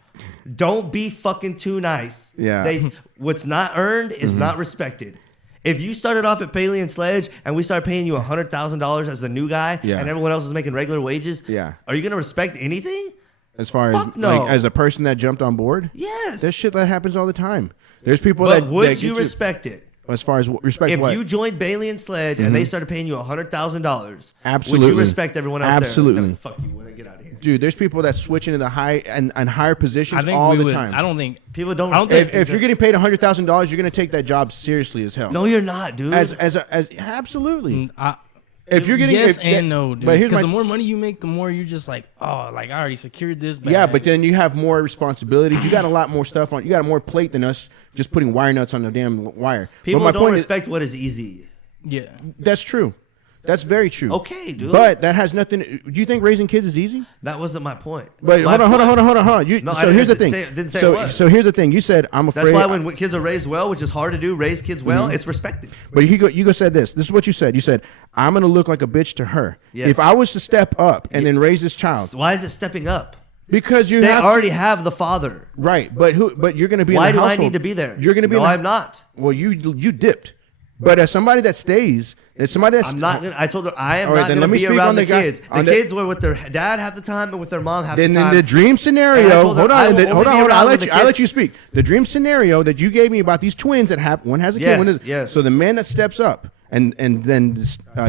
Don't be fucking too nice. Yeah. What's not earned is not respected. If you started off at Paley and Sledge and we start paying you $100,000 as the new guy and everyone else is making regular wages, are you going to respect anything? As far as like, as the person that jumped on board? Yes. There's shit that happens all the time. There's people but that would you respect it? As far as respect if what? you joined Bailey and Sledge and they started paying you $100,000, absolutely, would you respect everyone else absolutely. there? No, fuck you, when I get out of here. Dude, there's people that switch into the high and higher positions all the time. I don't think people don't. If you're getting paid $100,000, you're gonna take that job seriously as hell. No, you're not, dude. As absolutely. If you're getting no, dude. Because the more money you make, the more you're just like, oh, like I already secured this bag. Yeah, but then you have more responsibilities. You got a lot more stuff on. You got more plate than us just putting wire nuts on the damn wire. People don't respect what is easy. Yeah, that's true. That's very true. Okay, dude. But that has nothing. Do you think raising kids is easy? That wasn't my point. But hold on. So here's the thing. So here's the thing. You said I'm afraid. That's why when kids are raised well, which is hard to do, raise kids well, it's respected. But you said this. This is what you said. You said I'm gonna look like a bitch to her. Yes. If I was to step up and then raise this child. Why is it stepping up? Because they already have the father. Right. But you're gonna be. Why in the do household. I need to be there? You're gonna be. No, I'm not. Well, you dipped. But as somebody that stays, as somebody that's I'm not gonna. I told her I am not gonna be around the kids. The kids were with their dad half the time and with their mom half the time. Then the dream scenario. Hold on. I'll let you speak. The dream scenario that you gave me about these twins that have one has a kid. Yes. So the man that steps up and then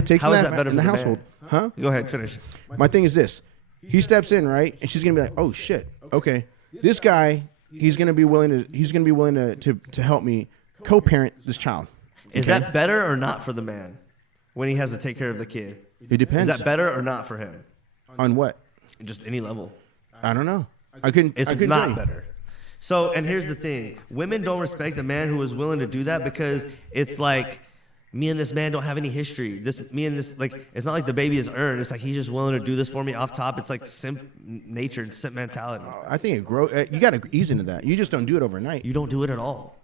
takes How is that better in the household. Huh? Go ahead, finish. My thing is this: he steps in, right, and she's gonna be like, "Oh shit, okay, this guy, he's gonna be willing to help me co-parent this child." Is that better or not for the man when he has to take care of the kid? It depends. Is that better or not for him? On what? Just any level. I don't know. It's not better. So, and here's the thing. Women don't respect a man who is willing to do that because it's like, me and this man don't have any history. It's not like the baby is earned. It's like he's just willing to do this for me off top. It's like simp nature and simp mentality. I think it grows. You got to ease into that. You just don't do it overnight. You don't do it at all.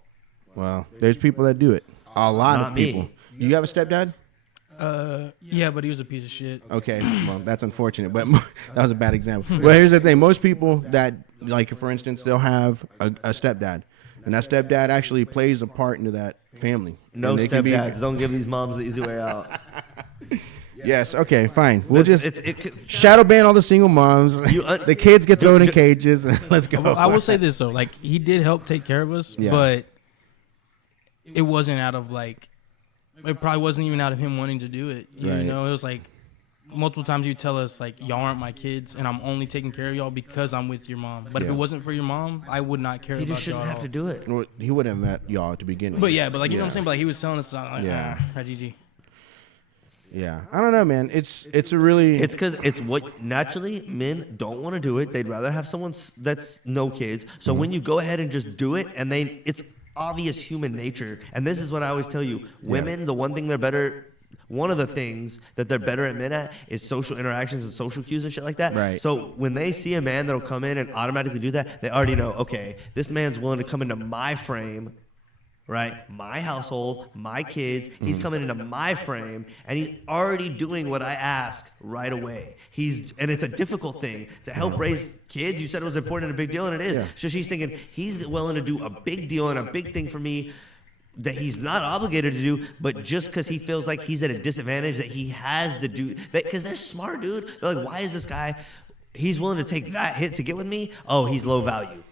Well, there's people that do it. A lot of people. You have a stepdad? Yeah, but he was a piece of shit. Okay, well, that's unfortunate, but that was a bad example. Well, here's the thing. Most people that, like, for instance, they'll have a stepdad, and that stepdad actually plays a part into that family. No stepdads. Don't give these moms the easy way out. Yes, okay, fine. We'll shadow ban all the single moms. The kids get thrown in cages. Let's go. I will say this, though. Like, he did help take care of us, but it wasn't out of, like, it probably wasn't even out of him wanting to do it. You know, it was like multiple times you tell us, like, y'all aren't my kids, and I'm only taking care of y'all because I'm with your mom. But if it wasn't for your mom, I would not care about y'all. He just shouldn't have to do it. Well, he wouldn't have met y'all to begin with. But yeah, but like, you know what I'm saying? But like, he was telling us, like, GG. Yeah, I don't know, man. It's because it's what naturally men don't want to do it. They'd rather have someone that's no kids. So when you go ahead and just do it, and it's obvious human nature. And this is what I always tell you. Women, the one thing they're better, one of the things that they're better at men at is social interactions and social cues and shit like that. Right. So when they see a man that'll come in and automatically do that, they already know, okay, this man's willing to come into my frame, right? My household, my kids. He's coming into my frame, and he's already doing what I ask right away. And it's a difficult thing to help raise kids. You said it was important and a big deal, and it is. Yeah. So she's thinking he's willing to do a big deal and a big thing for me that he's not obligated to do, but just because he feels like he's at a disadvantage that he has to do that, because they're smart, dude. They're like, why is this guy? He's willing to take that hit to get with me. Oh, he's low value.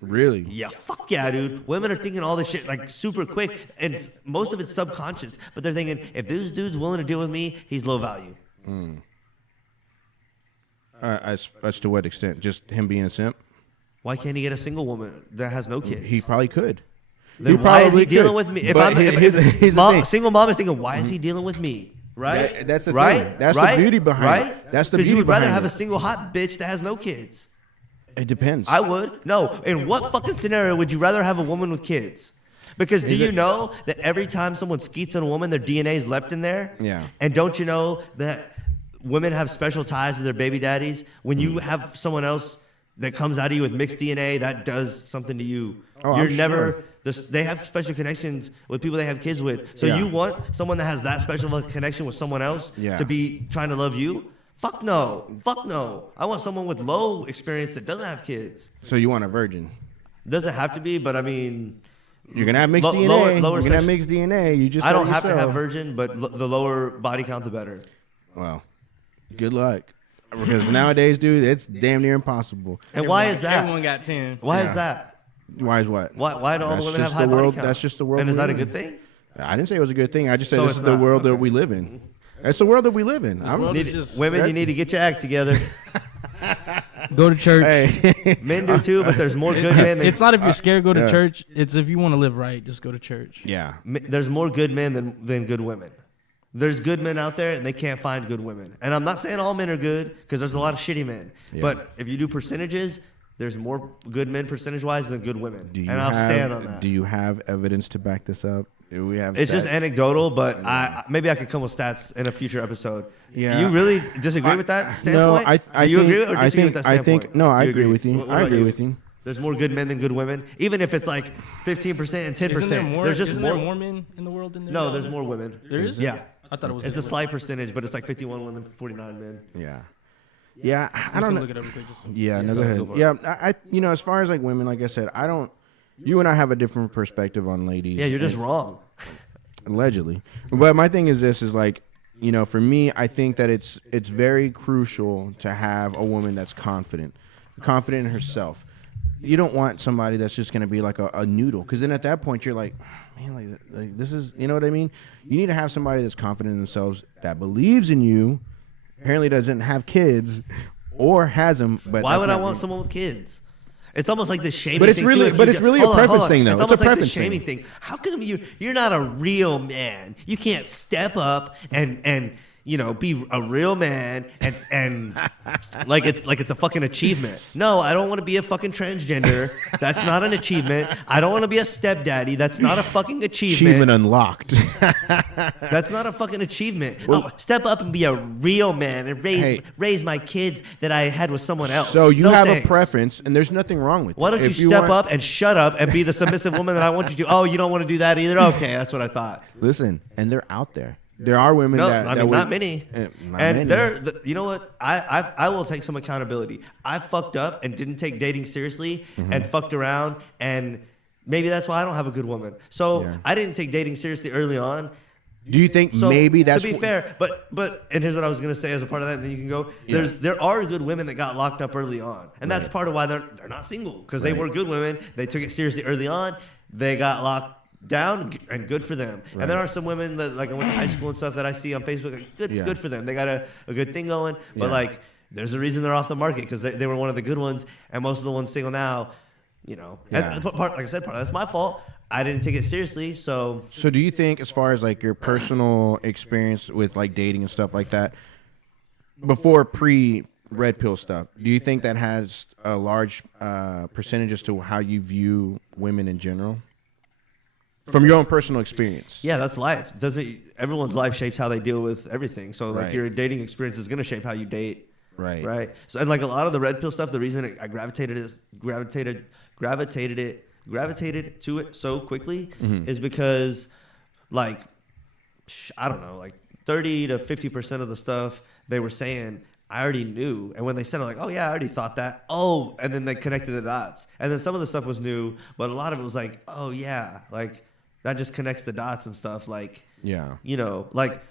Really? Yeah, fuck yeah, dude. Women are thinking all this shit like super quick, and most of it's subconscious. But they're thinking, if this dude's willing to deal with me, he's low value. As to what extent? Just him being a simp? Why can't he get a single woman that has no kids? He probably could. Then why is he dealing with me? If single mom is thinking, why is he dealing with me? Right? That's the thing. That's the beauty behind it. That's the beauty behind it. Because you would rather have a single hot bitch that has no kids. It depends. I would. No. In what fucking scenario would you rather have a woman with kids? Because do you know that every time someone skeets on a woman, their DNA is left in there? Yeah. And don't you know that women have special ties to their baby daddies? When you have someone else that comes out of you with mixed DNA, that does something to you. Oh, You're I'm never... sure. They have special connections with people they have kids with. So you want someone that has that special of a connection with someone else to be trying to love you? Fuck no. Fuck no. I want someone with low experience that doesn't have kids. So you want a virgin? Doesn't have to be, but I mean... You're going to have mixed DNA. You're going to have mixed DNA. You just I don't have to have virgin, but the lower body count, the better. Well, good luck. Because nowadays, dude, it's damn near impossible. And why is that? Everyone got 10. Why is that? Why is what? Why do all the women have high body count? That's just the world. And is that a good thing? I didn't say it was a good thing. I just said this is the world that we live in. It's the world that we live in. Women, you need to get your act together. Go to church. Hey. Men do too, but there's more good men. It's not if you're scared, go to church. It's if you want to live right, just go to church. Yeah. There's more good men than good women. There's good men out there, and they can't find good women. And I'm not saying all men are good, because there's a lot of shitty men. Yeah. But if you do percentages, there's more good men percentage-wise than good women. I'll stand on that. Do you have evidence to back this up? Do we have It's stats? just anecdotal, but maybe I could come with stats in a future episode. Yeah. You really disagree with that standpoint? No, I do you think, agree or disagree with that standpoint? I agree with you. I agree with you. There's more good men than good women, even if it's like 15% and 10%. There's more men in the world than there? No, there's more women. There is? Yeah. I thought it was. It's a slight percentage, but it's like 51 women, 49 men. Yeah. Yeah, I don't know. Look it up real quick, Yeah, no, go ahead. Yeah, as far as like women, like I said, you and I have a different perspective on ladies. Yeah, you're just wrong. Allegedly. But my thing is this, is like, for me, I think that it's very crucial to have a woman that's confident in herself. You don't want somebody that's just going to be like a noodle, because then at that point you're like, man, like this is, you know what I mean? You need to have somebody that's confident in themselves, that believes in you, apparently doesn't have kids or has them. But why would I want someone with kids? It's almost like the shaming but it's thing. Really, but it's really a preference thing, though. It's almost like the shaming thing. How come you're not a real man? You can't step up and be a real man and like it's a fucking achievement. No, I don't want to be a fucking transgender. That's not an achievement. I don't want to be a stepdaddy. That's not a fucking achievement. Achievement unlocked. That's not a fucking achievement. Well, step up and be a real man and raise my kids that I had with someone else. So you have a preference, and there's nothing wrong with it. Why don't you step up and shut up and be the submissive woman that I want you to? Oh, you don't want to do that either? Okay, that's what I thought. Listen, and they're out there. There are women not many. And you know what? I will take some accountability. I fucked up and didn't take dating seriously and fucked around, and maybe that's why I don't have a good woman. So I didn't take dating seriously early on. Do you think maybe that's... To be fair, but and here's what I was going to say as a part of that, and then you can go. There are good women that got locked up early on, and that's part of why they're not single, because they were good women. They took it seriously early on. They got locked down, and good for them. Right. And there are some women that, like, I went to high school and stuff, that I see on Facebook, like, good for them. They got a good thing going, but like, there's a reason they're off the market, because they were one of the good ones, and most of the ones single now, and like I said, that's my fault. I didn't take it seriously. So do you think, as far as like your personal experience with like dating and stuff like that, before pre-red pill stuff, do you think that has a large percentage as to how you view women in general? From your own personal experience. Yeah, that's life. Everyone's life shapes how they deal with everything. So like your dating experience is going to shape how you date. Right. So, and like a lot of the red pill stuff, the reason I gravitated to it so quickly is because, like, I don't know, like 30 to 50% of the stuff they were saying, I already knew. And when they said it, like, oh yeah, I already thought that. Oh, and then they connected the dots. And then some of the stuff was new, but a lot of it was like, oh yeah, like, that just connects the dots and stuff. Like, like,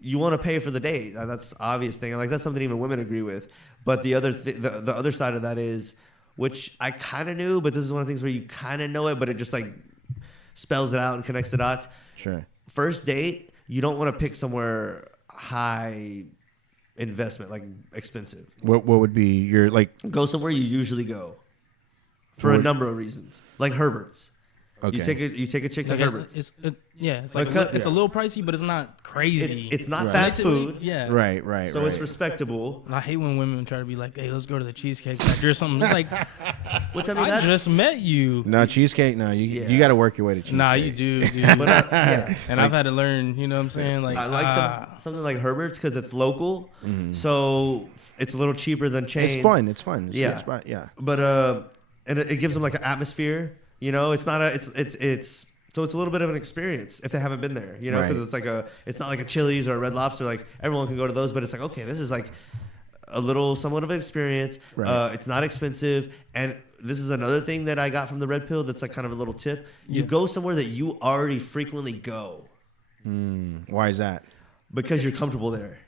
you want to pay for the date. That's obvious thing. Like, that's something even women agree with. But the other the other side of that is, which I kind of knew, but this is one of the things where you kind of know it, but it just like spells it out and connects the dots. Sure. First date, you don't want to pick somewhere high investment, like expensive. What would be your, like... Go somewhere you usually go for a number of reasons. Like Herbert's. Okay. You take a chick to Herbert. It's a little pricey, but it's not crazy. It's not fast food. Yeah. Right. So it's respectable. And I hate when women try to be like, "Hey, let's go to the Cheesecake Factory or something." It's like, which I mean, I just met you. No cheesecake. No, you got to work your way to cheesecake. Nah, you do, dude. But and I've had to learn. You know what I'm saying? Like, I like something like Herbert's because it's local, so it's a little cheaper than chains. It's fun. It's a good spot. Yeah. But and it gives them like an atmosphere. You know, it's not it's so it's a little bit of an experience if they haven't been there. You know, because it's not like a Chili's or a Red Lobster. Like everyone can go to those, but it's like, okay, this is like a little somewhat of an experience. Right. It's not expensive, and this is another thing that I got from the Red Pill. That's like kind of a little tip. You go somewhere that you already frequently go. Why is that? Because you're comfortable there.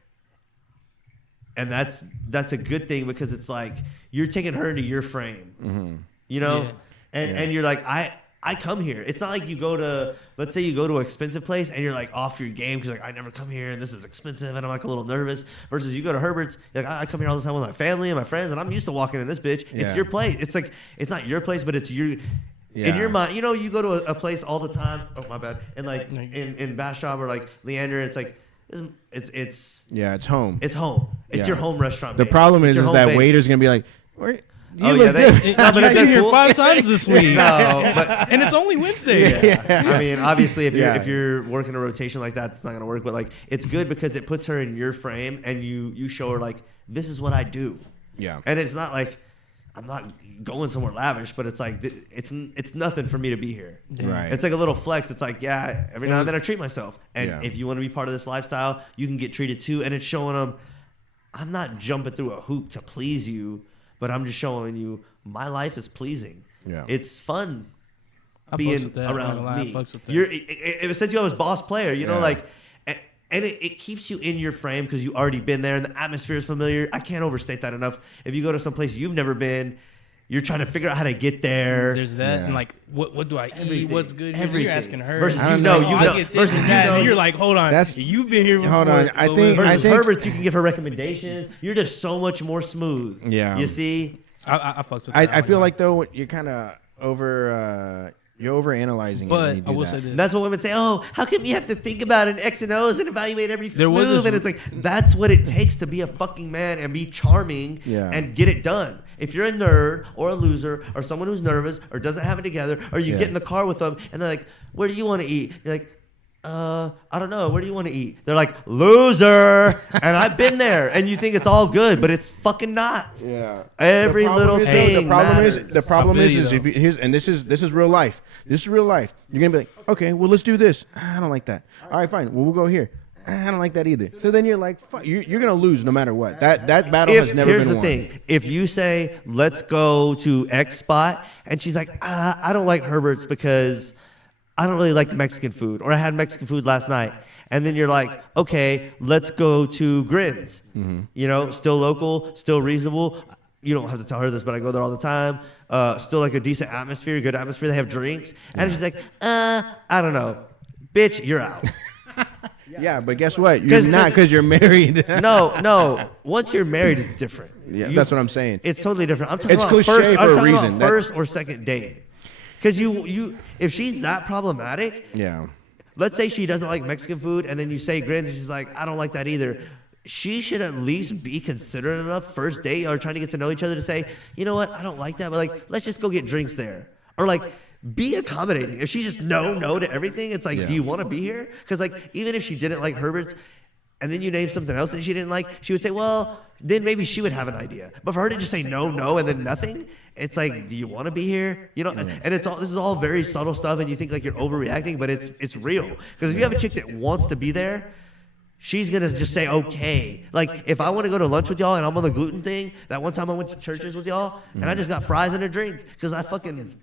And that's a good thing because it's like you're taking her into your frame, you know, and you're like, I come here. It's not like you go to, let's say you go to an expensive place and you're like off your game because like I never come here and this is expensive and I'm like a little nervous. Versus you go to Herbert's, like I come here all the time with my family and my friends and I'm used to walking in this bitch. It's your place. It's like it's not your place, but it's your. In your mind, you know, you go to a place all the time. Oh my bad. And like in Bastrop or like Leander, it's like. It's home. It's home. It's your home restaurant. The problem is that waiter's gonna be like, "Where? But you're here 5 times this week." No, but and it's only Wednesday. I mean, obviously, if you're working a rotation like that, it's not gonna work. But like, it's good because it puts her in your frame, and you show her like, this is what I do. Yeah. And it's not like I'm not going somewhere lavish, but it's like it's nothing for me to be here. Right. It's like a little flex. It's like, every now and then I treat myself. And if you want to be part of this lifestyle, you can get treated too. And it's showing them, I'm not jumping through a hoop to please you, but I'm just showing you my life is pleasing. Yeah. It's fun being around me. It says you have a boss player, you know, like, and it keeps you in your frame because you already been there and the atmosphere is familiar. I can't overstate that enough. If you go to some place you've never been, you're trying to figure out how to get there. There's that, and like, what do I eat? What's good? Everything. You're asking her. Versus you know. Versus and you're like, hold on. You've been here before. Hold on. I think Herbert, you can give her recommendations. You're just so much more smooth. Yeah. You see? I fucked with that. I feel like though you're kind of you're overanalyzing it when you do say this. That's what women say. Oh, how come you have to think about an X and O's and evaluate every move? And it's like, that's what it takes to be a fucking man and be charming and get it done. If you're a nerd or a loser or someone who's nervous or doesn't have it together, or you get in the car with them and they're like, where do you want to eat? You're like, I don't know. Where do you want to eat? They're like, loser. And I've been there. And you think it's all good, but it's fucking not. Yeah. Every little thing. The problem is if you, and this is real life. This is real life. You're gonna be like, okay, well let's do this. I don't like that. All right, fine. Well, we'll go here. I don't like that either. So then you're like, fuck, you're gonna lose no matter what. That battle has never been won. Here's the thing: if you say, let's go to X spot, and she's like, I don't like Herbert's because I don't really like the Mexican food, or I had Mexican food last night. And then you're like, okay, let's go to Grins. Mm-hmm. You know, still local, still reasonable. You don't have to tell her this, but I go there all the time. Still like a decent atmosphere, good atmosphere. They have drinks. And she's like, I don't know. Bitch, you're out. Yeah, but guess what? You're not because you're married. No. Once you're married, it's different. Yeah, that's what I'm saying. It's totally different. I'm talking it's about cliche for a reason. First or second date. Because you, if she's that problematic, let's say she doesn't like Mexican food, and then you say Grins, and she's like, I don't like that either. She should at least be considerate enough first date or trying to get to know each other to say, you know what, I don't like that, but like, let's just go get drinks there. Or like, be accommodating. If she's just no to everything, it's like, do you want to be here? Because like, even if she didn't like Herbert's, and then you name something else that she didn't like, she would say, well, then maybe she would have an idea. But for her to just say no, and then nothing, it's like, do you want to be here? You know, and this is all very subtle stuff, and you think like you're overreacting, but it's real. Because if you have a chick that wants to be there, she's gonna just say okay. Like if I want to go to lunch with y'all and I'm on the gluten thing, that one time I went to churches with y'all and I just got fries and a drink because I fucking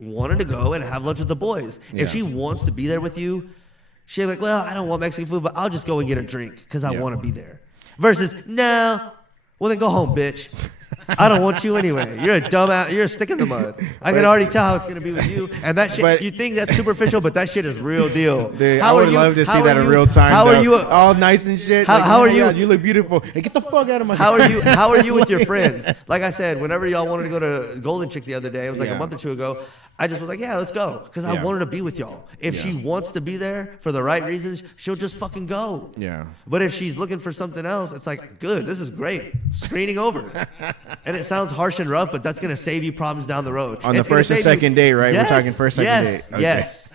wanted to go and have lunch with the boys. If she wants to be there with you, she's like, well, I don't want Mexican food, but I'll just go and get a drink because I want to be there. Versus, no, well then go home, bitch. I don't want you anyway. You're a dumbass. You're a stick in the mud. I can already tell how it's gonna be with you. And that shit, you think that's superficial, but that shit is real deal. Dude, I would love to see that in real time. How are you? All nice and shit. How are you? You look beautiful. Hey, get the fuck out of my. How are you with your friends? Like I said, whenever y'all wanted to go to Golden Chick the other day, it was like a month or two ago. I just was like, yeah, let's go. Because I want her to be with y'all. If she wants to be there for the right reasons, she'll just fucking go. Yeah. But if she's looking for something else, it's like, good, this is great. Screening over. And it sounds harsh and rough, but that's going to save you problems down the road. On the first and second date, right? Yes, We're talking first, second date. Okay. Yes.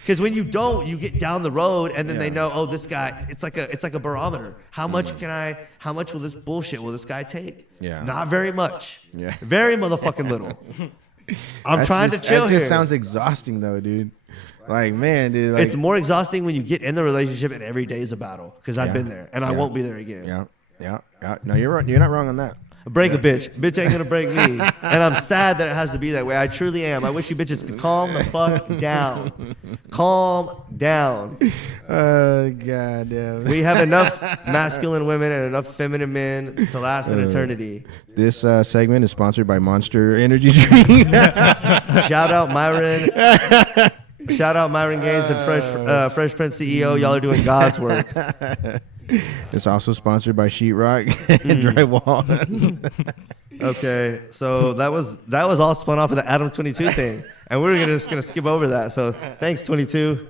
Because when you don't, you get down the road and then they know, oh, this guy, it's like a barometer. How much will this bullshit will this guy take? Yeah. Not very much. Yeah. Very motherfucking little. I'm trying to chill here. here. That just sounds exhausting though, dude. Like, man, dude. Like, it's more exhausting when you get in the relationship and every day is a battle. Because I've been there and I won't be there again. Yeah. No, you're right. You're not wrong on that. Break a bitch. Bitch ain't gonna break me. And I'm sad that it has to be that way. I truly am. I wish you bitches could calm the fuck down. Calm down. Oh, God damn. We have enough masculine women and enough feminine men to last an eternity. This segment is sponsored by Monster Energy Drink. Shout out Myron. Shout out Myron Gaines and Fresh Prince CEO. Y'all are doing God's work. It's also sponsored by Sheetrock and Drywall. Okay, so that was all spun off of the Adam 22 thing, and we're just gonna skip over that. So thanks 22.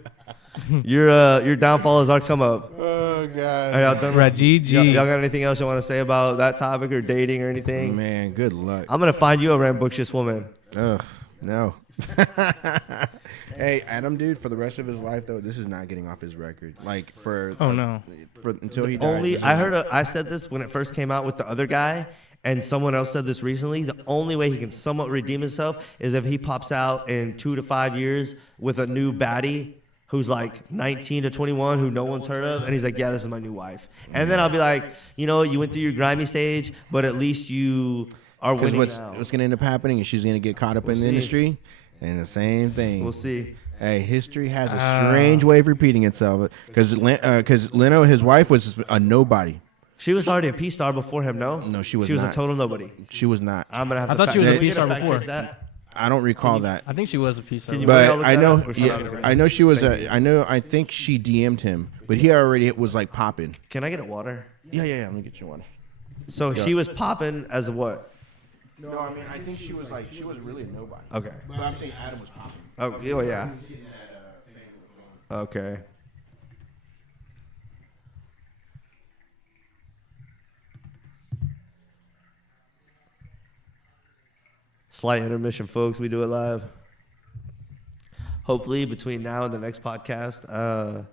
Your downfall is our come up. Oh God. Are y'all done? Rajiji. Y'all got anything else you want to say about that topic or dating or anything? Man, good luck. I'm gonna find you a rambunctious woman. Ugh, no. Hey, Adam, dude, for the rest of his life though, this is not getting off his record. Like for until he dies. I said this when it first came out with the other guy, and someone else said this recently. The only way he can somewhat redeem himself is if he pops out in 2 to 5 years with a new baddie who's like 19 to 21 who no one's heard of, and he's like, yeah, this is my new wife. And then I'll be like, you know, you went through your grimy stage, but at least you are winning now. What's going to end up happening is she's going to get caught up in the industry. And the same thing. We'll see. Hey, history has a strange way of repeating itself. Because Leno, his wife, was a nobody. She was already a P-star before him, no? No, she was She was not. a total nobody. She was not. I'm gonna have I to thought she was a P-star before. I don't recall that. I think she was a piece of. But I know. Yeah, I know she was I think she DM'd him, but he already was like popping. Can I get a water? Yeah. Let me get you one. So she was popping as a what? No, I mean I think she was really a nobody. Okay. But I'm saying Adam was popping. Oh yeah. Okay. Slight intermission, folks. We do it live. Hopefully, between now and the next podcast,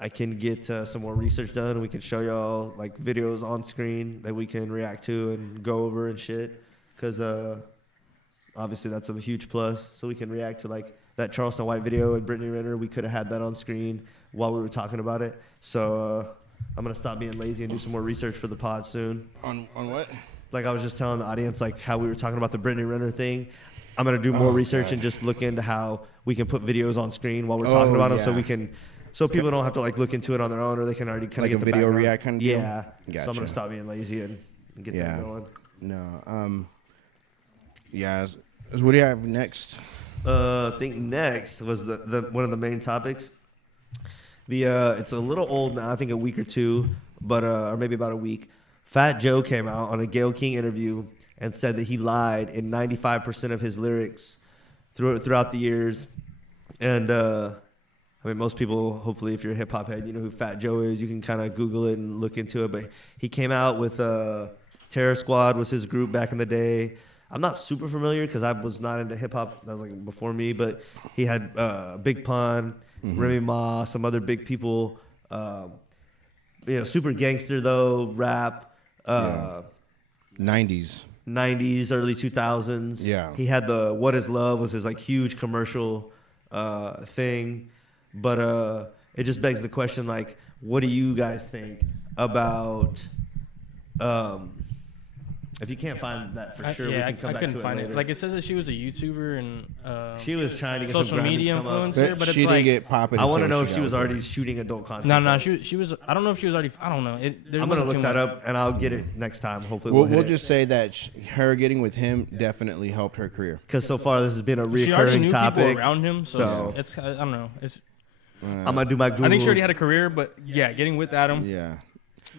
I can get some more research done, and we can show y'all like videos on screen that we can react to and go over and shit. Because obviously that's a huge plus. So we can react to like that Charleston White video and Brittany Renner. We could have had that on screen while we were talking about it. So I'm gonna stop being lazy and do some more research for the pod soon. On what? Like I was just telling the audience, like how we were talking about the Brittany Renner thing. I'm gonna do more research and just look into how we can put videos on screen while we're talking about them, so we can, so people don't have to like look into it on their own, or they can already kind of get the video background. react kind of deal? Yeah. Gotcha. So I'm gonna stop being lazy and get that going. No. Yeah. So what do you have next? I think next was the one of the main topics. It's a little old now, I think a week or two, but or maybe about a week. Fat Joe came out on a Gayle King interview and said that he lied in 95% of his lyrics throughout the years. And I mean, most people, hopefully, if you're a hip hop head, you know who Fat Joe is. You can kind of Google it and look into it. But he came out with Terror Squad was his group back in the day. I'm not super familiar because I was not into hip hop. That was like before me. But he had Big Pun, Remy Ma, some other big people. Super gangster though, rap. 90s, early 2000s. Yeah. He had the What Is Love was his like huge commercial thing. But it just begs the question, like, what do you guys think about if you can't find that for sure, we can come back to it later. Like, it says that she was a YouTuber and she was trying to get social some media influencer, but she it's didn't like, get popping. I want to know if she was already shooting adult content. No, she was. I don't know if she was already. I don't know. I'm gonna look that up, and I'll get it next time. Hopefully, we'll just say that her getting with him definitely helped her career. Because so far, this has been a she already recurring knew topic people around him, so it's. I don't know. It's. I'm gonna do my Googles. I think she already had a career, but yeah, getting with Adam. Yeah.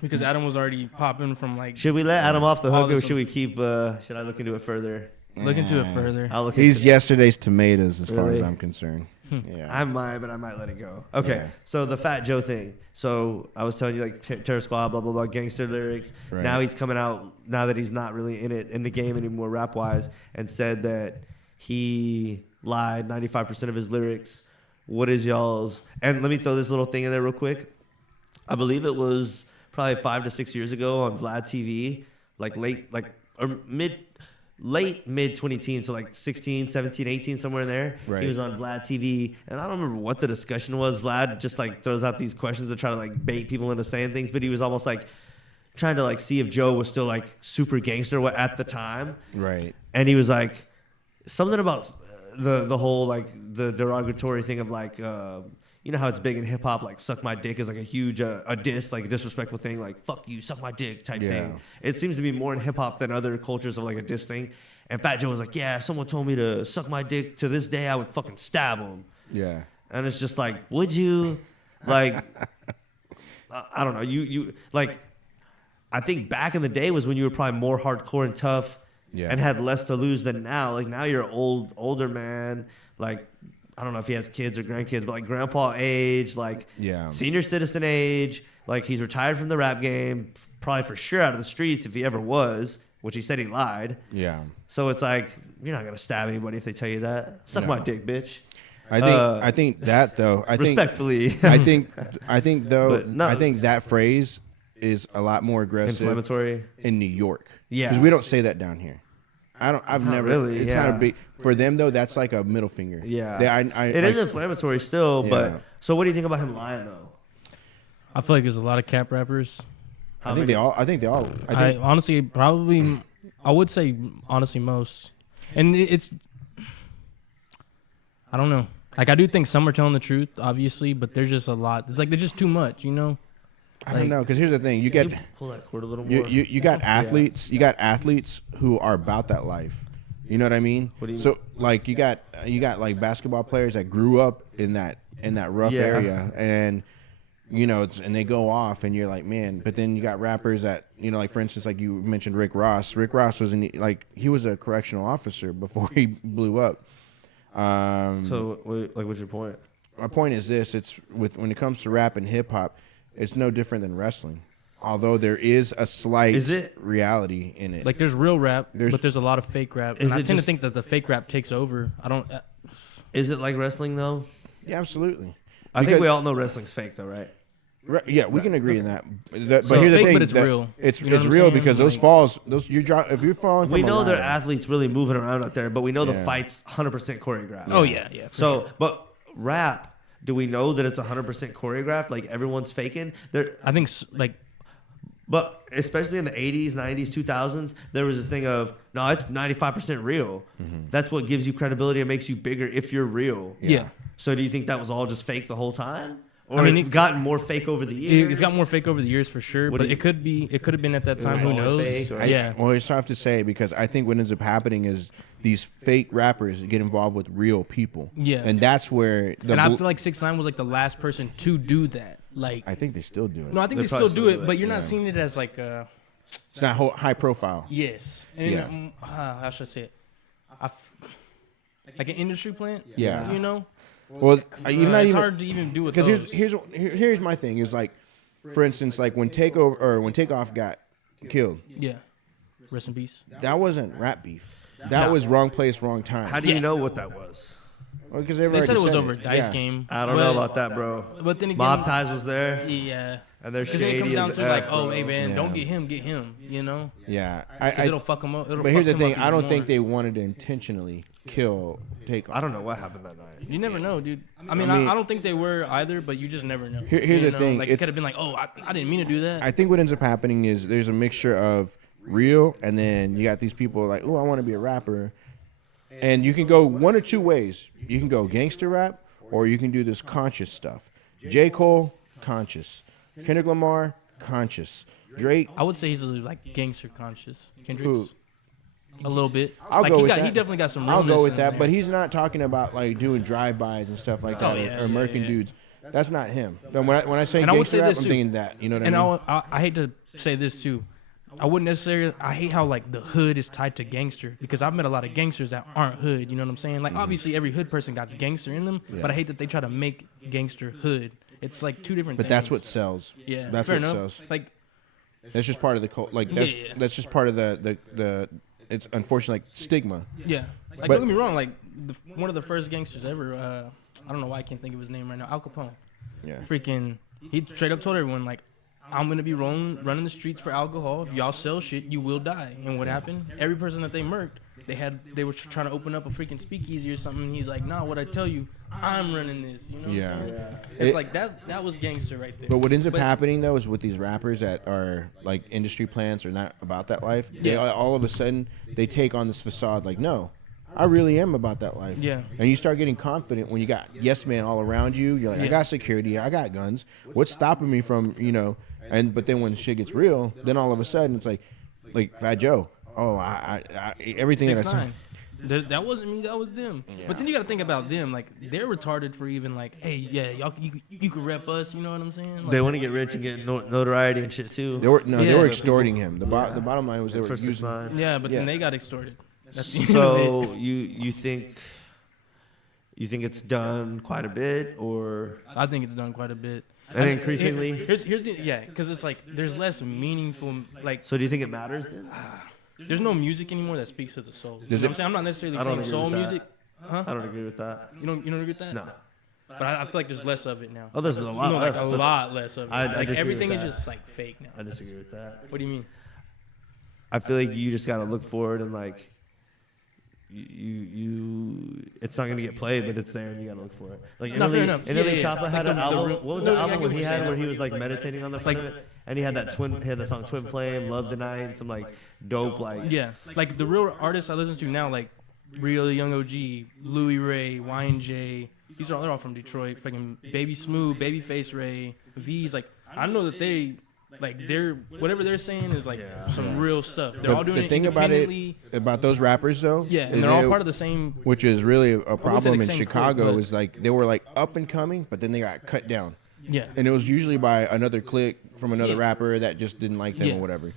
Because Adam was already popping from like. Should we let Adam off the hook, or should we keep? Should I look into it further? Look into it further. He's yesterday's tomatoes as far as I'm concerned. Yeah. I might let it go. Okay, so the Fat Joe thing. So I was telling you, like, Terror Squad, blah, blah, blah, gangster lyrics. Right. Now he's coming out, now that he's not really in the game anymore rap-wise, and said that he lied 95% of his lyrics. What is y'all's? And let me throw this little thing in there real quick. I believe it was probably 5 to 6 years ago on Vlad TV, like late mid 2010s, so like 16, 17, 18, somewhere in there. Right. He was on Vlad TV, and I don't remember what the discussion was. Vlad just like throws out these questions to try to like bait people into saying things, but he was almost like trying to like see if Joe was still like super gangster at the time. Right. And he was like something about the whole like the derogatory thing of like you know how it's big in hip hop, like suck my dick is like a huge a diss, like a disrespectful thing, like fuck you, suck my dick type thing. It seems to be more in hip hop than other cultures of like a diss thing. And Fat Joe was like, yeah, if someone told me to suck my dick to this day, I would fucking stab him. Yeah. And it's just like, would you? Like, I don't know. You like, I think back in the day was when you were probably more hardcore and tough and had less to lose than now. Like now you're older man, like, I don't know if he has kids or grandkids, but like grandpa age, like senior citizen age, like he's retired from the rap game, probably for sure out of the streets if he ever was, which he said he lied. Yeah. So it's like, you're not going to stab anybody if they tell you that. Suck my dick, bitch. I think that though, respectfully. I think that phrase is a lot more aggressive. Inflammatory. In New York. Yeah. Because we don't say that down here. I've never really. It's not a big for them though. That's like a middle finger. Yeah, it is inflammatory still. Yeah. But so, what do you think about him lying though? I feel like there's a lot of cap rappers. I think they all. I honestly probably. I would say honestly most, and it's. I don't know. Like I do think some are telling the truth, obviously, but there's just a lot. It's like there's just too much, you know. I don't know, because here's the thing: you get pull that cord a little more. You got athletes. You got athletes who are about that life. You know what I mean? What do you mean? So like you got like basketball players that grew up in that rough area, and you know, and they go off, and you're like, man. But then you got rappers that, you know, like for instance, like you mentioned Rick Ross. Rick Ross was he was a correctional officer before he blew up. So like, what's your point? My point is this: it's when it comes to rap and hip hop. It's no different than wrestling, although there is a slight reality in it. Like there's real rap, but there's a lot of fake rap, and I tend to think that the fake rap takes over. I don't. Is it like wrestling though? Yeah, absolutely. I think we all know wrestling's fake though, right? Yeah, we can agree in that. But here's the thing: but it's real. It's real because those falls, if you're falling. We know they're athletes really moving around out there, but we know the fight's 100% choreographed. Oh yeah. So, sure. But rap. Do we know that it's 100% choreographed? Like everyone's faking? I think but especially in the 80s, 90s, 2000s, there was a thing of, no, it's 95% real. Mm-hmm. That's what gives you credibility and makes you bigger if you're real. Yeah. So do you think that was all just fake the whole time? Or it's gotten more fake over the years? It's got more fake over the years for sure, but it could have been at that time. Who knows? Fake, right? Yeah. Well, it's tough to say because I think what ends up happening is these fake rappers get involved with real people. Yeah. And that's where I feel like 6ix9ine was like the last person to do that. Like I think they still do it. No, I think they still do it, but you're not seeing it as like a. It's not high profile. Yes. And how should I say it? Like an industry plant. Yeah. You know. Well, it's hard to even do with those. Because here's my thing is like, for instance, like when Takeoff got killed. Yeah. Rest in peace. That wasn't rap beef. That was wrong place, wrong time. How do you know what that was? Well, because they said it was over Dice game. I don't know about that, bro. But then again, Mob Ties was there. Yeah. And they're shady. Because it comes down to like, bro. hey man, don't get him, you know? Yeah. Because it'll fuck him up. But here's the thing: I don't think they wanted to intentionally kill Takeoff. I don't know what happened that night. You never know, dude. I mean, I don't think they were either, but you just never know. Here's the thing: like it could have been like, oh, I didn't mean to do that. I think what ends up happening is there's a mixture of real, and then you got these people like, oh, I want to be a rapper, and you can go one or two ways. You can go gangster rap, or you can do this conscious stuff. J. Cole, conscious. Kendrick Lamar, conscious. Drake. I would say he's like gangster conscious. Kendrick's a little bit. I'll go with that. He definitely got some realness. I'll go with that, there. but he's not talking about like doing drive-bys and stuff like that, or murking dudes. That's not him. When I say gangster rap, I'm thinking that. You know what I mean? And I hate to say this too. I wouldn't necessarily. I hate how like the hood is tied to gangster because I've met a lot of gangsters that aren't hood. You know what I'm saying? Like obviously every hood person got gangster in them, but I hate that they try to make gangster hood. It's like two different. But things. that's what sells. Yeah, that's fair what enough. sells. Like that's just part of the cult. Like that's just part of the. It's unfortunately like stigma. Yeah, like don't get me wrong. Like one of the first gangsters ever. I don't know why I can't think of his name right now. Al Capone. Yeah. Freaking, he straight up told everyone like, I'm gonna be running the streets for alcohol. If y'all sell shit, you will die. And what happened? Every person that they murked, they were trying to open up a freaking speakeasy or something. And he's like, nah, what I tell you, I'm running this. You know what I'm saying? It's like that was gangster right there. But what ends up happening though is with these rappers that are like industry plants or not about that life, they all of a sudden they take on this facade like, no, I really am about that life. Yeah. And you start getting confident when you got yes man all around you. You're like, I got security, I got guns. What's stopping me from, but then when shit gets real, then all of a sudden it's like Fat Joe. Oh, I everything 6ix9ine. that I said. That wasn't me, that was them. Yeah. But then you got to think about them. Like, they're retarded for even, like, hey, yeah, y'all, you can rep us, you know what I'm saying? Like, they want to get rich and get notoriety and shit, too. They were extorting him. The bottom line was they were using him. Yeah, but then they got extorted. That's so you think it's done quite a bit, or? I think it's done quite a bit. And increasingly? Here's the, because it's like, there's less meaningful, like. So do you think it matters then? There's no music anymore that speaks to the soul. You know what I'm saying? I'm not necessarily saying soul music. Huh? I don't agree with that. You don't agree with that? No. But I feel like there's less of it now. Oh, there's a lot less. Like a lot less of it. Like everything is that. just like fake now. I disagree with that. What do you mean? I feel like you just gotta look forward and like you it's not gonna get played, but it's there and you gotta look for it. Like Italy Choppa had an album. What was the album when he had where he was like meditating on the front of it? And he had that song Twin Flame, Love the Night, and some like dope like like the real artists I listen to now, like Real Young OG, Louis Ray, YNJ. They're all from Detroit. Fucking Baby Smooth, Babyface Ray, V's. Like I know that they're whatever they're saying is like some real stuff. They're all doing the thing about those rappers though. Yeah, and they're all part of the same. Which is really a problem in Chicago. Is like they were like up and coming, but then they got cut down. Yeah, and it was usually by another clique from another rapper that just didn't like them or whatever.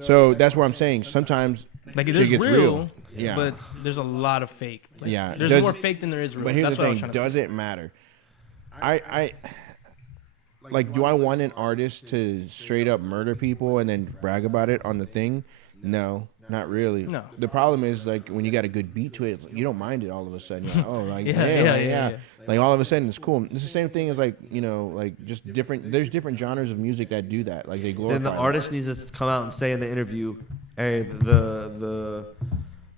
So that's what I'm saying. Sometimes like it gets real, yeah, but there's a lot of fake. Like, yeah, there's more fake than there is real. But here's that's the thing: does it matter? Like, do I want an artist to straight up murder people and then brag about it on the thing? No, not really. No. The problem is like when you got a good beat to it, you don't mind it all of a sudden. You're like, oh, like yeah. Like all of a sudden it's cool. It's the same thing as like like just different. There's different genres of music that do that. Like they glorify. Then the artist needs to come out and say in the interview, "Hey, the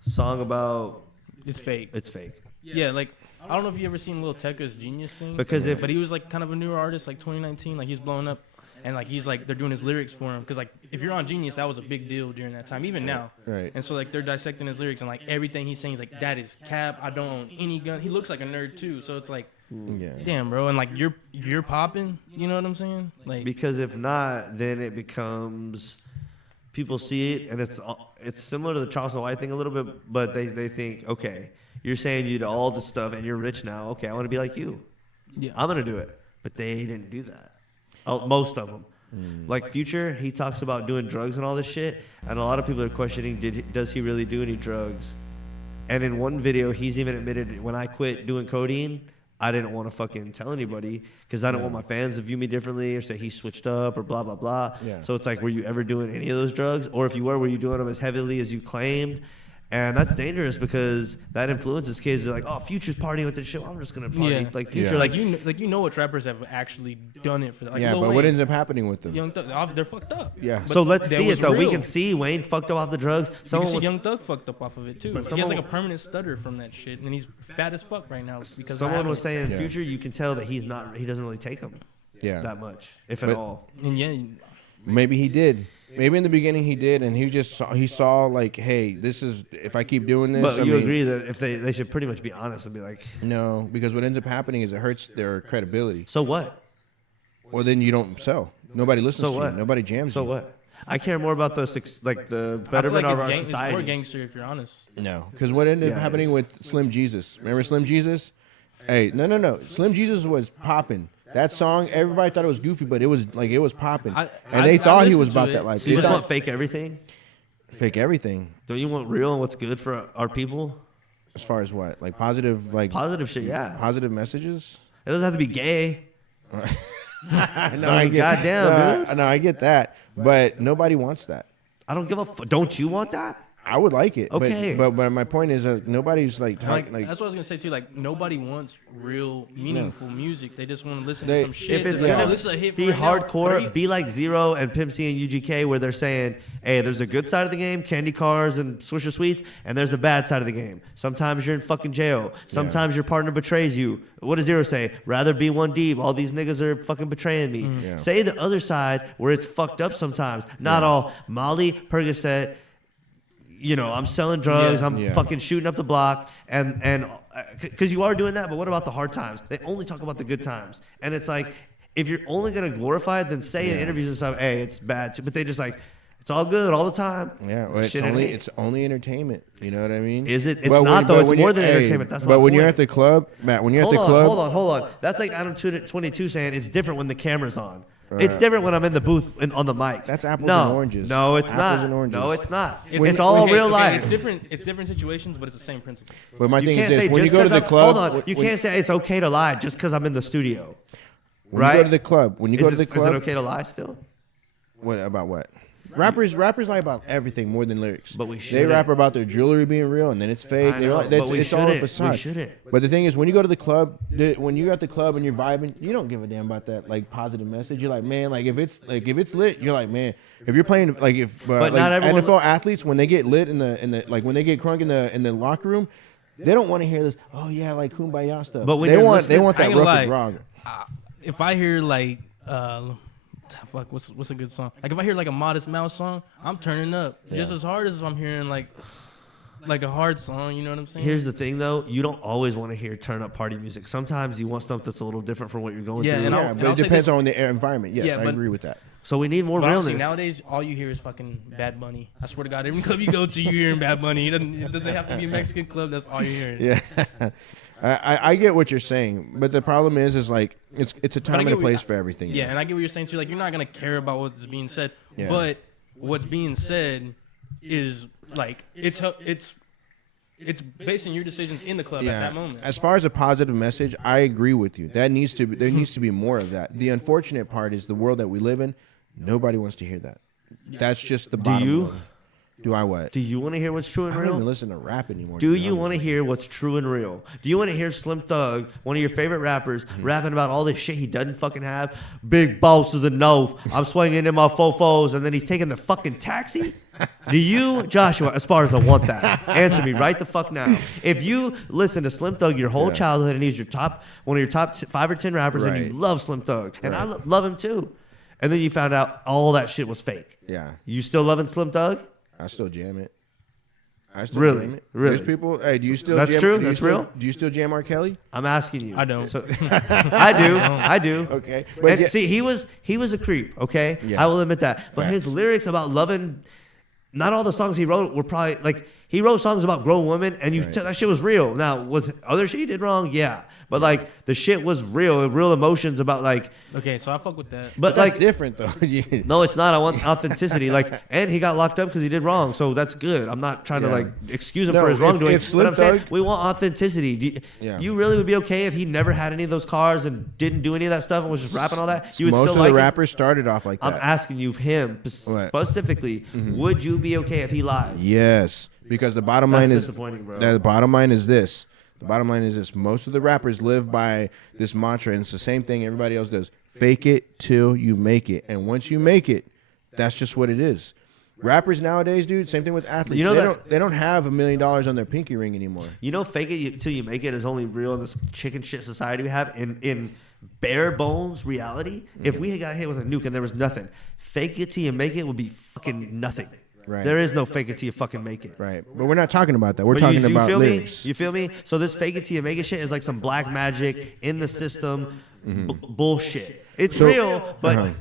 song about it's fake. It's fake." Yeah, like. I don't know if you ever seen Lil Tecca's Genius thing. But he was like kind of a newer artist, like 2019, like he's blowing up, and like he's like they're doing his lyrics for him, because like if you're on Genius, that was a big deal during that time, even now. Right. And so like they're dissecting his lyrics and like everything he's saying is like that is cap. I don't own any gun. He looks like a nerd too, so it's like, damn, bro, and like you're popping. You know what I'm saying? Like because if not, then it becomes people see it, and it's similar to the Charleston White thing a little bit, but they think, okay. You're saying you do all this stuff and you're rich now. Okay, I want to be like you. Yeah, I'm gonna do it. But they didn't do that. Most of them, like Future, he talks about doing drugs and all this shit, and a lot of people are questioning, does he really do any drugs? And in one video, he's even admitted, when I quit doing codeine, I didn't want to fucking tell anybody because I don't want my fans to view me differently or say he switched up or blah blah blah. Yeah. So it's like, were you ever doing any of those drugs? Or if you were you doing them as heavily as you claimed? And that's dangerous because that influences kids. They're like, oh, Future's partying with this shit. Well, I'm just gonna party. Yeah. Like Future, like you know what rappers have actually done it for. Like, yeah, but what ends up happening with them? Young Thug, they're fucked up. Yeah. So let's see it though. Real. We can see Wayne fucked up off the drugs. Young Thug fucked up off of it too. He has like a permanent stutter from that shit, and he's fat as fuck right now because someone was saying Future, you can tell that he doesn't really take them. Yeah. That much, if at all. And maybe he did. Maybe in the beginning he did, and he saw like, hey, this is, if I keep doing this. But you agree that if they should pretty much be honest and be like, no, because what ends up happening is it hurts their credibility. So what? Well, then you don't sell. Nobody listens to you. Nobody jams you. So what? I care more about the betterment of our society. It's more gangster if you're honest. No, because what ended up happening with Slim Jesus? Remember Slim Jesus? Hey, no. Slim Jesus was popping. That song, everybody thought it was goofy, but it was popping, and they thought he was about that life. So you just want fake everything? Fake everything. Don't you want real and what's good for our people? As far as what, like positive shit, yeah. Positive messages. It doesn't have to be gay. No, I get, goddamn, dude. No, I get that, but nobody wants that. I don't give a fuck. Don't you want that? I would like it. Okay. But my point is that nobody's like that's what I was gonna say too. Like nobody wants real meaningful music. They just want to listen to some shit. If it's gonna this is a hit be hardcore, be like Zero and Pimp C and UGK, where they're saying, hey, there's a good side of the game, candy cars and Swisher Sweets, and there's a bad side of the game. Sometimes you're in fucking jail. Sometimes your partner betrays you. What does Zero say? Rather be one deep. All these niggas are fucking betraying me. Yeah. Say the other side where it's fucked up sometimes. Not all Molly, Percocet. You know, I'm selling drugs, I'm fucking shooting up the block, and because you are doing that, but what about the hard times? They only talk about the good times. And it's like, if you're only going to glorify it, then say in interviews and stuff, hey, it's bad. But they just like, it's all good all the time. Yeah, well, it's only entertainment. You know what I mean? Is it? It's not, though. It's more than entertainment. That's my point. But when you're at the club, Matt, when you're at the club. Hold on. That's like Adam 22 saying it's different when the camera's on. It's different when I'm in the booth and on the mic. That's apples and oranges. No, it's apples not. And oranges. No, it's not. It's all real life. It's different situations, but it's the same principle. But my thing is this: when you go to the club, hold on. You can't say it's okay to lie just because I'm in the studio. When you go to the club, is it okay to lie still? What about what? Rappers lie about everything more than lyrics. But we should. They rap about their jewelry being real, and then it's fake. It's all a facade. We shouldn't. But the thing is, when you go to the club, when you're at the club and you're vibing, you don't give a damn about that like positive message. You're like, man, like if it's lit, you're like, man, if you're playing like but not everyone. NFL athletes when they get lit in the like when they get crunk in the locker room, they don't want to hear this. Oh yeah, like kumbaya stuff. But they want that rough and raw. If I hear like. Fuck, what's a good song? Like if I hear like a Modest Mouse song, I'm turning up just as hard as if I'm hearing like a hard song. You know what I'm saying? Here's the thing though, you don't always want to hear turn up party music. Sometimes you want stuff that's a little different from what you're going through. But it depends on the environment. Yes, I agree with that. So we need more realness. Nowadays, all you hear is fucking Bad Bunny. I swear to God, every club you go to, you're hearing Bad Bunny. It doesn't have to be a Mexican club. That's all you're hearing. Yeah. I get what you're saying, but the problem is like it's a time and a place for everything. Yeah, and I get what you're saying too. Like you're not gonna care about what's being said, but what's being said is like it's basing your decisions in the club at that moment. As far as a positive message, I agree with you. There needs to be more of that. The unfortunate part is the world that we live in. Nobody wants to hear that. That's just the bottom. Do you? Line. Do I what? Do you want to hear what's true and real? I don't even listen to rap anymore. Do you want to hear what's true and real? Do you want to hear Slim Thug, one of your favorite rappers, rapping about all this shit he doesn't fucking have? Big boss of the north. I'm swinging in my fofos, and then he's taking the fucking taxi? Do you, Joshua, as far as I want that, answer me right the fuck now. If you listen to Slim Thug your whole childhood and he's one of your top 5 or 10 rappers and you love Slim Thug, and I love him too, and then you found out all that shit was fake. Yeah. You still loving Slim Thug? I still jam it. Really? There's people. Hey, do you still? That's jam, true. Do That's still, real. Do you still jam R. Kelly? I'm asking you. I don't. So, I do. Okay. But see, he was a creep. Okay, I will admit that. But his lyrics about loving, not all the songs he wrote were probably like he wrote songs about grown women, and that shit was real. Now, was other shit he did wrong? Yeah. But like the shit was real emotions about like. Okay, so I fuck with that. But that's like different though. No, it's not. I want authenticity. Like, and he got locked up because he did wrong, so that's good. I'm not trying to like excuse him for his wrongdoing. But I'm saying we want authenticity. You really would be okay if he never had any of those cars and didn't do any of that stuff and was just rapping all that. You would Most still of like the rappers started off like that. I'm asking you, him specifically, would you be okay if he lied? Yes, because the bottom line is disappointing, bro. The bottom line is this. The bottom line is this. Most of the rappers live by this mantra, and it's the same thing everybody else does. Fake it till you make it. And once you make it, that's just what it is. Rappers nowadays, dude, same thing with athletes. You know they don't have $1 million on their pinky ring anymore. You know, fake it till you make it is only real in this chicken shit society we have. In bare bones reality, if we got hit with a nuke and there was nothing, fake it till you make it would be fucking nothing. Right. There is no fake it till you fucking make it. Right. But we're not talking about that. We're talking about lyrics. You feel me? So this fake it till you make it shit is like some black magic in the system bullshit. It's real, but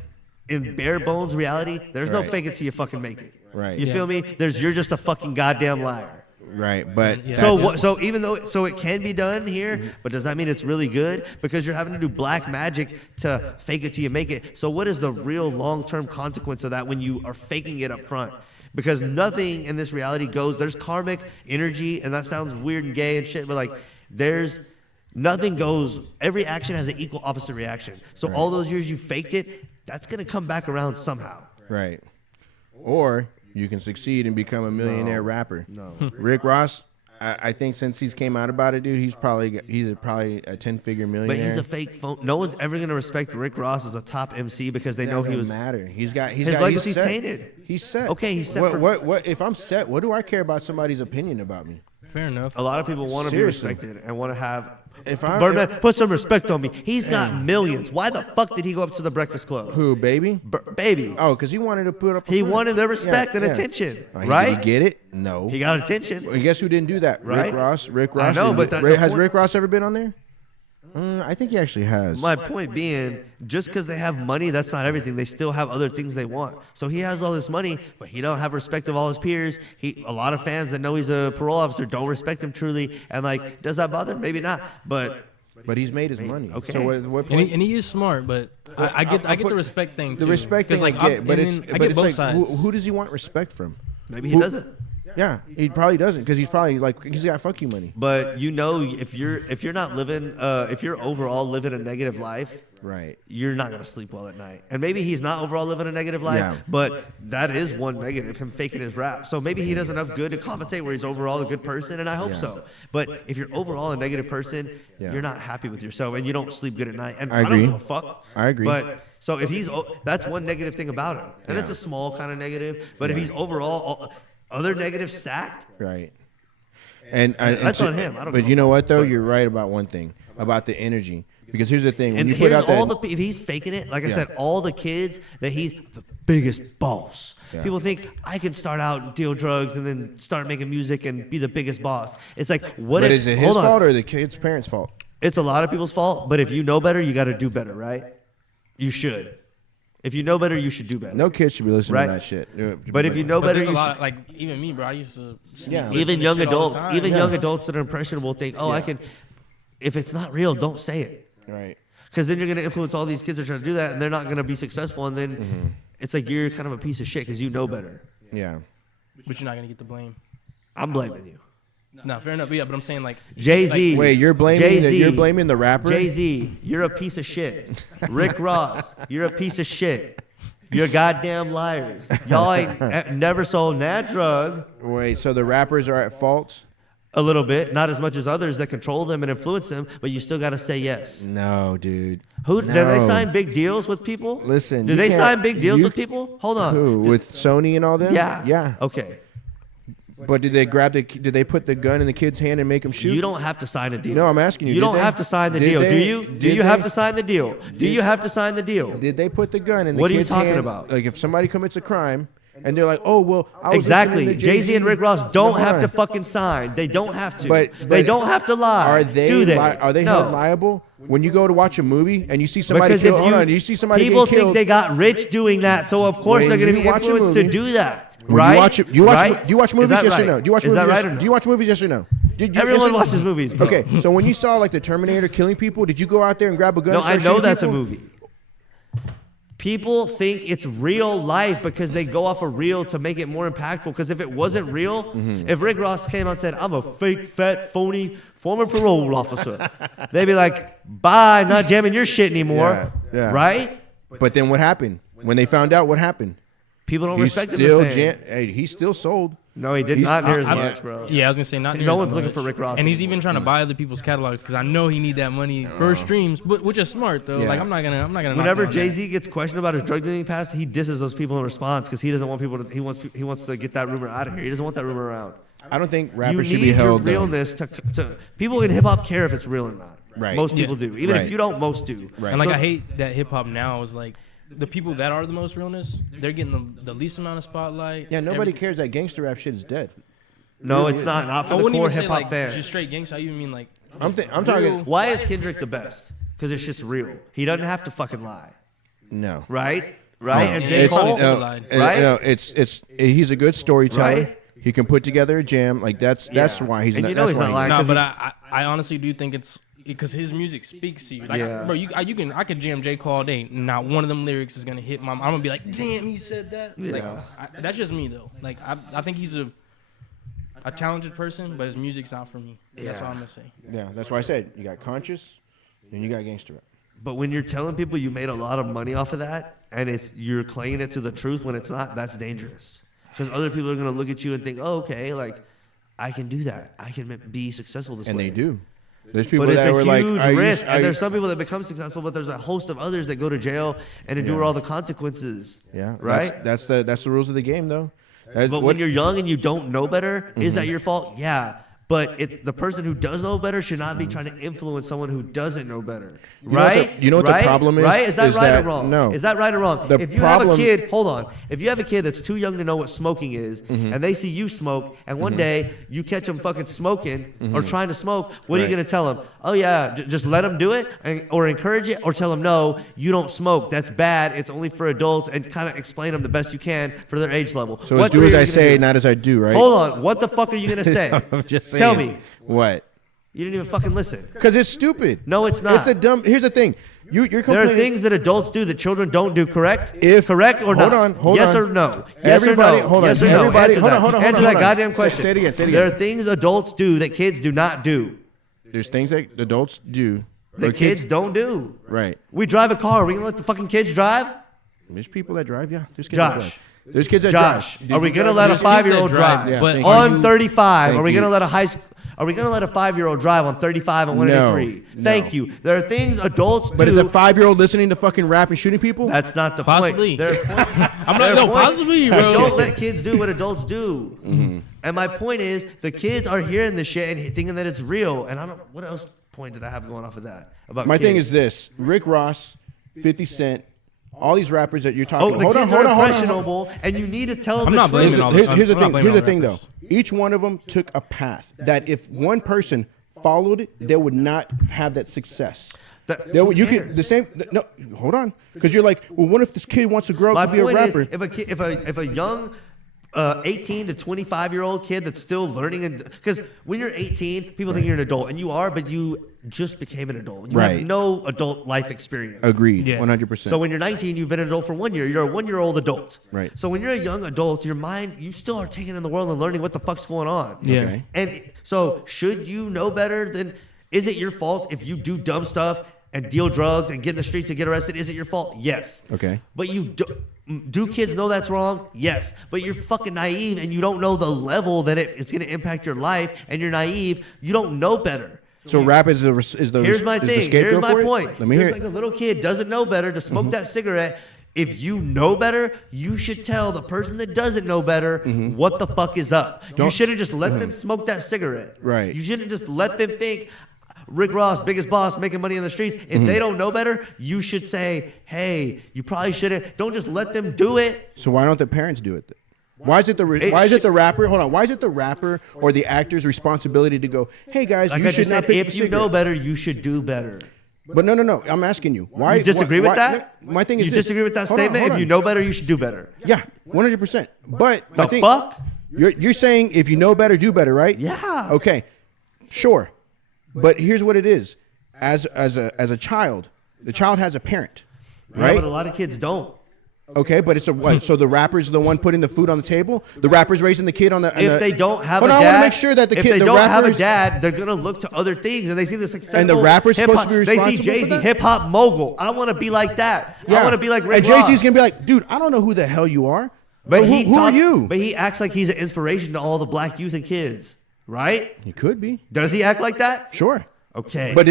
in bare bones reality, there's no fake it till you fucking make it. Right. You feel me? You're just a fucking goddamn liar. Right, but Yeah. So even though it can be done here, but does that mean it's really good? Because you're having to do black magic to fake it till you make it. So what is the real long-term consequence of that when you are faking it up front? Because nothing in this reality goes. There's karmic energy, and that sounds weird and gay and shit, but like there's nothing goes. Every action has an equal opposite reaction. So all those years you faked it, that's gonna come back around somehow. Right. Or you can succeed and become a millionaire rapper. No. Rick Ross, I think since he's came out about it, dude, he's probably a 10-figure millionaire. But he's a fake phone. No one's ever gonna respect Rick Ross as a top MC because they know he was. Matter. His legacy's tainted. He's set. Okay, he's set. What if I'm set? What do I care about somebody's opinion about me? Fair enough. A lot of people want to be Seriously. respected and want to have. I'm- Birdman, put some respect on me. He's got millions. Why the fuck did he go up to the Breakfast Club? Who, baby? Baby. Oh, because he wanted to put up. He wanted their respect and attention, right? Did he get it? No. He got attention. Well, guess who didn't do that? Right? Rick Ross. I know, but has Rick Ross ever been on there? I think he actually has. My point being, just because they have money, that's not everything. They still have other things they want. So he has all this money, but he don't have respect of all his peers. A lot of fans that know he's a parole officer don't respect him truly. And like, does that bother him? Maybe not. But he's made his money. Okay. So what point? And he is smart, but I get the respect thing too. The respect thing, like, I get, but it's both like, sides. who does he want respect from? maybe he doesn't. Yeah, he probably doesn't because he's probably like he's got fuck you money. But you know, if you're not living, if you're overall living a negative life, Right. you're not gonna sleep well at night. And maybe he's not overall living a negative life, Yeah. but that is one negative, him faking his rap. So maybe he does enough good to compensate where he's overall a good person, and I hope so. But if you're overall a negative person, you're not happy with yourself, and you don't sleep good at night. And I agree. don't give a fuck. I agree. But so if he's, that's one negative thing about him, and it's a small kind of negative. But if he's overall other negatives stacked, Right. And that's on him. I don't But give you a know fuck. what though? You're right about one thing about the energy. Because here's the thing: when and you put here's out all that, if he's faking it, like I said, all the kids that he's the biggest boss. Yeah. People think I can start out and deal drugs and then start making music and be the biggest boss. It's like, what? but if, is it his hold on. fault or the kid's parents' fault? It's a lot of people's fault, but if you know better, you got to do better, right? You should. If you know better, you should do better. No kid should be listening Right. to that shit. But if you know But better, there's a you lot should. of, like even me, bro. I used to Yeah. listen Even to young shit all the adults, time. even Yeah. young adults that are impressionable think, oh, I can. If it's not real, don't say it. Right. Because then you're going to influence all these kids that are trying to do that, and they're not going to be successful. And then it's like you're kind of a piece of shit because you know better. Yeah. But you're not gonna get the blame. I'm blaming you. No, fair enough. But yeah, but I'm saying like Jay-Z. Wait, you're blaming Jay-Z. you're blaming the rapper? Jay-Z, you're a piece of shit. Rick Ross, you're a piece of shit. You're goddamn liars. Y'all ain't never sold that drug. Wait, so the rappers are at fault? A little bit, not as much as others that control them and influence them, but you still got to say yes. No, dude. Who do they No. sign big deals with people? Listen, do you they can't- sign big deals you- with people? Hold on. Who? With Sony and all them? Yeah. Yeah. Okay. But did they put the gun in the kid's hand and make him shoot? You don't have to sign a deal. No, I'm asking you. You did don't they? have to sign the Did deal. they? Do you? Do Did you have they? to sign the deal? Do you have to sign the deal? Did they put the gun in the What are you kid's talking hand? about? Like if somebody commits a crime and they're like, oh well, I was Exactly. listening to Jay-Z and Rick Ross don't No, have to hold on. fucking sign. They don't have to. But they don't have to lie. Are they? Do they? Are they No. held liable when you go to watch a movie and you see somebody Because kill? if Hold on, you see somebody people get killed. think they got rich doing that, so of course When they're going to you be watch a influenced to movie- do that, When right? You watch, do you watch, right? do you watch Is movies? that Yes right? or no? Do you watch Is movies? that yes, right or no? Do you watch movies? Yes or no? Did you, Everyone yes or- watches movies, bro. Okay, so when you saw like the Terminator killing people, did you go out there and grab a gun? No, and I start know shooting that's a people? movie. People think it's real life because they go off of real to make it more impactful. Because if it wasn't real, if Rick Ross came out and said, I'm a fake, fat, phony former parole officer, they'd be like, bye, not jamming your shit anymore. Yeah. Right? But then what happened? When they found out what happened? People don't He's respect him still the same. hey, he still sold. No, he did He's- not near as I- much, bro. Yeah, I was gonna say not. No near as one's looking much. for Rick Ross and he's anymore. even trying to buy other people's catalogs because I know he need that money for streams, but which is smart though. Yeah. Like I'm not gonna. knock Whenever him on Jay-Z gets questioned about his drug dealing past, he disses those people in response because he doesn't want people to. He wants to get that rumor out of here. He doesn't want that rumor around. I don't think You rappers should need be your held. realness to people in hip hop care if it's real or not. Right. Most people Yeah. do. Even Right. if you don't, most do. Right. And like So- I hate that hip hop now is like the people that are the most realness, they're getting the least amount of spotlight. Yeah, nobody cares that gangster rap shit is dead. No, it's not. Not I for the wouldn't core even say hip hop like fan. just straight gangsta. I even mean like I'm real- talking. Why is Kendrick the best? Because his shit's real. He doesn't have to fucking lie. No. Right? Right? No. And Yeah, J. it's- Cole, no, right? No, he's a good storyteller. Right? He can put together a jam. Like that's why he's. And not, you know that's he's not why lying. No, but I honestly do think it's because his music speaks to you. Like, bro, I could jam J. Cole all day. Not one of them lyrics is gonna hit my. I'm gonna be like, damn, he said that. Yeah. Like, that's just me though. Like, I think he's a talented person, but his music's not for me. That's all I'm gonna say. Yeah, that's why I said you got conscious, and you got gangster rap. But when you're telling people you made a lot of money off of that, and you're claiming it to the truth when it's not, that's dangerous. Because other people are gonna look at you and think, oh, okay, like I can do that. I can be successful this way. And they do. There's people But it's that were a like, huge risk, and there's some people that become successful, but there's a host of others that go to jail and endure all the consequences. Yeah, right. That's the rules of the game, though. But when you're young and you don't know better, is that your fault? Yeah. But the person who does know better should not be trying to influence someone who doesn't know better. Right? You know what the problem is? Right? Is that right or that, wrong? No. Is that right or wrong? The if you have a kid, hold on. If you have a kid that's too young to know what smoking is, and they see you smoke, and one day you catch them fucking smoking or trying to smoke, what are you going to tell them? Oh, yeah, just let them do it or encourage it, or tell them, no, you don't smoke. That's bad. It's only for adults, and kind of explain them the best you can for their age level. So as do as I say, not as I do, right? Hold on. What the fuck are you going to say? I'm just saying. Tell me. What? You didn't even fucking listen. Because it's stupid. No, it's not. It's a dumb. Here's the thing. You're complaining. There are things that adults do that children don't do. Correct? Correct or not? Hold yes on. or no? Yes Everybody, or no? Hold on. Yes or no? Everybody, Answer hold that. on. Hold on. Answer hold that on. goddamn question. Say it again. There are things adults do that kids do not do. There's things that adults do that kids don't do. Right. We drive a car. Are we gonna let the fucking kids drive? There's people that drive. Yeah. There's kids that drive. Josh. There's kids that Josh. drive. Are we gonna let a 5-year-old drive? Yeah, On 35? Are we gonna you. let a high school? Are we going to let a 5-year-old drive on 35 and 183? Thank you. There are things adults do. But is a 5-year-old listening to fucking rap and shooting people? That's not the Possibly. point. There are points. I'm not. No, possibly, bro. Don't let kids do what adults do. And my point is, the kids are hearing this shit and thinking that it's real. And I don't. What else point did I have going off of that about? My kids? thing is this: Rick Ross, 50 Cent, all these rappers that you're talking. Oh, the kids are impressionable, and you need to tell them I'm the not truth. blaming all Here's the thing. Here's the thing, though. rappers. Each one of them took a path that if one person followed it, they would not have that success. You could the same. No, hold on, because you're like, well, what if this kid wants to grow up to be a rapper? Is, if a young 18 to 25-year-old kid that's still learning, because when you're 18, people think you're an adult, and you are, but you just became an adult. You have no adult life experience. Agreed, Yeah. 100%. So when you're 19, you've been an adult for 1 year. You're a 1-year-old adult. Right. So when you're a young adult, your mind, you still are taking in the world and learning what the fuck's going on. Yeah. Okay. And so should you know better than, is it your fault if you do dumb stuff and deal drugs and get in the streets and get arrested? Is it your fault? Yes. Okay. But do kids know that's wrong? Yes. But you're fucking naive and you don't know the level that it's going to impact your life, and you're naive. You don't know better. So rap is the Here's my thing. Here's my point. Let me hear it. Like a little kid doesn't know better to smoke that cigarette. If you know better, you should tell the person that doesn't know better what the fuck is up. You shouldn't just let them smoke that cigarette. Right. You shouldn't just let them think Rick Ross, biggest boss, making money in the streets. If they don't know better, you should say, hey, you probably shouldn't. Don't just let them do it. So why don't the parents do it then? Why is it the rapper? Hold on. Why is it the rapper or the actor's responsibility to go, hey guys, Like you I should just not said, pick if the you know cigarette. better, you should do better. But no. I'm asking you. Why? You disagree with that? My thing is you this. disagree with that Hold on, statement? hold If on. you know better, you should do better. Yeah, 100%. But The I think fuck? You're saying if you know better, do better, right? Yeah. Okay. Sure. But here's what it is. As a child, the child has a parent, Yeah, right? but a lot of kids don't. Okay, but it's a what? So the rapper's the one putting the food on the table. The rapper's raising the kid on the. If they don't have Hold a on, dad, I want to make sure that the kid, if they the don't have a rappers, dad, they're gonna look to other things, and they see the successful. And the rapper's supposed to be They see responsible for Jay-Z, that? hip hop mogul. I want to be like that. Yeah. I want to be like Rick And Jay-Z's Ross. gonna be like, dude, I don't know who the hell you are. But who are you? But he acts like he's an inspiration to all the black youth and kids, right? He could be. Does he act like that? Sure. Okay. But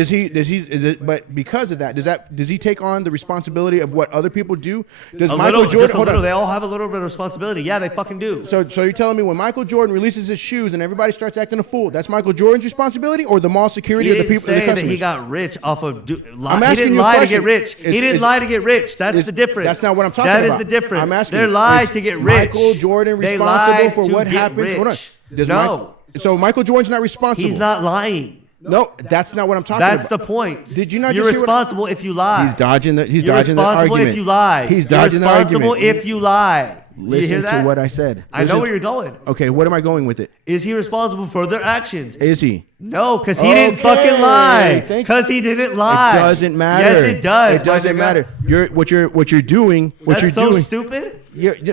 but because of that, does he take on the responsibility of what other people do? Does Michael Jordan? Just a little. They all have a little bit of responsibility. Yeah, they fucking do. So you're telling me when Michael Jordan releases his shoes and everybody starts acting a fool, that's Michael Jordan's responsibility, or the mall security He of the didn't people? The say that customers? he got rich off of. He asking didn't you a lie to question. get rich. He didn't lie to get rich. That's the difference. That's not what I'm talking about. about. That is the difference. I'm asking They you, lied is to get rich. Michael Jordan They responsible lied for to what get happens? Hold on. rich. No. So Michael Jordan's not responsible. He's not lying. No, that's not what I'm talking about. That's the point. Did you not You're just hear what- responsible if you lie. He's dodging the. He's You're dodging the responsible argument. if you lie. He's You're dodging the responsible argument. if you lie. Listen to what I said. I know where you're going. Okay, what am I going with it? Is he responsible for their actions? Is he? No, because he didn't fucking lie. Because he didn't lie. It doesn't matter. Yes, it does. It doesn't matter. What you're doing. That's so stupid.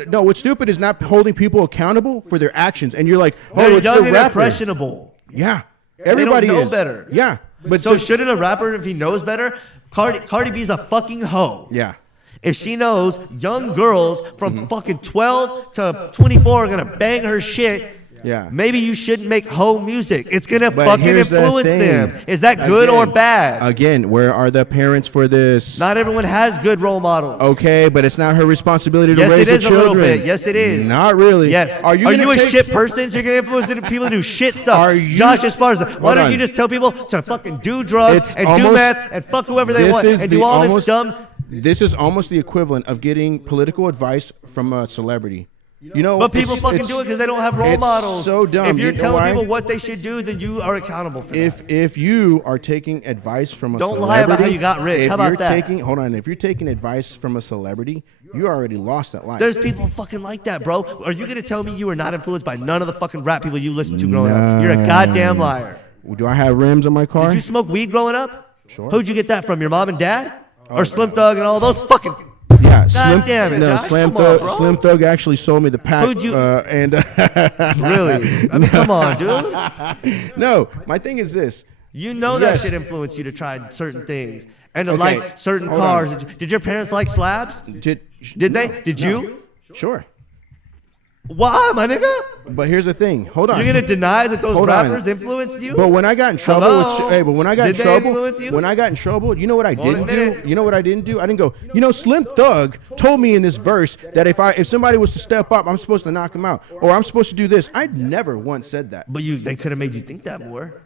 No, what's stupid is not holding people accountable for their actions. And you're like, they're it's young the and rapper. Impressionable. Yeah, everybody they don't know is better. Yeah, but so shouldn't a rapper, if he knows better? Cardi B's a fucking hoe. Yeah. If she knows young girls from fucking 12 to 24 are gonna bang her shit, maybe you shouldn't make hoe music. It's gonna fucking influence them. Is that good or bad? Again, where are the parents for this? Not everyone has good role models. Okay, but it's not her responsibility to raise the children. Yes, it is a little bit. Yes, it is. Not really. Yes. Are you a shit person? So you're gonna influence the people to do shit stuff. Josh Esparza, why don't you just tell people to fucking do drugs and do meth and fuck whoever they want and do all this dumb? This is almost the equivalent of getting political advice from a celebrity. You know, but people fucking do it because they don't have role models. So dumb. If you're telling people what they should do, then you are accountable for that. If you are taking advice from a celebrity, don't lie about how you got rich. How about that? If you're taking advice from a celebrity, you already lost that life. There's people fucking like that, bro. Are you gonna tell me you were not influenced by none of the fucking rap people you listened to growing up? You're a goddamn liar. Do I have rims on my car? Did you smoke weed growing up? Sure. Who'd you get that from? Your mom and dad? Or Slim Thug and all those fucking... Yeah, God damn it, Josh, Slim Thug actually sold me the pack. Who'd you... Really? I mean, come on, dude. No, my thing is this. You know that shit influenced you to try certain things. And to like certain cars. Did your parents like slabs? Did they? Did you? Sure. Why, my nigga? But here's the thing. Hold on. You're gonna deny that those rappers influenced you? But when I got in trouble when I got in trouble, you know what I didn't do? You know what I didn't do? I didn't go, Slim Thug told me in this verse that if somebody was to step up, I'm supposed to knock him out. Or I'm supposed to do this. I never once said that. But they could have made you think that more.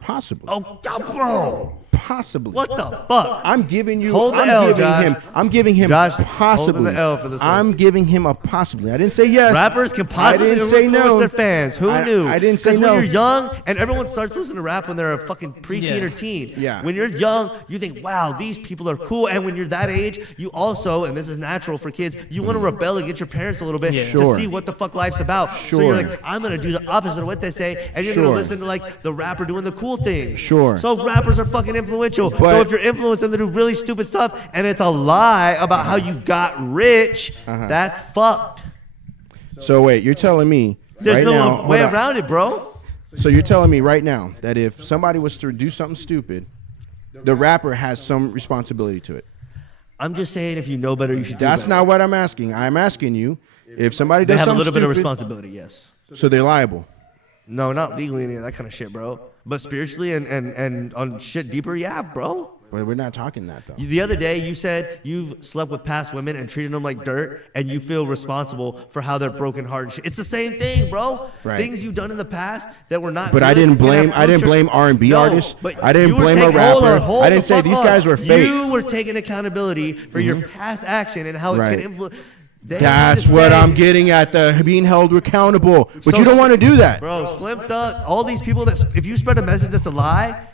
Possibly. Oh, bro. Possibly. What the fuck? I'm giving you. Hold the L, Josh. I'm giving him Josh, possibly. holding the L for this one. I'm giving him a possibly. I didn't say yes. Rappers can possibly influence their fans. Who knew? I didn't say no. Because when you're young, and everyone starts listening to rap when they're a fucking preteen or teen. Yeah. When you're young, you think, wow, these people are cool. And when you're that age, you also, and this is natural for kids, you want to rebel against your parents a little bit to see what the fuck life's about. So you're like, I'm going to do the opposite of what they say, and you're going to listen to like the rapper doing the cool thing. Sure. So rappers are fucking influential. So if you're influencing them to do really stupid stuff and it's a lie about how you got rich, that's fucked. So wait, you're telling me there's no way around it, bro? So you're telling me right now that if somebody was to do something stupid, the rapper has some responsibility to it? I'm just saying if you know better, you should do That's better. not what I'm asking. I'm asking you if somebody does something stupid. They have a little bit of responsibility, yes. So they're liable? No, not legally any of that kind of shit, bro. But spiritually and on shit deeper, yeah, bro. But we're not talking that, though. The other day, you said you've slept with past women and treated them like dirt, and you feel responsible for how they're broken heart and shit. It's the same thing, bro. Right. Things you've done in the past that were not. But I didn't blame R&B artists. I didn't blame a rapper. I didn't say these guys were fake. You were taking accountability for your past action and how it can influence. That's what I'm getting at, being held accountable. But you don't want to do that. Bro, Slim Thug, all these people if you spread a message that's a lie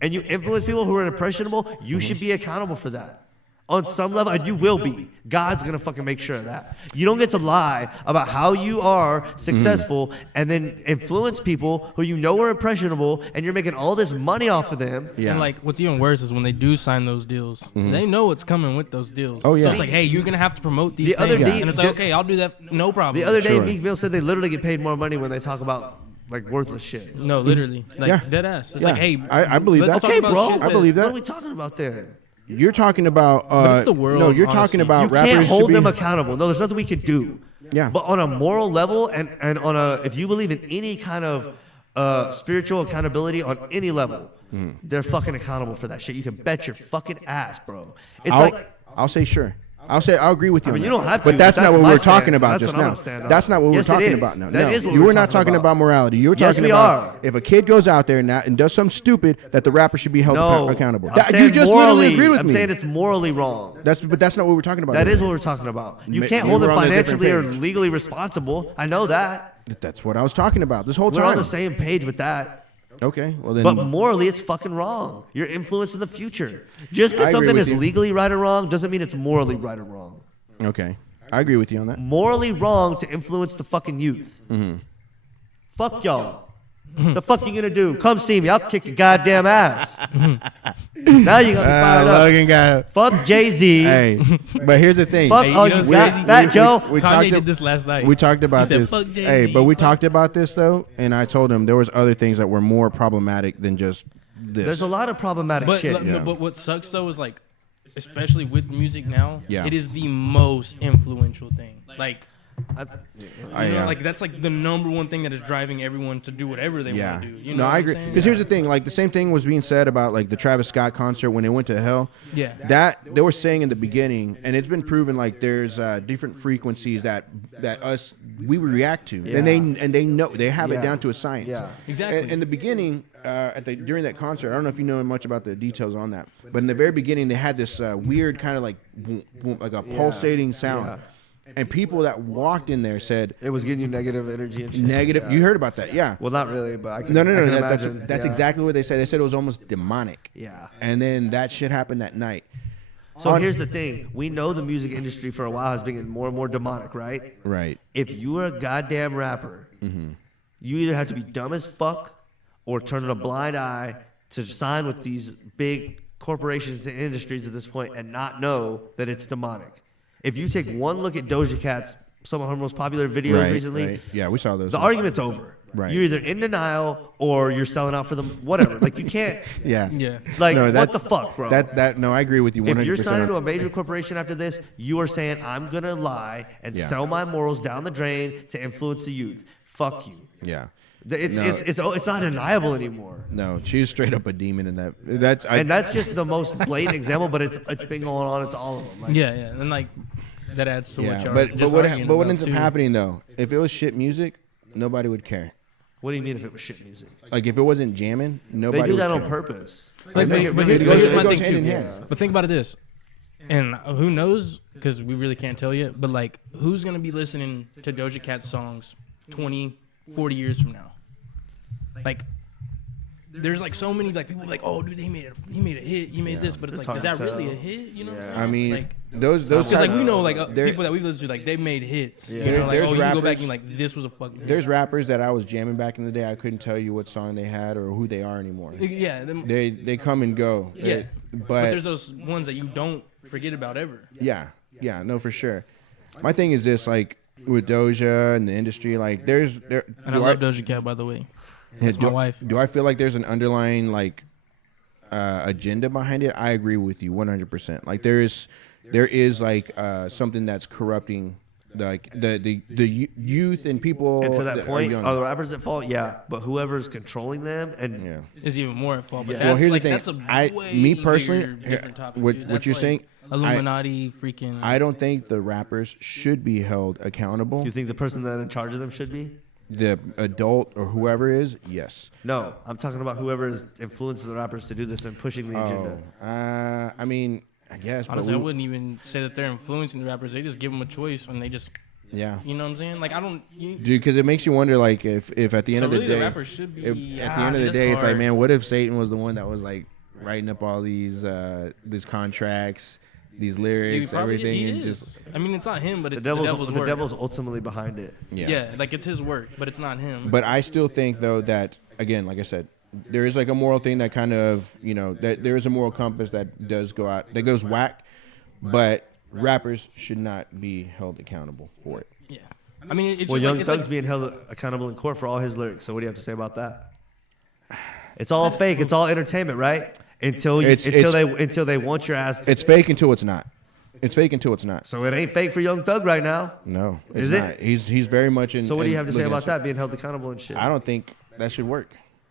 and you influence people who are impressionable, you should be accountable for that. On some level, and you will be. God's going to fucking make sure of that. You don't get to lie about how you are successful and then influence people who you know are impressionable and you're making all this money off of them. Yeah. And like what's even worse is when they do sign those deals, they know what's coming with those deals. Oh, yeah. So it's like, hey, you're going to have to promote these things. And it's like, okay, I'll do that. No problem. The other day, Meek Mill said they literally get paid more money when they talk about like worthless shit. No, literally. Like dead ass. It's like, hey, I believe that. Okay, bro. I believe that. What are we talking about then? You're talking about. But it's the world. No, you're talking about. You can't hold them accountable. No, there's nothing we can do. Yeah. But on a moral level, and on a, if you believe in any kind of spiritual accountability on any level, they're fucking accountable for that shit. You can bet your fucking ass, bro. I'll say sure. I'll agree with you. I mean, you don't have to. But that's not what we're talking about just now. That's not what we're talking about now. That is what you were not talking about morality. You were talking about if a kid goes out there and does something stupid, that the rapper should be held accountable. You just literally agreed with me. I'm saying it's morally wrong. But that's not what we're talking about. That is what we're talking about. You can't hold them financially or legally responsible. I know that. That's what I was talking about this whole time. We're on the same page with that. Okay, well then. But morally, it's fucking wrong. You're influencing the future. Just because something is legally right or wrong doesn't mean it's morally right or wrong. Okay. I agree with you on that. Morally wrong to influence the fucking youth. Mm-hmm. Fuck y'all. The fuck you gonna do? Come see me. I'll kick your goddamn ass. Now you got me fired up. Logan got Fuck Jay-Z. Hey, but here's the thing. Fuck Hey, all you know you what's got, crazy? Fat Joe. We Kanye talked did this last night. We talked about He said, this. "Fuck Jay-Z, Hey, but we fuck." talked about this though, and I told him there was other things that were more problematic than just this. There's a lot of problematic But, shit. but what sucks though is like, especially with music now, Yeah. it is the most influential thing. Like, Yeah. like that's like the number one thing that is driving everyone to do whatever they Yeah. want to do. You know No, what I I'm agree. saying? Because here's the thing: like the same thing was being said about like the Travis Scott concert when it went to hell. Yeah. That they were saying in the beginning, and it's been proven like there's different frequencies that we react to, Yeah. and they know they have it Yeah. down to a science. Yeah. Exactly. In the beginning, during that concert, I don't know if you know much about the details on that, but in the very beginning, they had this weird kind of like boom, boom, like a pulsating sound. Yeah. And people that walked in there said It was giving you negative energy and shit. negative. Yeah. You heard about that, yeah? Well, not really, but I can. No, no, I no. can That's imagine. that's Yeah. exactly what they said. They said it was almost demonic. Yeah. And then that shit happened that night. So here's the thing: we know the music industry for a while has been getting more and more demonic, right? Right. If you are a goddamn rapper, you either have to be dumb as fuck or turn a blind eye to sign with these big corporations and industries at this point and not know that it's demonic. If you take one look at Doja Cat's some of her most popular videos recently, Right. Yeah, we saw those. the argument's over. Right. You're either in denial or you're selling out for them. Whatever. Like you can't. Yeah. Yeah. Like No, what the fuck, bro? No, I agree with you 100%. If you're signing to a major corporation after this, you are saying I'm gonna lie and Yeah. sell my morals down the drain to influence the youth. Fuck you. Yeah. It's not deniable anymore. No, she's straight up a demon in that. And that's just the most blatant example, but it's been going on. It's all of them. Like, Yeah, and like that adds to what yeah. y'all But just what arguing what about, ends up too. happening though? If it was shit music, nobody would care. What do you mean if it was shit music? Like if it wasn't jamming, nobody. They do would that on care. purpose. But, They make it but really here's good. my It goes thing hand in too. hand. But think about it this, and who knows? Because we really can't tell yet. But like, who's gonna be listening to Doja Cat songs 20, 40 years from now? Like, there's like so many like people like, oh dude, he made a hit, he made this, but it's It's like, is hard that to really tell. a hit? You know what I'm Yeah. saying? I mean, like, those because like I we know know. like There- people that we've listened to, like they made hits. Yeah. You know, like There's oh, you can go back rappers- and like this was a fucking hit. There's rappers that I was jamming back in the day. I couldn't tell you what song they had or who they are anymore. Yeah, They come and go. yeah. But But there's those ones that you don't forget about ever. yeah, no, for sure. My thing is this, like with Doja and the industry, like there. And I love Doja Cat, by the way. That's my wife. Do I feel like there's an underlying like agenda behind it? I agree with you 100%. Like there is like something that's corrupting like the youth and people. And to that that are point, young. are the rappers at fault? Yeah, but whoever's controlling them and Yeah. Is even more at fault. But Yeah. that's Well, here's like the thing. that's a way Me personally, bigger, different topic. what dude. what That's you're like saying, Illuminati, freaking. I don't think the rappers should be held accountable. you think the person that in charge of them should be? The adult or whoever is, yes. No, I'm talking about whoever is influencing the rappers to do this and pushing the agenda. I mean, I guess, Honestly, I but wouldn't even say that they're influencing the rappers. They just give them a choice, and they just, yeah, you know what I'm saying? Like I don't. dude, because it makes you wonder, like, if at the end So of the really day, the rappers should be. at the end of the day, it's like, man, what if Satan was the one that was like writing up all these contracts, these lyrics, everything, and just I mean, it's not him, but The it's devil's work. ultimately behind it. Yeah, like it's his work, but it's not him. But I still think though that again, like I said, there is like a moral thing that kind of that there is a moral compass that does go out that goes whack, but rappers should not be held accountable for it. Yeah, I mean, it's Well, just Young like, it's Thug's like, being held accountable in court for all his lyrics. So what do you have to say about that? It's all fake. It's all entertainment, right? Until they want your ass. It's fake until it's not. It's fake until it's not. So it ain't fake for Young Thug right now. No, it's Is it? not. He's very much in. So what do you have to say looking about at that being held accountable and shit? I don't think that should work.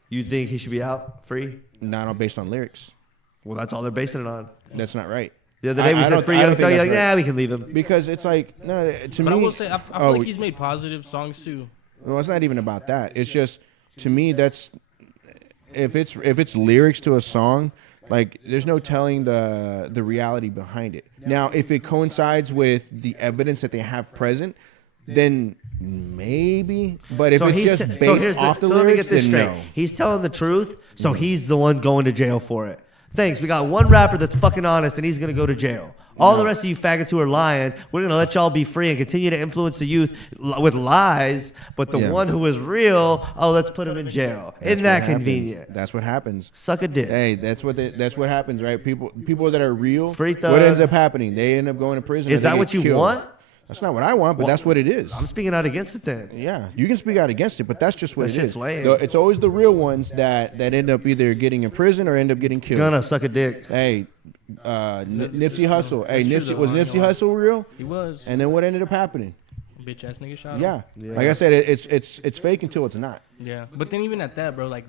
You think he should be out free? Not based on lyrics. Well, that's all they're basing it on. That's not right. The other day we I said don't- free I don't Young think Thug. You're that's like, right. nah, we can leave him. Because it's like no, to but me. I will say, I feel like he's made positive songs too. Well, it's not even about that. It's just to me that's if it's lyrics to a song, like there's no telling the reality behind it. Now, if it coincides with the evidence that they have present, then maybe. But if So it's he's just so based here's off the so let me lyrics, get this then straight. no. He's telling the truth, so he's the one going to jail for it. Thanks. We got one rapper that's fucking honest, and he's gonna go to jail. All the rest of you faggots who are lying, we're going to let y'all be free and continue to influence the youth with lies. But the one who is real, let's put him in jail. Isn't that convenient? That's what happens. Suck a dick. Hey, that's what happens, right? People that are real, Free what ends up happening? They end up going to prison. Is that what you want? That's not what I want, but that's what it is. I'm speaking out against it then. Yeah, you can speak out against it, but that's just what it is. Lame. It's always the real ones that end up either getting in prison or end up getting killed. Gonna suck a dick. Hey, Nipsey Hussle. Hey, was Nipsey Hussle real? He was. And then what ended up happening? Bitch ass nigga shot him. Yeah. Like I said, it's fake until it's not. Yeah, but then even at that, bro, like,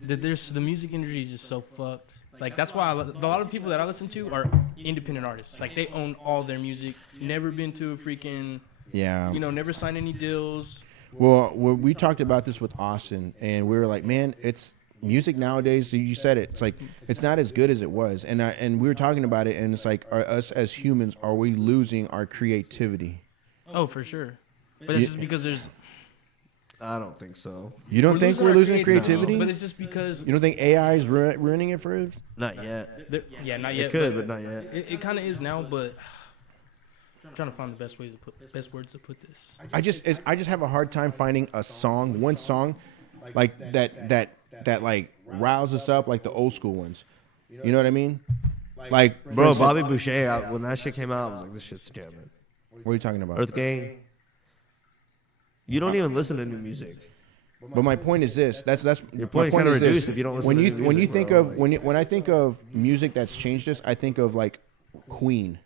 the music industry is just so fucked. Like, that's why a lot of people that I listen to are independent artists. Like, they own all their music, never been to a freaking, never signed any deals. Well, we talked about this with Austin, and we were like, man, it's music nowadays. You said it. It's like it's not as good as it was, and we were talking about it, and it's like, us as humans, are we losing our creativity? Oh, for sure. But it's just because there's. I don't think so. You don't think we're losing creativity? But it's just because... You don't think AI is ruining it for us? Not yet. Not yet. It could, but not yet. It kind of is now, but I'm trying to find the best words to put this. I just have a hard time finding one song, like that like riles us up like the old school ones. You know what I mean? Like, bro, Bobby Boucher, when that shit came out, I was like, this shit's jamming. What are you talking about? Earth Gang. You don't even listen to new music. But my point is this. That's your point kind of reduced if you don't listen to new music. When you think of when I think of music that's changed us, I think of like Queen.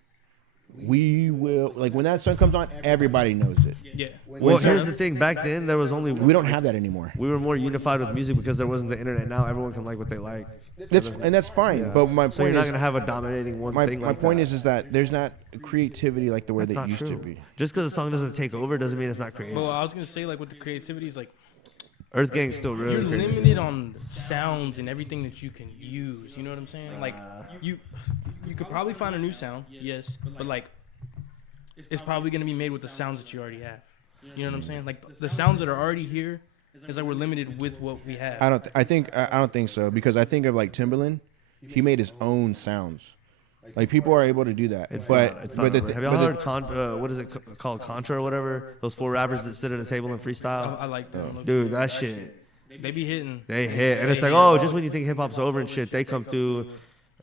We will, like, when that song comes on, everybody knows it. Yeah. Well, here's the thing. Back then, there was only... We don't have that anymore. We were more unified with music because there wasn't the internet. Now everyone can like what they like. That's fine. Yeah. But my point is... So you're not going to have a dominating one thing My point is that there's not creativity like the way that used to be. Just because a song doesn't take over doesn't mean it's not creative. Well, I was going to say, like, with the creativity is, like... Earth Gang's still really You're creative. limited on sounds and everything that you can use. You know what I'm saying? Like, you could probably find a new sound, yes. But, like... It's probably going to be made with the sounds that you already have. You know what I'm saying? Like, the sounds that are already here, is like we're limited with what we have. I don't think so, because I think of like Timbaland. He made his own sounds. Like, people are able to do that. It's not have y'all heard what is it called, Contra or whatever? Those 4 rappers that sit at a table and freestyle. I like that. Dude, that shit. They be hitting. They hit, and it's like, just when you think hip hop's over and shit, they come through,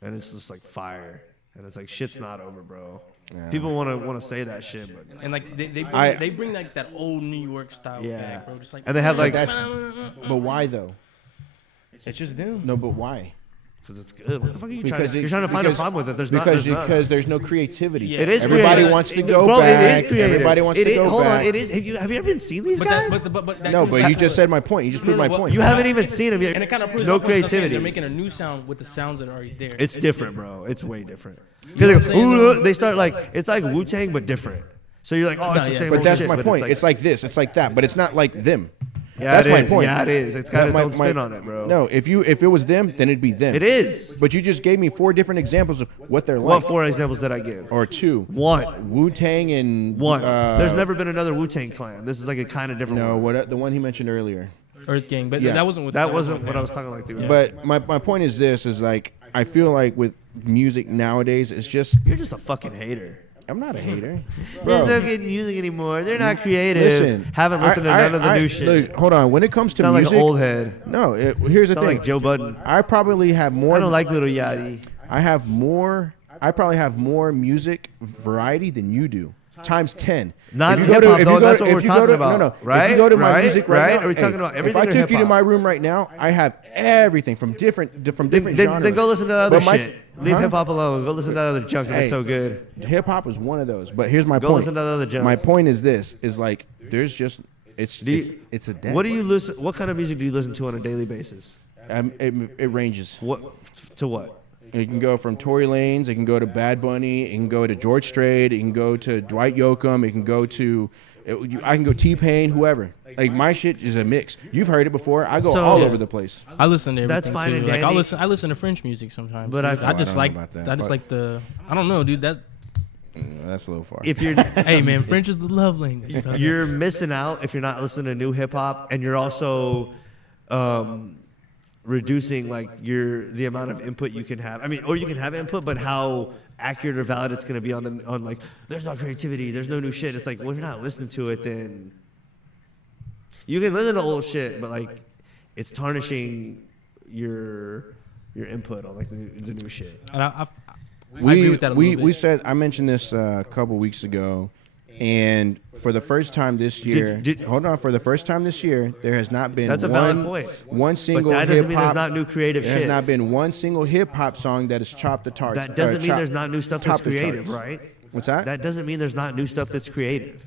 and it's just like fire, and it's like shit's not over, bro. Yeah. People want to say that shit, but and like they bring like that old New York style back, bro. Just like, and they have like but why though? It's just them. No, but why? Because it's good. What the fuck are you trying to? You're trying to find a problem with it. Because there's no creativity. Yeah. It is. Everybody wants to go back. It is creative. Everybody wants to go back. Hold on. It is. Have you ever seen these guys? But you just said my point. You just proved my point. You haven't even seen them yet. And it kind of proves no creativity. They're making a new sound with the sounds that are already there. It's different, bro. It's way different. Because they start like it's like Wu-Tang but different. So you're like, it's the same. But that's my point. It's like this. It's like that. But it's not like them. Yeah, that's my point. Yeah, it is. It's got its own spin on it, bro. No, if it was them, then it'd be them. It is. But you just gave me 4 different examples of what they're like. What 4 examples did I give? Or 2. 1. Wu-Tang and 1. There's never been another Wu-Tang clan. This is like a kind of different one. No, the one he mentioned earlier. Earth Gang, but that wasn't what I was talking like. But my point is this: is like I feel like with music nowadays, it's just you're just a fucking hater. I'm not a hater. There's no good music anymore. They're not creative. Listen, haven't listened to none of the new shit. Look, hold on. When it comes to sound music, like an old head. No, here's the thing. Like Joe Budden. I probably have more. I don't like Little Yachty. I probably have more music variety than you do. Times 10. Not hip hop though. That's what we're talking about. No. Right? If you go to my music right now, are we talking about everything? If I took you to my room right now, I have everything from different genres. Then go listen to the other shit. Leave hip hop alone. Go listen to that other junk if it's so good. Hip hop is one of those. But here's my point. Go listen to the other junk. My point is this: is like there's just it's a death. What do you listen? What kind of music do you listen to on a daily basis? It ranges. What to what? It can go from Tory Lanez, it can go to Bad Bunny, it can go to George Strait, it can go to Dwight Yoakam, it can go to, I can go T-Pain, whoever. Like, my shit is a mix. You've heard it before. I go all over the place. I listen to everything. That's fine too. and like dandy. I listen to French music sometimes. But I just like the I don't know, dude. That's a little far. If you're hey man, French is the love language. You're missing out if you're not listening to new hip hop, and you're also reducing like the amount of input you can have. I mean, or you can have input, but how accurate or valid it's gonna be on like there's no creativity, there's no new shit. It's like, well, you're not listening to it, then you can listen to old shit, but like it's tarnishing your input on like the new shit. And I agree with that a little bit. We said, I mentioned this a couple weeks ago, and for the first time this year, for the first time this year, there has not been that's a valid point. One single but that doesn't mean there's not new creative shit. There has not been one single hip hop song that has chopped the charts. That doesn't mean there's not new stuff that's creative, right? What's that? That doesn't mean there's not new stuff that's creative.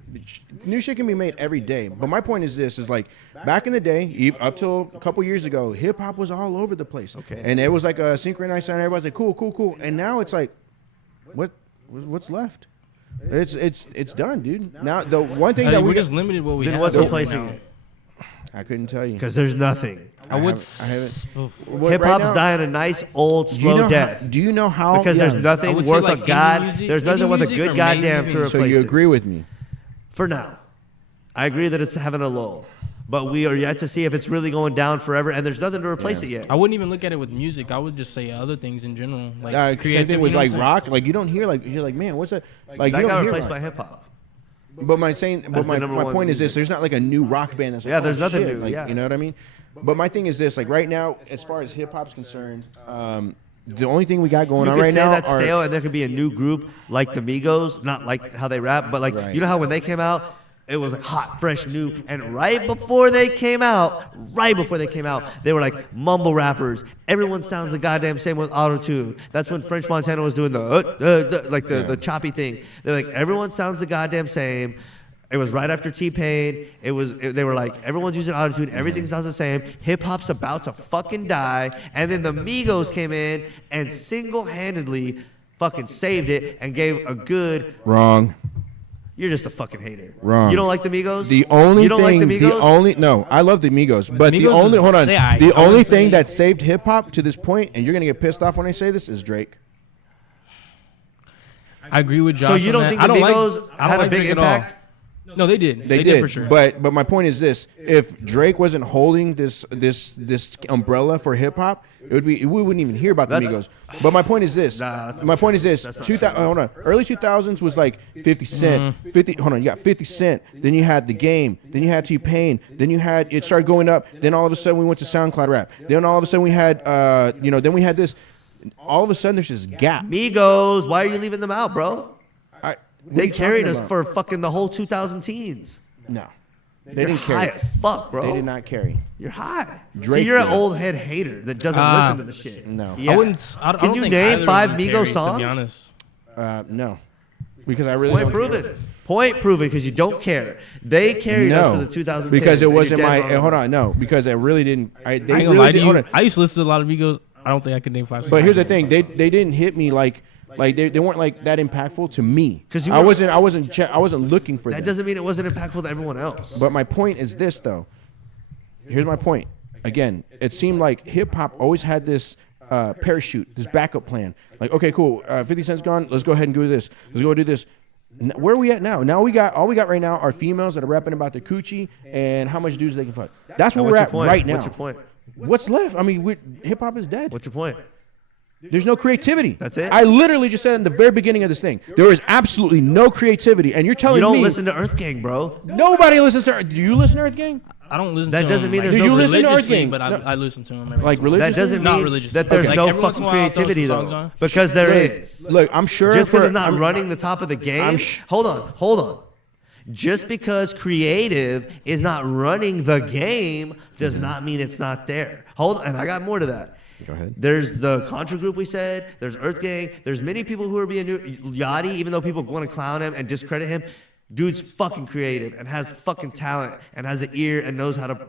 New shit can be made every day. But my point is this, is like back in the day, up till a couple years ago, hip hop was all over the place. Okay. And it was like a synchronized sound. Everybody's like, cool, cool, cool. And now it's like, what's left? It's done, dude. Now the one thing that we're just limited what we have. Then what's replacing it? I couldn't tell you. Because there's nothing. I haven't. Hip hop's dying a nice old slow death. Do you know how? Because there's nothing worth a god. There's nothing worth a good goddamn to replace it. So you agree with me? For now, I agree that it's having a lull, but we are yet to see if it's really going down forever. And there's nothing to replace it yet. I wouldn't even look at it with music. I would just say other things in general, like same thing with like rock. Like you don't hear like you're like, man, what's that? Like that you got don't replaced hear by hip hop. But my point is this: there's not like a new rock band that's like, there's nothing new. Like, you know what I mean? But my thing is this: like right now, as far as hip hop's concerned, the only thing we got going on right now, that's stale, and there could be a new group like the Migos, not like how they rap, but like you know how when they came out, it was like hot, fresh, new, and right before they came out, they were like mumble rappers. Everyone sounds the goddamn same with auto-tune. That's when French Montana was doing the choppy thing. They're like, everyone sounds the goddamn same. It was right after T-Pain. They were like, everyone's using autotune. Everything sounds the same. Hip hop's about to fucking die. And then the Migos came in and single-handedly fucking saved it and gave a good. Wrong. You're just a fucking hater. Wrong. You don't like the Migos? The only you don't thing, like the Migos? No, I love the Migos, but Migos the only thing that saved hip hop to this point, and you're gonna get pissed off when I say this, is Drake. I agree with Josh. So you don't think the Migos had a big impact? No, they did. They did for sure. But my point is this: if Drake wasn't holding this umbrella for hip hop, we wouldn't even hear about the Migos. But my point is this: early 2000s was like 50 Cent. You got 50 Cent. Then you had The Game. Then you had T-Pain. Then it started going up. Then all of a sudden we went to SoundCloud rap. Then all of a sudden we had then we had this. All of a sudden there's this gap. Migos, why are you leaving them out, bro? They carried us about? For fucking the whole 2000 teens. No. They didn't carry. High as fuck, bro. They did not carry. You're high. Drake See, you're an old head hater that doesn't listen to the shit. No. Yeah. Can you name 5 Migos songs? To be honest. No. Because I really don't care. Point proven because you don't care. They carried us for the 2010s. Because it wasn't my because I really didn't. I used to listen to a lot of Migos. I don't think I could name 5 songs. But here's the thing: they didn't hit me like they weren't like that impactful to me. Because I wasn't looking for that. That doesn't mean it wasn't impactful to everyone else. But my point is this, though. Here's my point. Again, it seemed like hip hop always had this parachute, this backup plan. Like, okay, cool. 50 Cent's gone. Let's go ahead and do this. Let's go do this. Where are we at now? Now all we got right now are females that are rapping about their coochie and how much dudes they can fuck. That's where we're at right now. What's your point? What's left? I mean, hip hop is dead. What's your point? There's no creativity. That's it? I literally just said in the very beginning of this thing, there is absolutely no creativity. And you're telling me... You don't listen to Earth Gang, bro. Nobody listens to... Do you listen to Earth Gang? I don't listen that to doesn't them, mean like, there's no religiously, but I listen to them. Like religiously? That doesn't not mean religiously. that there's like no fucking creativity, though. Because there is. Look, I'm sure... Just because it's not running the top of the game... Hold on. Just because creative is not running the game does not mean it's not there. And I got more to that. Go ahead. There's the Contra group we said. There's Earth Gang. There's many people who are being new. Yachty, even though people want to clown him and discredit him, dude's fucking creative and has fucking talent and has an ear and knows how to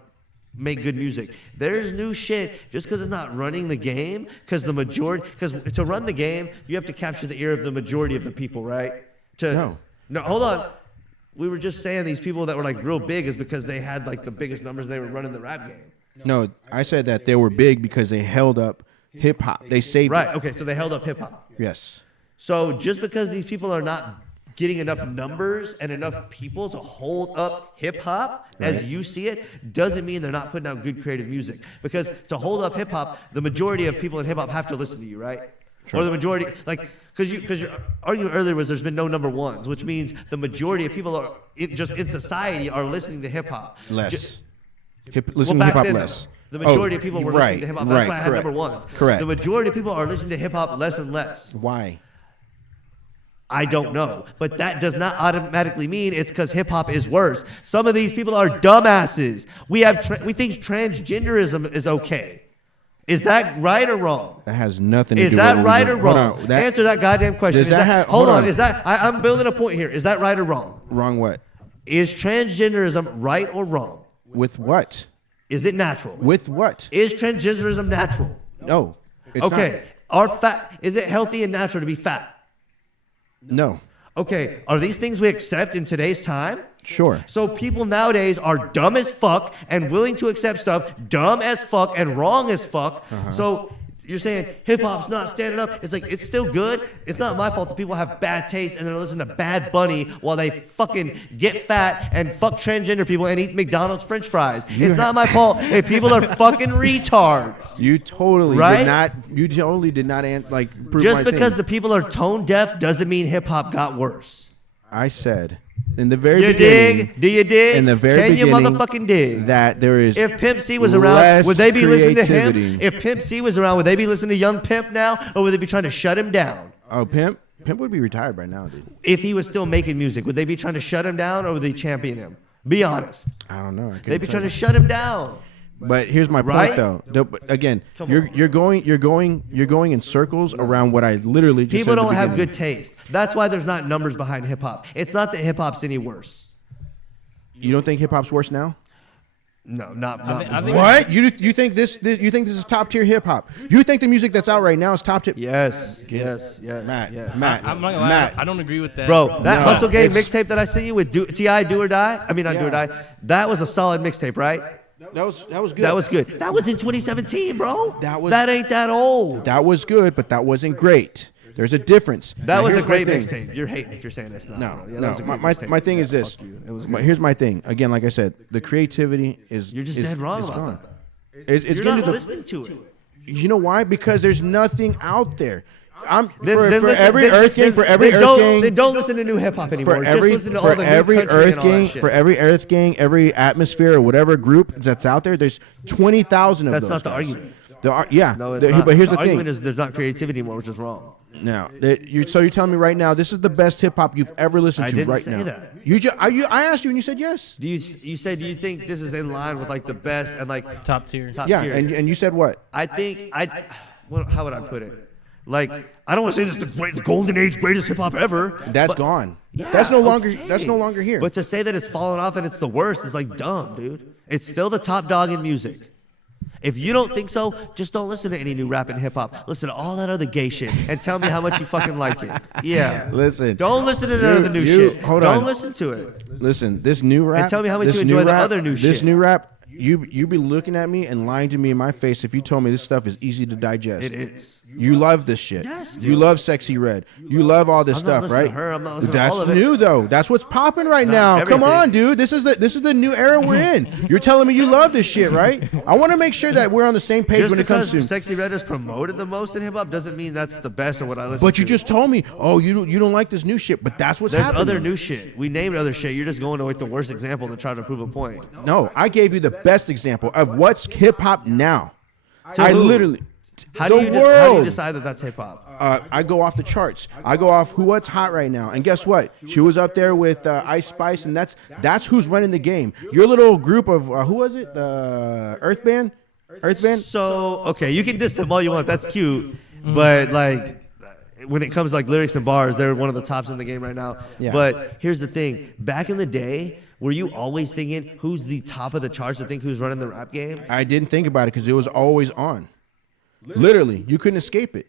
make good music. There's new shit just because it's not running the game. Because to run the game, you have to capture the ear of the majority of the people, right? No, hold on. We were just saying these people that were like real big is because they had like the biggest numbers. They were running the rap game. No, I said that they were big because they held up hip hop. They saved it. Okay, so they held up hip hop. Yes. So just because these people are not getting enough numbers and enough people to hold up hip hop as you see it doesn't mean they're not putting out good creative music. Because to hold up hip hop, the majority of people in hip hop have to listen to you, right? Or the majority, like, because your argument earlier was there's been no number ones, which means the majority of people are just in society are listening to hip hop. Less. Listen to hip hop less. The majority of people were listening to hip hop. That's why I had number ones. Correct. The majority of people are listening to hip hop less and less. Why? I don't know. But that does not automatically mean it's because hip hop is worse. Some of these people are dumbasses. We think transgenderism is okay. Is that right or wrong? That has nothing to do with Is that right or wrong? Answer that goddamn question. Hold on. I'm building a point here. Is that right or wrong? Wrong what? Is transgenderism right or wrong? With what? Is it natural? With what? Is transgenderism natural? No. Okay. Is it healthy and natural to be fat? No. Okay. Are these things we accept in today's time? Sure. So people nowadays are dumb as fuck and willing to accept stuff dumb as fuck and wrong as fuck. So you're saying hip hop's not standing up. It's like, it's still good. It's not my fault that people have bad taste and they're listening to Bad Bunny while they fucking get fat and fuck transgender people and eat McDonald's French fries. It's not my fault if people are fucking retards. You totally did not. You totally did not prove just my because thing. the people are tone deaf doesn't mean hip hop got worse. I said in the very beginning. Do you dig? In the very beginning, can you motherfucking dig? That there is. If Pimp C was around, would they be listening to him? creativity. If Pimp C was around, would they be listening to Young Pimp now, or would they be trying to shut him down? Oh, Pimp would be retired by now, dude. If he was still making music, would they be trying to shut him down, or would they champion him? Be honest. I don't know. They'd be trying to shut him down. But here's my point, though. Again, you're going in circles around what I literally just said. People don't have good taste. That's why there's not numbers behind hip hop. It's not that hip hop's any worse. You don't think hip hop's worse now? No, not. I think What? You think this is top tier hip hop? You think the music that's out right now is top tier? Yes. Matt. I'm not gonna lie. I don't agree with that. Bro, that Hustle Game mixtape that I sent you with T.I. Do or Die. I mean, not Do or Die. That was a solid mixtape, right? That was good. That was good. That was in 2017, bro. That ain't that old. That was good, but that wasn't great. There's a difference. That was a great mixtape. You're hating if you're saying it's not. No, bro. no. My thing is this. Here's my thing. Again, like I said, the creativity is. You're just dead wrong about that. You're not listening to it. You know why? Because there's nothing out there. Then don't listen to new hip hop anymore. For every Earth Gang, every Atmosphere or whatever group that's out there, there's 20,000 of those. That's not the argument. But here's the thing. argument is there's not creativity anymore, which is wrong. Now, so you're telling me right now this is the best hip hop you've ever listened to right now? I didn't say that. I asked you and you said yes. You said do you think this is in line with like the best and like top tier? Yeah, and you said what? I think how would I put it? Like I don't want to say this is the golden age greatest hip hop ever. That's gone. Yeah, that's no longer here. But to say that it's fallen off and it's the worst is like dumb, dude. It's still the top dog in music. If you don't think so, just don't listen to any new rap and hip hop. Listen to all that other gay shit and tell me how much you fucking like it. Yeah. Listen. Don't listen to none of the new shit. Don't listen to it. Listen, this new rap. And tell me how much you enjoy the other new shit. This new rap, you be looking at me and lying to me in my face if you told me this stuff is easy to digest. It is. You love this shit. Yes, dude. You love Sexy Red. You love all this stuff, right? To her. I'm not listening to all of That's new though. That's what's popping right now. Everything. Come on, dude. This is the new era we're in. You're telling me you love this shit, right? I want to make sure that we're on the same page just when it comes to because Sexy Red is promoted the most in hip hop doesn't mean that's the best of what I listen to. But you just told me, oh, you don't like this new shit, but that's what's happening. There's other new shit. We named other shit. You're just going to like the worst example to try to prove a point. No, I gave you the best example of what's hip hop now. I literally. How do you decide that that's hip hop? I go off the charts. I go off what's hot right now. And guess what? She was up there with Ice Spice, and that's who's running the game. Your little group of who was it? Earth Band. So okay, you can diss them all you want. That's cute, but like when it comes to like lyrics and bars, they're one of the tops in the game right now. Yeah. But here's the thing: back in the day, were you always thinking who's the top of the charts to think who's running the rap game? I didn't think about it because it was always on. Literally, you couldn't escape it.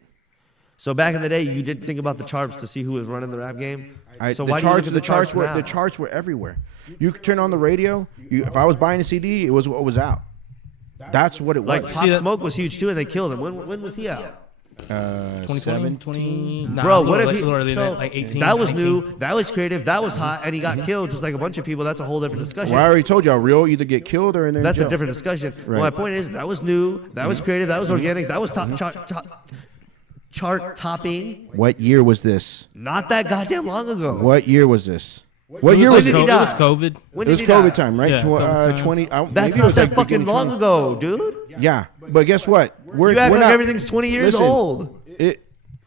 So back in the day, you didn't think about the charts to see who was running the rap game. So the why charts, do you look at the charts were everywhere. You could turn on the radio. If I was buying a CD, it was what was out. That's what it was. Like Pop Smoke was huge too, and they killed him. When was he out? 2020. Nah, Bro, what if he? So, like 18, that was 19. new. That was creative. That was hot, and he got killed just like a bunch of people. That's a whole different discussion. Well, I already told y'all, real either get killed or in there. That's a different discussion. Right. Well, my point is that was new. That was creative. That was organic. That was chart topping. What year was this? Not that goddamn long ago. What year was this? What year was was it? it? He died. It was COVID. When It was did he COVID die? time, right? Yeah, COVID time. 20. That's maybe it not was that like fucking beginning long 20. ago, dude. Yeah, but guess what? You act like not, everything's 20 years listen, old. It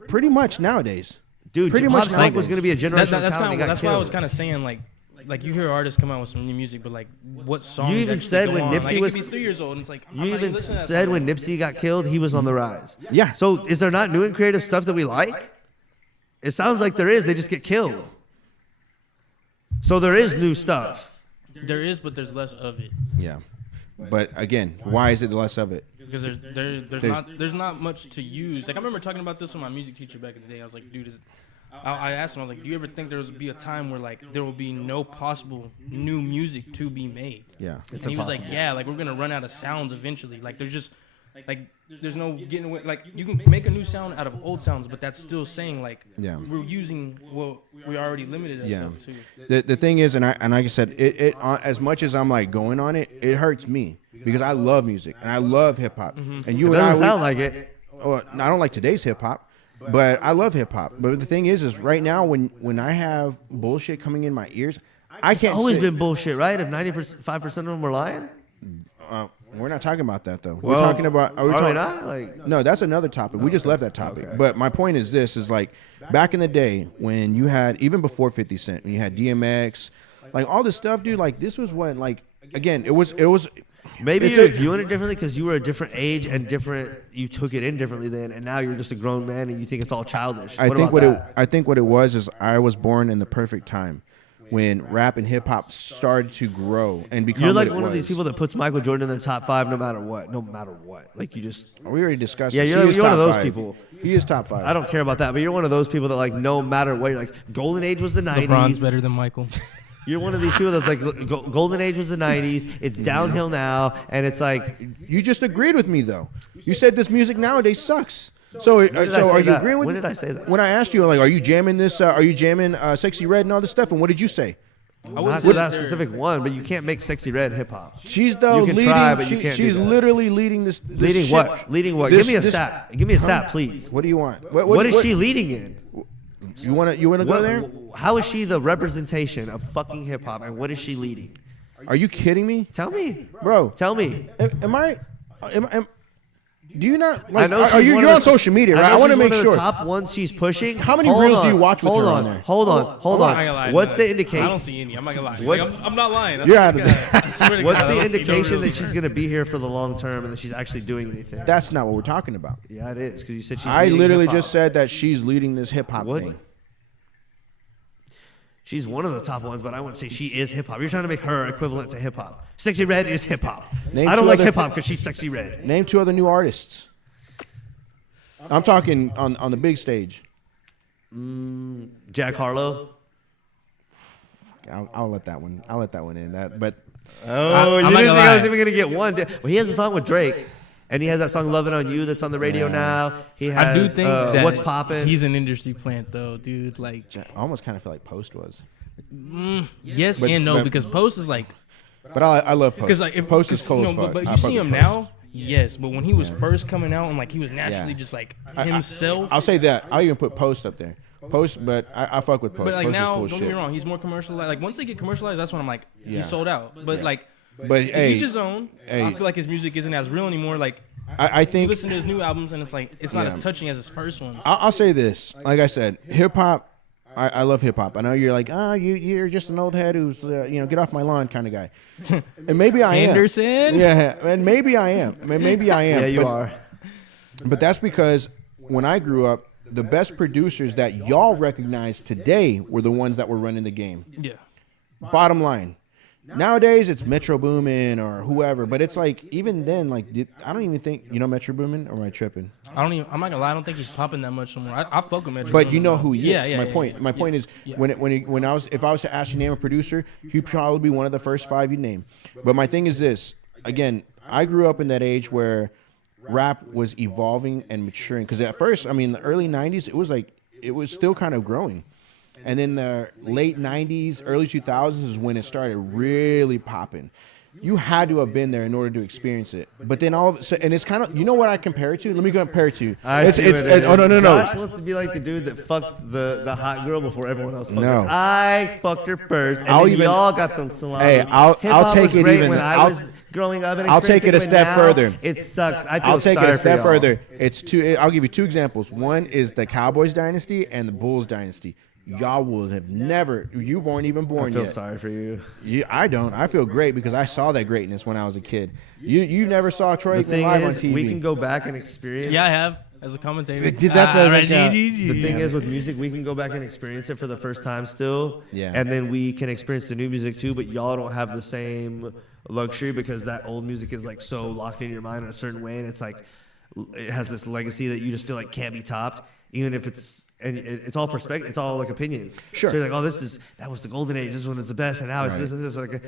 pretty much nowadays. Dude, pretty Pop much Smoke nowadays. was going to be a generational talent. That's He got why I killed. was kind of saying like you hear artists come out with some new music, but like what song? You even said when Nipsey like, was- it could be 3 years old, and it's like I'm You not even listening to that said song. when Nipsey got killed, he was on the rise. Yeah. So is there not new and creative stuff that we like? It sounds like there is. They just get killed. So there is new stuff. There is, but there's less of it. Yeah. But again, why is it less of it? Because there's not much to use. Like I remember talking about this with my music teacher back in the day. I was like, dude, I asked him, I was like, do you ever think there will be a time where like there will be no possible new music to be made? Yeah. It's And he was like, impossible. yeah, like we're gonna run out of sounds eventually. Like there's just like there's no getting away. Like you can make a new sound out of old sounds, but that's still saying like Yeah. we're using what we already limited ourselves to. The thing is, and like I said, it as much as I'm like going on it, it hurts me because I love music and I love hip hop. And It you and I, doesn't sound like it. I don't like today's hip hop, but I love hip hop. But the thing is right now when I have bullshit coming in my ears, I It's can't. always sit- been bullshit, right? If 5% of them were lying? We're not talking about that though. Well, we're talking about. are we not? Like, No, that's another topic. We just left that topic. Okay. But my point is this: is like back in the day when you had even before 50 Cent, when you had DMX, like all this stuff, dude. Like this was when like again, it was. maybe It's you're a- viewing it differently because you were a different age and different. You took it in differently then, and now you're just a grown man and you think it's all childish. I think about I think what it was is I was born in the perfect time when rap and hip hop started to grow and become. You're like what it one of these was. people that puts Michael Jordan in their top 5 no matter what. No matter what. Like you just. We already discussed. Yeah, this. you're He is one of top those 5. people. He is top 5. I don't care about that, but you're one of those people that like no matter what. You're like Golden Age was the 90s. LeBron's better than Michael. You're one of these people that's like Golden Age was the 90s. It's downhill now, and it's like. You just agreed with me though. You said this music nowadays sucks. So, did I so say are you that? agreeing with When me? did I say that? When I asked you, like, are you jamming this? Are you jamming Sexy Red and all this stuff? And what did you say? Not to that specific one, but you can't make Sexy Red hip hop. She's the You can leading. try, but you can't do she's that. literally leading this. Leading shit. what? Leading what? This- Give me a this- stat. Give me a stat, please. What do you want? What is she leading in? You want to? You want to go there? How is she the representation of fucking hip hop, and what is she leading? Are you kidding me, Tell me, bro? tell me. Am I? Do you not? Like, I know are she's you? one You're of on the- social media, right? I know want to she's make one of sure. the top ones she's pushing. How many Hold reels do on, you watch with hold her on, on there? Hold on, hold I'm not gonna on. lie, What's no. the I don't indication? see any. I'm not gonna lie. What's- I'm not lying. You're out of God. I swear to What's God, I the don't see no indication reels. that she's gonna be here for the long term and that she's actually doing anything? That's not what we're talking about. Yeah, it is because you said she's. I leading literally hip-hop. just said that she's leading this hip hop What? thing. She's one of the top ones, but I wouldn't say she is hip hop. You're trying to make her equivalent to hip hop. Sexy Red is hip hop. Name I don't two like other- hip hop because she's Sexy Red. Name 2 other new artists. I'm talking on the big stage. Jack Harlow. I'll let that one. I'll let that one in. But Oh, you I'm not didn't think gonna I was lie. even gonna get one? Well, he has a song with Drake, and he has that song "Lovin' on You" that's on the radio now. He has I do think that "What's Poppin'." he's an industry plant, though, dude. Like, I almost kind of feel like Post was. yes But- and no, but- because Post is like, But I love Post. because like if Post is 'cause, cool no, as fuck. But I you fuck see with him Post. now, yes. But when he was first coming out and like he was naturally Yeah. just like himself. I'll say that. I'll even put Post up there. Post, but I fuck with Post. but like Post now, is cool don't shit. get me wrong, he's more commercialized. Like once they get commercialized, that's when I'm like, Yeah. he's sold out. But like, But to hey, each his own. hey. I feel like his music isn't as real anymore. Like I you think listen to his new albums and it's like it's not Yeah. as touching as his first ones. I'll say this. Like I said, hip hop. I love hip hop. I know you're like, you're just an old head who's get off my lawn kind of guy. And maybe I am. Anderson? Yeah, and maybe I am. I mean, maybe I am. Yeah, you but, are. But that's because when I grew up, the best producers that y'all recognize today were the ones that were running the game. Yeah. Bottom line. Nowadays it's Metro Boomin or whoever, but it's like even then, like I don't even think Metro Boomin, or am I tripping? I'm not gonna lie. I don't think he's popping that much anymore. I fuck with Metro. But Boomin, you know though. who he is. Yeah, My yeah, point. yeah, My yeah, point is yeah. if I was to ask you to name a producer, he'd probably be one of the first 5 you'd name. But my thing is this. Again, I grew up in that age where rap was evolving and maturing. Because at first, I mean, the early 90s, it was still kind of growing. And then the late 90s, early 2000s is when it started really popping. You had to have been there in order to experience it. But then and it's kind of, you know what I compare it to? Let me compare it to. Oh, no. Josh wants to be like the dude that fucked the hot girl before everyone else fucked her. I fucked her first, and y'all got them salami. Hey, I'll take it even. When I was growing up and I'll take it a step further. It sucks. I'll take it a step further. I'll give you two examples. One is the Cowboys dynasty and the Bulls dynasty. Y'all will have never. You weren't even born yet. I feel sorry for you. I don't. I feel great because I saw that greatness when I was a kid. You never saw Troy Aikman live on TV. We can go back and experience. Yeah, I have as a commentator. Did that? The thing is with music, we can go back and experience it for the first time still. Yeah. And then we can experience the new music too. But y'all don't have the same luxury because that old music is like so locked in your mind in a certain way, and it's like it has this legacy that you just feel like can't be topped, even if it's. And it's all perspective. It's all like opinion. Sure. So you're like, oh, that was the golden age. This one is the best, and now it's this and this. Like,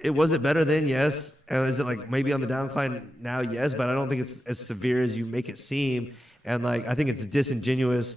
it was it better then? Yes. And is it like maybe on the downcline now? Yes. But I don't think it's as severe as you make it seem. And like, I think it's disingenuous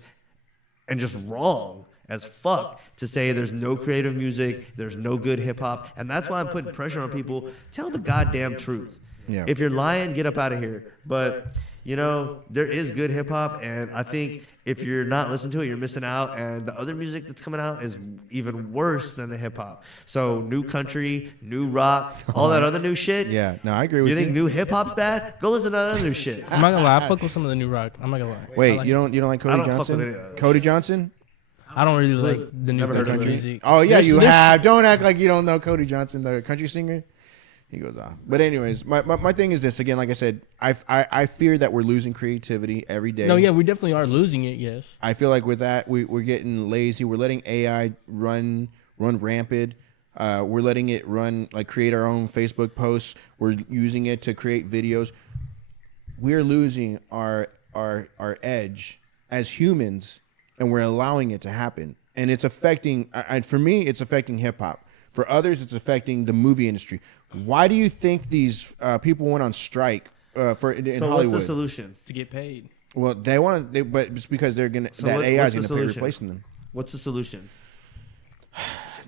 and just wrong as fuck to say there's no creative music, there's no good hip hop, and that's why I'm putting pressure on people. Tell the goddamn truth. Yeah. If you're lying, get up out of here. But there is good hip hop, and I think if you're not listening to it, you're missing out. And the other music that's coming out is even worse than the hip hop. So new country, new rock, all that other new shit. Yeah, no, I agree with you. You think new hip hop's bad? Go listen to that other new shit. I'm not gonna lie, I fuck with some of the new rock. I'm not gonna lie. Wait, you don't like Cody Johnson? Cody Johnson? I don't really like the new country music. Oh yeah, you have. Don't act like you don't know Cody Johnson, the country singer. He goes off. But anyways, my thing is this. Again, like I said, I fear that we're losing creativity every day. No, yeah, we definitely are losing it, yes. I feel like with that, we're getting lazy. We're letting AI run rampant. We're letting it run, like create our own Facebook posts. We're using it to create videos. We're losing our edge as humans, and we're allowing it to happen. And it's affecting, for me, it's affecting hip-hop. For others, it's affecting the movie industry. Why do you think these people went on strike in Hollywood? So what's the solution? To get paid. Well, but it's because they're gonna AI is gonna pay replacing them. What's the solution?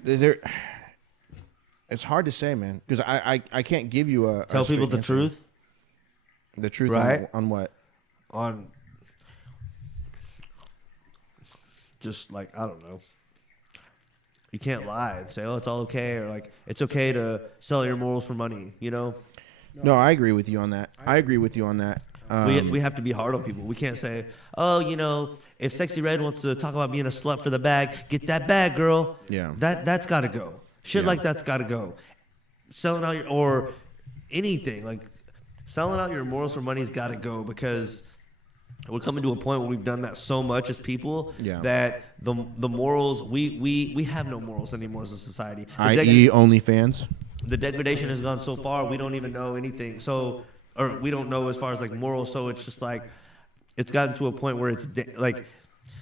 It's hard to say, man, because I can't give you a tell people the answer. truth. The truth, right? On what? On just like I don't know. You can't lie and say, oh, it's all okay, or like it's okay to sell your morals for money, No, I agree with you on that. We have to be hard on people. We can't say, oh, if Sexy Red wants to talk about being a slut for the bag, get that bag, girl. Yeah. That's got to go. Shit like that's got to go. Selling out or anything, like selling out your morals for money's got to go because we're coming to a point where we've done that so much as people that the morals, we have no morals anymore as a society. I.e. OnlyFans. The degradation has gone so far, we don't even know anything. Or we don't know as far as like morals. So it's just like, it's gotten to a point where it's like,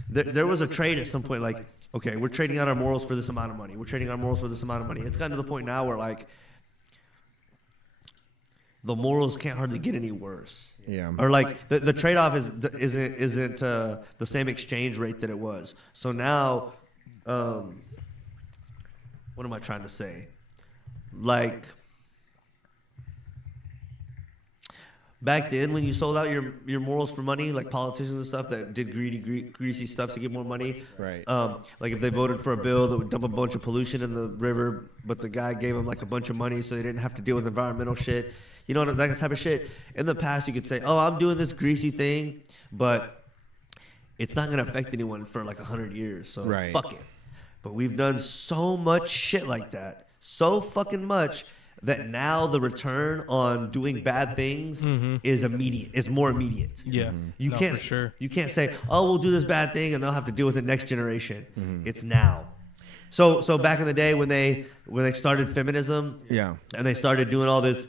there was a trade at some point, like, okay, we're trading out our morals for this amount of money. We're trading our morals for this amount of money. It's gotten to the point now where like, the morals can't hardly get any worse. Yeah. Or like the trade-off isn't the same exchange rate that it was. So now, what am I trying to say? Like back then when you sold out your morals for money, like politicians and stuff that did greasy stuff to get more money. Right. Like if they voted for a bill that would dump a bunch of pollution in the river, but the guy gave them like a bunch of money so they didn't have to deal with environmental shit. That type of shit. In the past, you could say, oh, I'm doing this greasy thing, but it's not going to affect anyone for like 100 years. So fuck it. But we've done so much shit like that. So fucking much that now the return on doing bad things is immediate. It's more immediate. Yeah. You can't, for sure. You can't say, oh, we'll do this bad thing and they'll have to deal with it next generation. It's now. So back in the day when they started feminism, and they started doing all this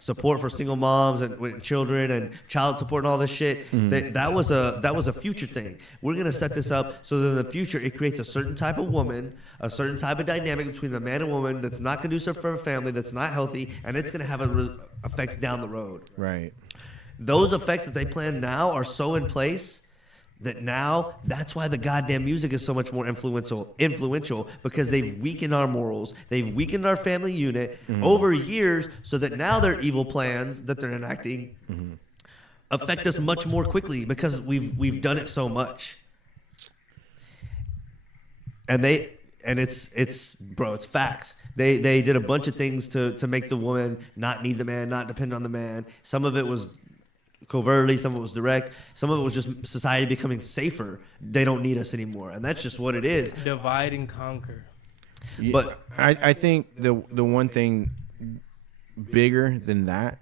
support for single moms and with children and child support and all this shit, that was a future thing. We're gonna set this up so that in the future it creates a certain type of woman, a certain type of dynamic between the man and woman that's not conducive for a family, that's not healthy, and it's gonna have effects down the road. Right. those effects that they plan now are so in place that now that's why the goddamn music is so much more influential because they've weakened our morals, they've weakened our family unit over years, so that now their evil plans that they're enacting affect us much more quickly because we've done it so much. And it's facts. They did a bunch of things to make the woman not need the man, not depend on the man. Some of it was covertly, some of it was direct, some of it was just society becoming safer. They don't need us anymore, and that's just what it is. Divide and conquer. But I think the one thing bigger than that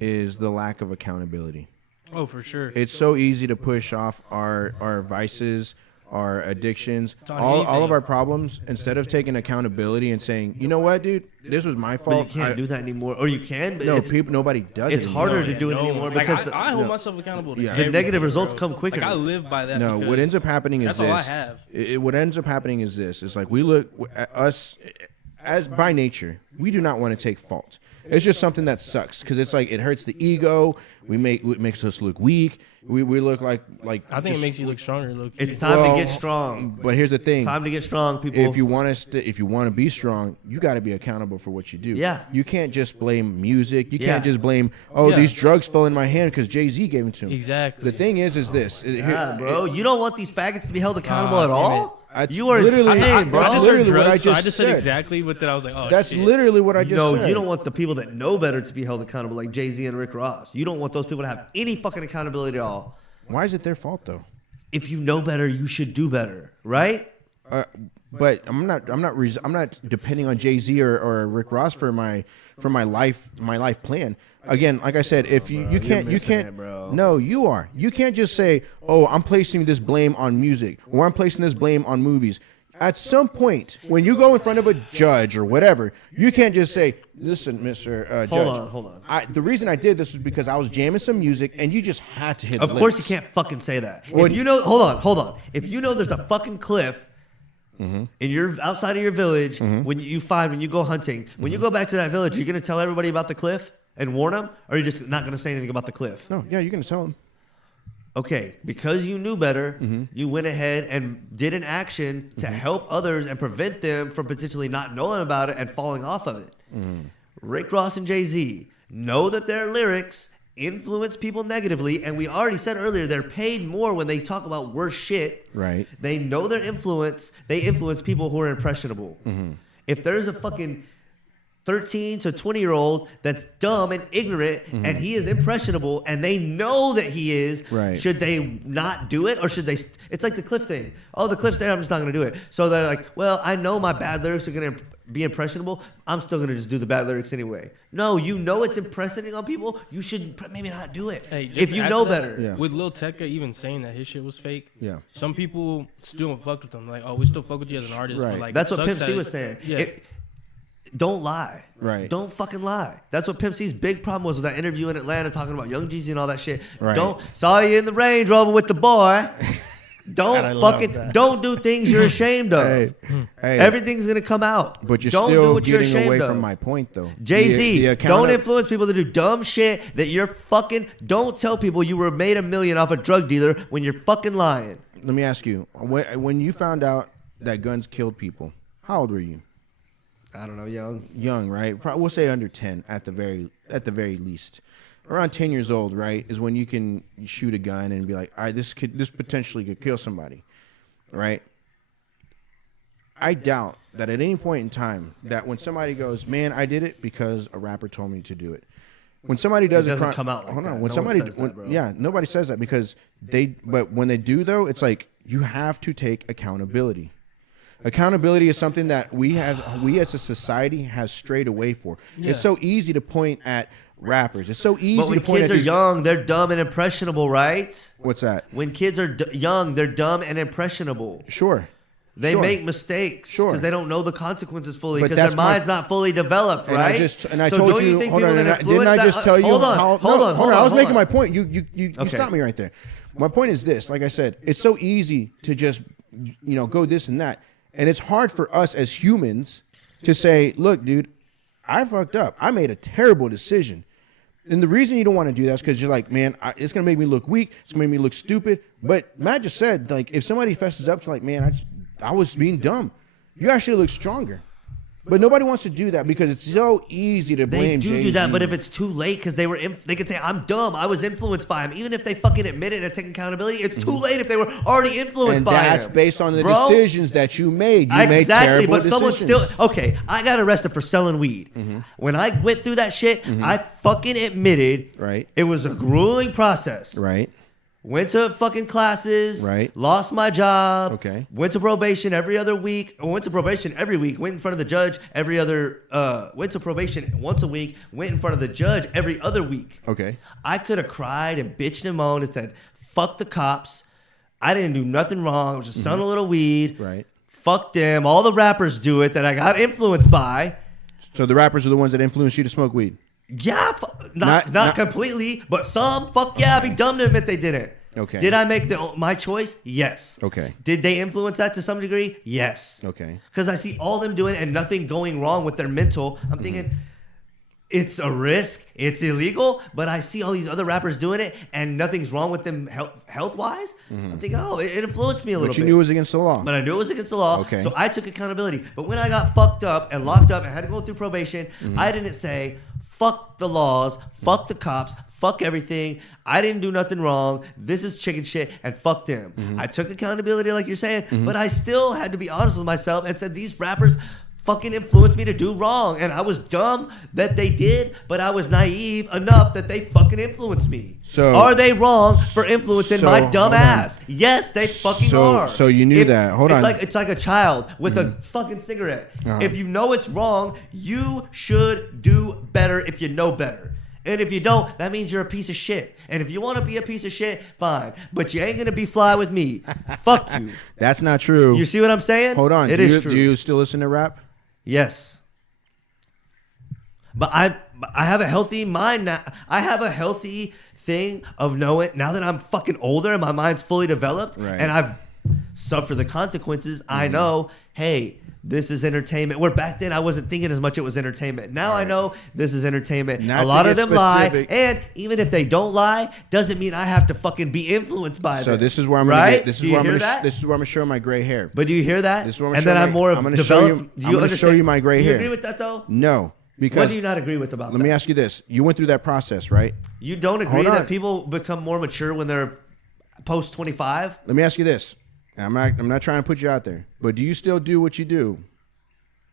is the lack of accountability. Oh, for sure. It's so easy to push off our vices, our addictions, all of our problems, instead of taking accountability and saying, you know what, dude, this was my fault. But you can't do that anymore, or you can. But nobody does it. It's harder to do it anymore because I hold myself accountable to the negative results come quicker. Like, I live by that. No, what ends up happening is that's this. all I have. What ends up happening is this. It's like we look at us as by nature, we do not want to take fault. It's just something that sucks because it's like it hurts the ego. It makes us look weak. We look like I think it makes you look stronger. Look, it's time to get strong. But here's the thing: time to get strong, people. If you want to be strong, you got to be accountable for what you do. Yeah. You can't just blame music. You can't just blame these drugs fell in my hand because Jay-Z gave them to me. Exactly. The thing is this. Bro, you don't want these faggots to be held accountable at all. You are insane, bro. I just heard drugs, so I just said said exactly what that. I was like, oh, that's shit. literally what I just said. No, you don't want the people that know better to be held accountable, like Jay-Z and Rick Ross. You don't want those people to have any fucking accountability at all. Why is it their fault though? If you know better, you should do better, right? But I'm not depending on Jay-Z or Rick Ross for my life plan. Again, like I said, if you can't, bro. No, you are. You can't just say, "Oh, I'm placing this blame on music," or "I'm placing this blame on movies." At some point, when you go in front of a judge or whatever, you can't just say, "Listen, Mr. Judge." Hold on. The reason I did this was because I was jamming some music, and you just had to hit. Of course, you can't fucking say that. If you know, hold on. If you know there's a fucking cliff. In your outside of your village, when you go hunting, when you go back to that village, you're gonna tell everybody about the cliff and warn them, or are you just not gonna say anything about the cliff? No, yeah, you're gonna tell them. Okay, because you knew better, you went ahead and did an action to help others and prevent them from potentially not knowing about it and falling off of it. Rick Ross and Jay-Z know that their lyrics influence people negatively, and we already said earlier they're paid more when they talk about worse shit. Right. They know their influence. They influence people who are impressionable. If there's a fucking 13 to 20-year-old that's dumb and ignorant and he is impressionable and they know that he is, should they not do it, or should they? It's like the cliff thing. Oh, the cliff's there, I'm just not going to do it. So they're like, well, I know my bad lyrics are going to be impressionable. I'm still going to just do the bad lyrics anyway. No, you know it's impressing on people. You should maybe not do it if you know better. Yeah. With Lil Tecca even saying that his shit was fake, some people still fuck with him. Like, oh, we still fuck with you as an artist. But like, that's what Pimp C was saying. Yeah. Don't lie. Right. Don't fucking lie. That's what Pimp C's big problem was with that interview in Atlanta talking about Young Jeezy and all that shit. Right. Saw you in the Range Rover with the boy. Don't do things you're ashamed of. Hey, everything's gonna come out. But you're don't still do what you're getting away ashamed from of. my point, though. Jay-Z, don't influence people to do dumb shit that you're fucking. Don't tell people you were made $1 million off a drug dealer when you're fucking lying. Let me ask you: when you found out that guns killed people, how old were you? I don't know, young. Young, right? We'll say under 10 at the very least. Around 10 years old, right, is when you can shoot a gun and be like, all right, this potentially could kill somebody, right? I doubt that at any point in time that when somebody goes, man, I did it because a rapper told me to do it. When somebody does it doesn't come out like that. When nobody says that because but when they do though, it's like you have to take accountability. Accountability is something that we as a society has strayed away for. Yeah. It's so easy to point at rappers. It's so easy to point at. But when kids are young, they're dumb and impressionable, right? What's that? When kids are young, they're dumb and impressionable. Sure. They make mistakes because they don't know the consequences fully because their mind's not fully developed, and right? I told you. Hold on. Didn't I just tell you? Hold on. I was making my point. You stopped me right there. My point is this. Like I said, it's so easy to just go this and that. And it's hard for us as humans to say, look, dude, I fucked up. I made a terrible decision. And the reason you don't want to do that is because you're like, man, it's gonna make me look weak. It's gonna make me look stupid. But Matt just said, like, if somebody fesses up to like, man, I was being dumb, you actually look stronger. But nobody wants to do that because it's so easy to blame. They do that, but if it's too late, because they could say, I'm dumb, I was influenced by him. Even if they fucking admit it and take accountability, it's too late if they were already influenced by him. And that's based on the decisions that you made. You made terrible decisions. Someone still... Okay, I got arrested for selling weed. When I went through that shit, I fucking admitted it was a grueling process. Right. Went to fucking classes. Right. Lost my job. Okay. Went to probation every other week. Went to probation every week. Went in front of the judge every other... went to probation once a week. Went in front of the judge every other week. Okay. I could have cried and bitched and moaned and said, fuck the cops. I didn't do nothing wrong. I was just selling a little weed. Right. Fuck them. All the rappers do it that I got influenced by. So the rappers are the ones that influenced you to smoke weed? Yeah, not completely, but some. Fuck yeah, I'd be dumb to admit they didn't. Okay. Did I make my choice? Yes. Okay. Did they influence that to some degree? Yes. Okay. Because I see all them doing and nothing going wrong with their mental. I'm thinking it's a risk, it's illegal, but I see all these other rappers doing it and nothing's wrong with them health-wise. I'm thinking, it influenced me a little bit. But you knew it was against the law. But I knew it was against the law, okay. So I took accountability. But when I got fucked up and locked up and had to go through probation, I didn't say, fuck the laws, fuck the cops, fuck everything. I didn't do nothing wrong. This is chicken shit, and fuck them. I took accountability like you're saying, but I still had to be honest with myself and said these rappers fucking influenced me to do wrong. And I was dumb that they did, but I was naive enough that they fucking influenced me. So are they wrong for influencing my dumb ass? Yes, they fucking are. So you knew that. Hold on. It's like a child with a fucking cigarette. If you know it's wrong, you should do better if you know better. And if you don't, that means you're a piece of shit. And if you want to be a piece of shit, fine. But you ain't going to be fly with me. Fuck you. That's not true. You see what I'm saying? Hold on. It is true. Do you still listen to rap? Yes. But I have a healthy mind now. I have a healthy thing of knowing, now that I'm fucking older and my mind's fully developed, and I've suffered the consequences, I know, hey, this is entertainment. Where back then I wasn't thinking as much it was entertainment. Now I know this is entertainment. A lot of them lie, and even if they don't lie, doesn't mean I have to fucking be influenced by them. So this is where I'm gonna get, this is where I'm gonna show my gray hair. But do you hear that? This is where I'm gonna show you my gray hair. Do you agree with that though? No. Because what do you not agree with about that? Let me ask you this. You went through that process, right? You don't agree that people become more mature when they're post 25? Let me ask you this. I'm not trying to put you out there, but do you still do what you do?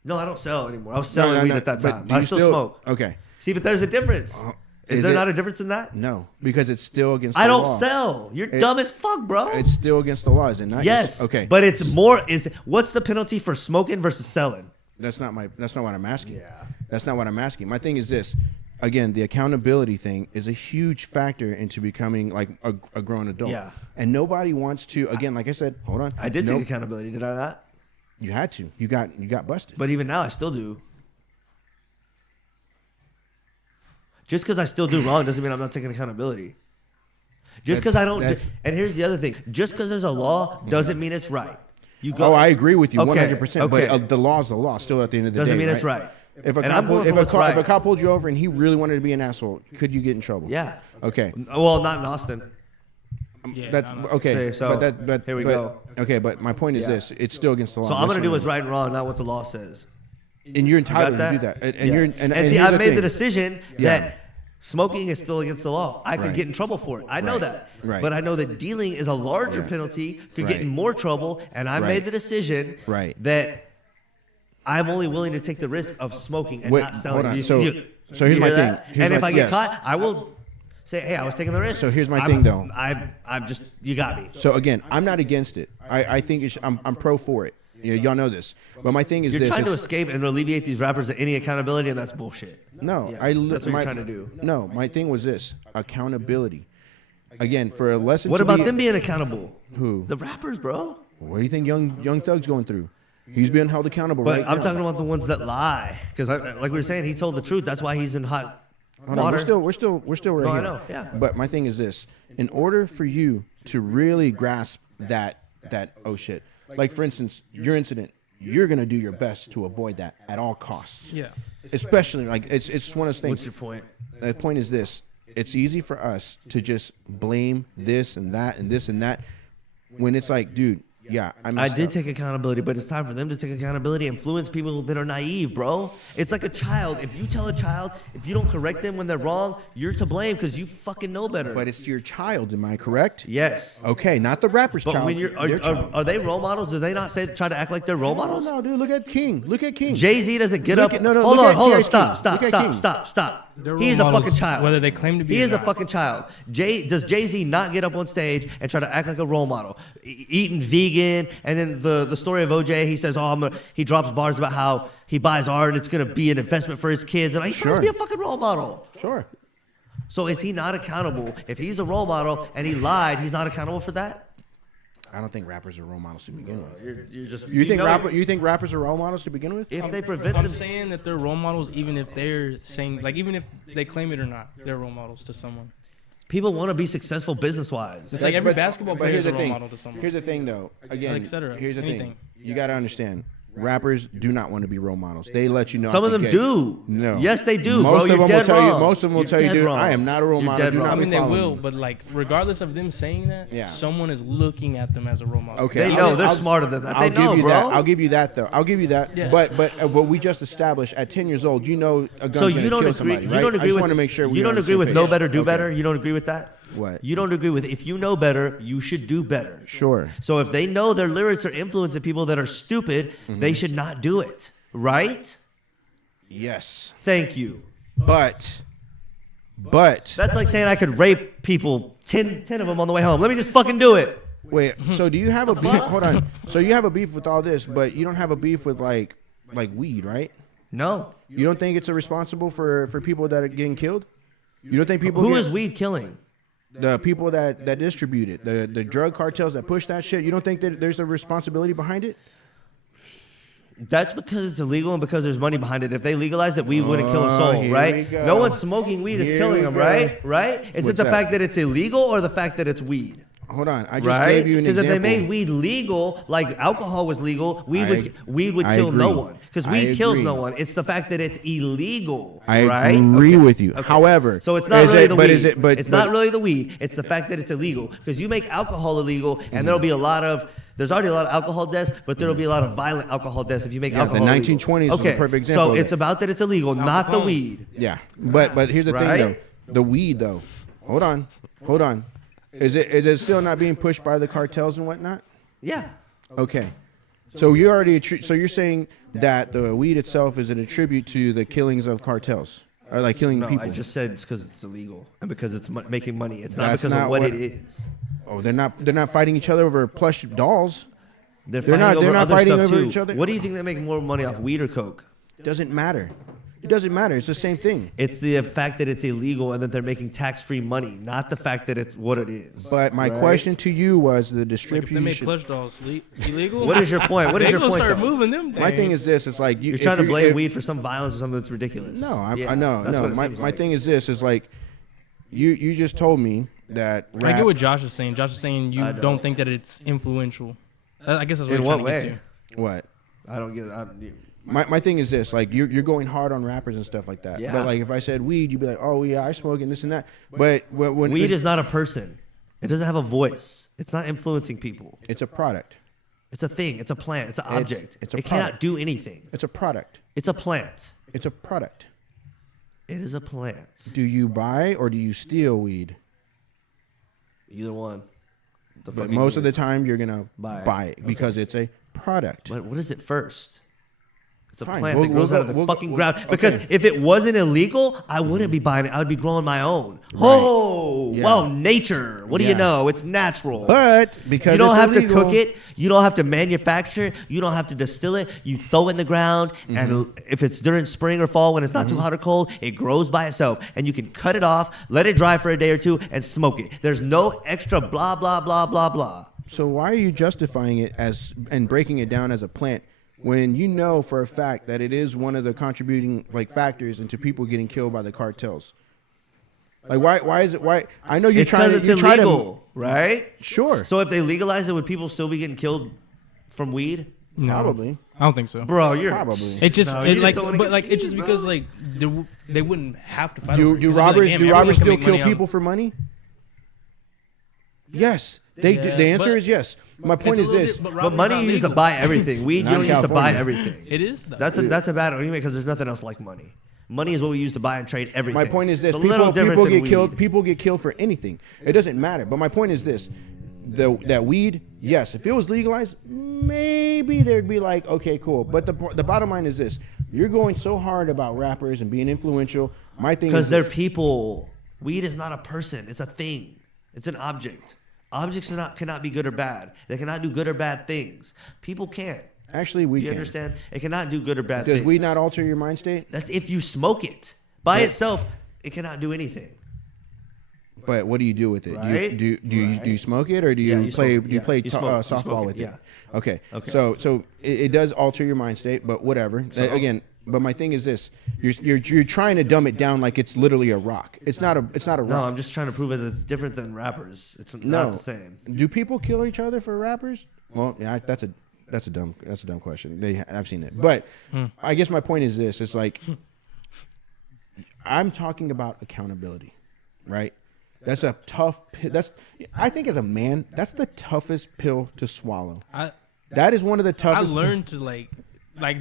No, I don't sell anymore. I was selling weed at that time. I still smoke. Okay. See, but there's a difference. Is there not a difference in that? No, because it's still against the law. I don't sell. You're dumb as fuck, bro. It's still against the law, is it not? Yes. Okay. But it's more. What's the penalty for smoking versus selling? That's not what I'm asking. Yeah. That's not what I'm asking. My thing is this. Again, the accountability thing is a huge factor into becoming like a grown adult. Yeah. And nobody wants to. Again, like I said, hold on. I did take accountability. Did I not? You had to. You got busted. But even now, I still do. Just because I still do wrong doesn't mean I'm not taking accountability. Just because I don't. And here's the other thing. Just because there's a law doesn't mean it's right. You go. Oh, I agree with you 100%. Okay. But the law's the law. Still, at the end of the doesn't day, mean it's right. If a cop pulled you over and he really wanted to be an asshole, could you get in trouble? Yeah. Okay. Well, not in Austin. Yeah, that's okay. But here we go. Okay, but my point is this: it's still against the law. So I'm gonna do what's right and wrong, not what the law says. And you're entitled to do that. And see, I made the decision that smoking is still against the law. I could get in trouble for it. I know that. Right. But I know that dealing is a larger penalty, could get in more trouble, and I made the decision that I'm only willing to take the risk of smoking and not selling. Hold on. So here's my thing. And if I get caught, I will say, hey, I was taking the risk. So here's my thing, though. I'm just, you got me. So again, I'm not against it. I think I'm pro for it. Y'all know this. But my thing is you're trying to escape and alleviate these rappers of any accountability, and that's bullshit. No, that's what you're trying to do. No, my thing was this: accountability. Again, for a lesson. What about them being accountable? Who? The rappers, bro. What do you think Young Thug's going through? He's being held accountable. But I'm talking about the ones that lie, because like we were saying, he told the truth. That's why he's in hot water. We're still right here. I know. Yeah. But my thing is this: in order for you to really grasp that oh shit, like for instance, your incident, you're gonna do your best to avoid that at all costs. Yeah. especially like it's one of those things. What's your point? The point is this: it's easy for us to just blame this and that and this and that, when it's like, dude, yeah, I did take accountability, but it's time for them to take accountability. Influence people that are naive, bro. It's like a child. If you tell a child, if you don't correct them when they're wrong, you're to blame because you fucking know better. But it's your child, am I correct? Yes. Okay, not the rapper's But child. when you're, are they role models? Do they not try to act like they're role models? No, dude, look at King. Look at King. Jay-Z doesn't get up. No, hold look on, at stop. They're He is role a fucking models, child. whether they claim to be He or is a not. fucking child. Does Jay-Z not get up on stage and try to act like a role model? Eating vegan, and then the story of OJ, he says, he drops bars about how he buys art and it's going to be an investment for his kids. And he's trying to be a fucking role model. Sure. So is he not accountable? If he's a role model and he lied, he's not accountable for that? I don't think rappers are role models to begin with. You're just, You think rappers are role models to begin with? if they prevent I'm them... saying that they're role models, even if they're saying, like, even if they claim it or not, they're role models to someone. People want to be successful business-wise. It's like every basketball But player here's is a the role thing. model to someone. Here's the thing, though. Again, et cetera, here's the thing. anything. You got to understand. Rappers do not want to be role models. They let you know. Some of them do. No. Yes, they do, Most bro. of You're them dead will tell wrong. you. Most of them will You're tell you, dead dude, wrong. I am not a role You're model. dead Do wrong. not I mean, be they following will, me. but like, regardless of them saying that, Yeah. someone is looking at them as a role model. Okay. They know. They're smarter than that. They know, give you bro. that. I'll give you that, though. I'll give you that. Yeah. But we just established at 10 years old, you know a gun's So gonna you don't kill agree? somebody, You right? don't agree I just with? want to make sure You don't agree with know better, do better. You don't agree with that? What? You don't agree with if you know better, you should do better. Sure. So if they know their lyrics are influencing people that are stupid, they should not do it. Right? Yes. Thank you. But That's like saying I could rape people, 10 of them on the way home. Let me just fucking do it. wait. So do you have a beef? Hold on. So you have a beef with all this, but you don't have a beef with like weed, right? No. You don't think it's irresponsible for people that are getting killed? You don't think people Who is weed killing? the people that distribute it, the drug cartels that push that shit? You don't think that there's a responsibility behind it? That's because it's illegal and because there's money behind it. If they legalized it, weed wouldn't kill a soul, here we right? go. No one smoking weed is Here killing we them, go. right? Right? Is What's it the that? fact that it's illegal or the fact that it's weed? Hold on. I just Right? gave you an Because if example. they made weed legal, like alcohol was legal, weed would I kill no agree. one. Because I weed kills agree. no one. It's the fact that it's illegal. I right? agree Okay. with you. Okay. However, so it's not really the weed. It's not but- really the weed. It's the fact that it's illegal. Because you make alcohol illegal, and there'll be a lot of. There's already a lot of alcohol deaths, but there'll be a lot of violent alcohol deaths if you make Yeah, the alcohol 1920s illegal. is a perfect example So of it's it. about that it's illegal, not the Capone. weed. Yeah, but here's the thing Right? though. The weed though. Hold on. Is it still not being pushed by the cartels and whatnot? Yeah. Okay. So you already so you're saying that the weed itself is an attribute to the killings of cartels or like killing No, people? I just said it's because it's illegal and because it's making money. It's not That's because not of what what- it is. Oh, they're not fighting each other over plush dolls. They're They're not- fighting they're over not other fighting stuff over too. each other? What do you think they make more money off, weed or coke? Doesn't matter. It doesn't matter. It's the same thing. It's the fact that it's illegal and that they're making tax-free money, not the fact that it's what it is. But my Right? question to you was the Like if they distribution. made plush dolls illegal, What is your point? What is they your gonna point, start though? moving them. My thing is this: it's like You're if trying to blame if- weed for some violence or something that's ridiculous. No, Yeah, I know. that's No, what it my seems my like. thing is this: is like you just told me that I rap. get what Josh is saying. Josh is saying you I don't. don't think that it's influential. I guess that's what In he's what trying to get way? to. What? I don't get it. My thing is this: like you're going hard on rappers and stuff like that. Yeah. But like if I said weed, you'd be like, oh yeah, I smoke and this and that. But when Weed is not a person. It doesn't have a voice. It's not influencing people. it's a product. It's a thing. It's a plant. It's an object. it's a it cannot product. do anything. It's a product. It's a plant. It's a product. It is a plant. Do you buy or do you steal weed? Either one. The But fucking most of weed. the time, you're gonna Buy it. buy it because it's a product. But what is it first? It's a Fine. plant We'll- that grows we'll out of go- the we'll- fucking we'll- ground. Because okay. if it wasn't illegal, I wouldn't be buying it. I would be growing my own. Oh, Yeah. well, nature. What do you Yeah. know? It's natural. But because you don't it's have illegal, to cook it. You don't have to manufacture it. You don't have to distill it. You throw it in the ground, and if it's during spring or fall when it's not too hot or cold, it grows by itself. And you can cut it off, let it dry for a day or two, and smoke it. There's no extra blah, blah, blah, blah, blah. So why are you justifying it as and breaking it down as a plant when you know for a fact that it is one of the contributing like factors into people getting killed by the cartels? Like why is it why I know you're It's trying because to it's you try illegal, right? to sure. So if they legalize it, would people still be getting killed from weed? No, Probably. I don't think so. Bro, you're Probably. It just, No, it you like, just don't wanna but get like, it's just sued, because bro. like they wouldn't have to fight. over it, Do 'cause they'd be like, robbers damn, do everyone robbers can still make money kill on- people for money? Yes. They do. Yeah, The answer but is yes. My point It's is a little this. bit- But robbery's money not you use to legal. buy everything. Weed, Not you don't in use to buy California. everything. It is. Though. That's a bad argument because there's nothing else like money. Money is what we use to buy and trade everything. My point is this: It's a little different people than get weed. killed. People get killed for anything. It doesn't matter. But my point is this: that weed, yes, if it was legalized, maybe there'd be like, okay, cool. But the bottom line is this: you're going so hard about rappers and being influential. My thing is Because they're this. people. Weed is not a person. It's a thing. It's an object. Objects cannot be good or bad. They cannot do good or bad things. People can't. Actually, we You can. understand? It cannot do good or bad Does things. weed not alter your mind state? That's if you smoke it. By But- itself, it cannot do anything. But what do you do with it? Right? Do you Right. smoke it or do you Yeah, you play smoke it. do you Yeah, play you smoke it. You softball smoke with it. it? Yeah. Okay. Okay. So it does alter your mind state, but whatever. Again, but my thing is this: you're trying to dumb it down like it's literally a rock. It's not a rock. No, I'm just trying to prove that it's different than rappers. It's not the same. Do people kill each other for rappers? Well, yeah, that's a dumb question. I've seen it, but I guess my point is this: it's like I'm talking about accountability, right? That's a tough. I think as a man, that's the toughest pill to swallow. That is one of the I toughest. learned to like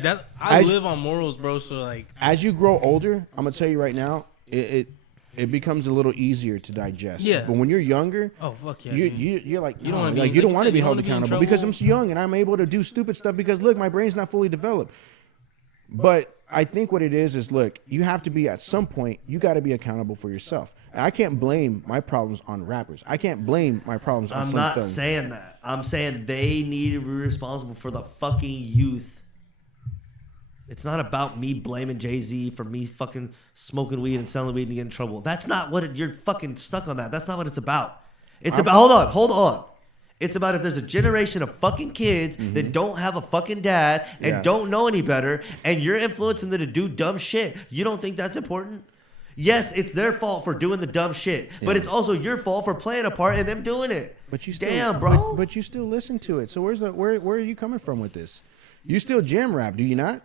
that. I As- live on morals, bro. So like, As you grow older, I'm gonna tell you right now, it becomes a little easier to digest. Yeah. But when you're younger, oh fuck yeah, you're dude. like You don't no, wanna be- like you like don't you want said, to be you don't held wanna be in accountable because I'm trouble. young and I'm able to do stupid stuff because look, my brain's not fully developed. But I think what it is look, you have to be at some point, you got to be accountable for yourself. And I can't blame my problems on rappers. I can't blame my problems on I'm Slim not Thug. saying that. I'm saying they need to be responsible for the fucking youth. It's not about me blaming Jay-Z for me fucking smoking weed and selling weed and getting in trouble. That's not what you're fucking stuck on that. That's not what it's about. It's about, hold on. It's about if there's a generation of fucking kids that don't have a fucking dad and Yeah. don't know any better and you're influencing them to do dumb shit. You don't think that's important? Yes, it's their fault for doing the dumb shit, but Yeah. it's also your fault for playing a part in them doing it. But you still, Damn, bro. But you still listen to it. So where are you coming from with this? You still jam rap, do you not?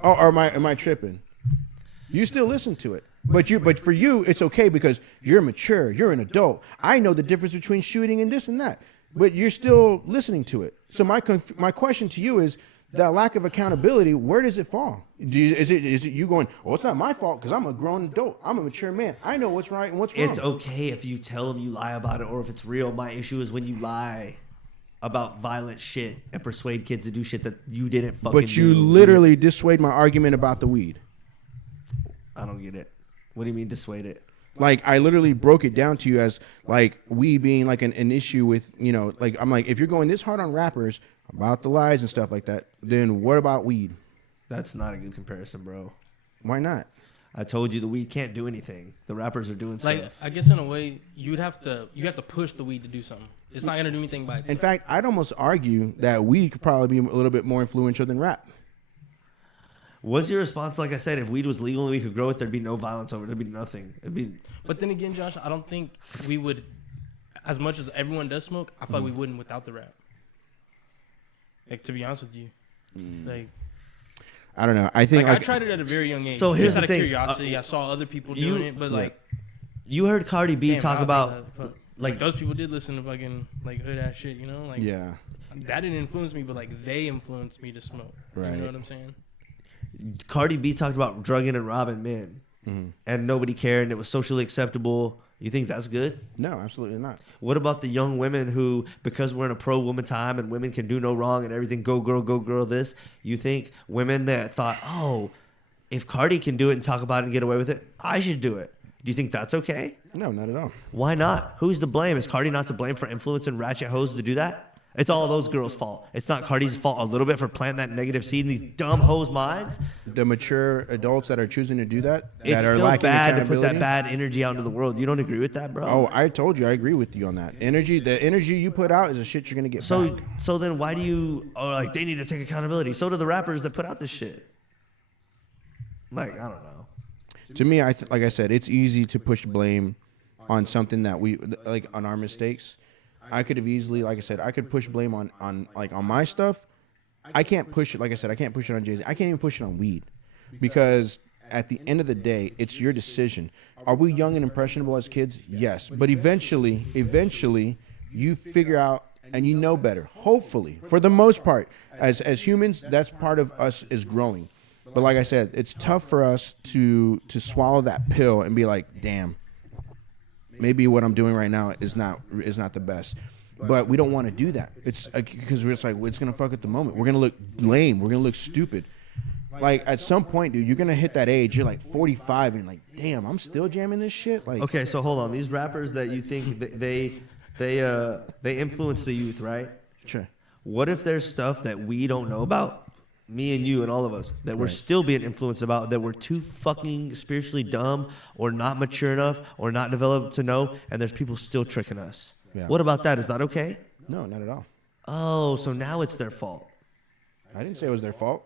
Oh, or am I tripping? You still listen to it. But for you, it's okay because you're mature. You're an adult. I know the difference between shooting and this and that. But you're still listening to it. So my question to you is that lack of accountability. Where does it fall? Is it you going? Oh, it's not my fault because I'm a grown adult. I'm a mature man. I know what's right and what's wrong. It's okay if you tell them you lie about it or if it's real. My issue is when you lie about violent shit and persuade kids to do shit that you didn't fucking But you do. literally dissuade my argument about the weed. I don't get it. What do you mean dissuade it? Like I literally broke it down to you as like weed being like an issue with, like I'm like, if you're going this hard on rappers about the lies and stuff like that, then what about weed? That's not a good comparison, bro. Why not? I told you the weed can't do anything. The rappers are doing Like stuff. I guess in a way you have to push the weed to do something. It's not gonna do anything by itself. In fact, I'd almost argue that weed could probably be a little bit more influential than rap. What's your response? Like I said, if weed was legal and we could grow it, there'd be no violence over it. There'd be nothing. It'd be. But then again, Josh, I don't think we would, as much as everyone does smoke, I feel like we wouldn't without the rap. Like to be honest with you, like I don't know. I think I tried it at a very young age. So here's Just out the of thing. curiosity, I saw other people doing it, but like, You heard Cardi B damn, talk I about think that- like those people did listen to fucking like hood ass shit, you know? Like yeah, that didn't influence me, but like they influenced me to smoke. Right. You know what I'm saying? Cardi B talked about drugging and robbing men, and nobody cared, and it was socially acceptable. You think that's good? no, absolutely not. What about the young women who, because we're in a pro-woman time and women can do no wrong and everything, go girl, this, you think women that thought, oh, if Cardi can do it and talk about it and get away with it, I should do it. Do you think that's okay? No, not at all. Why not? Who's to blame? Is Cardi not to blame for influencing ratchet hoes to do that? It's all those girls' fault. It's not Cardi's fault a little bit for planting that negative seed in these dumb hoes' minds. The mature adults that are choosing to do that, It's that are still lacking bad to put that accountability. bad energy out into the world. You don't agree with that, bro? Oh, I told you, I agree with you on that. The energy you put out is the shit you're gonna get So back. so then why do you like they need to take accountability? So do the rappers that put out this shit. Like, I don't know. To me, like I said, it's easy to push blame on something that we like on our mistakes. I could have easily, like I said, I could push blame on my stuff, I can't push it. Like I said, I can't push it on Jay-Z. I can't even push it on weed because at the end of the day, it's your decision. Are we young and impressionable as kids? Yes. But eventually, you figure out and you know better. Hopefully, for the most part, as humans, that's part of us is growing. But like I said, it's tough for us to swallow that pill and be like, damn, maybe what I'm doing right now is not the best. But we don't want to do that. It's because we're just like, it's gonna fuck at the moment. We're gonna look lame. We're gonna look stupid. Like at some point, dude, you're gonna hit that age. You're like 45, and you're like, damn, I'm still jamming this shit. Like, okay, so hold on. These rappers that you think they influence the youth, right? Sure. What if there's stuff that we don't know about, me and you and all of us, that we're still being influenced about, that we're too fucking spiritually dumb or not mature enough or not developed to know, and there's people still tricking us? Yeah. What about that? Is that okay? No, not at all. Oh, so now it's their fault. I didn't say it was their fault.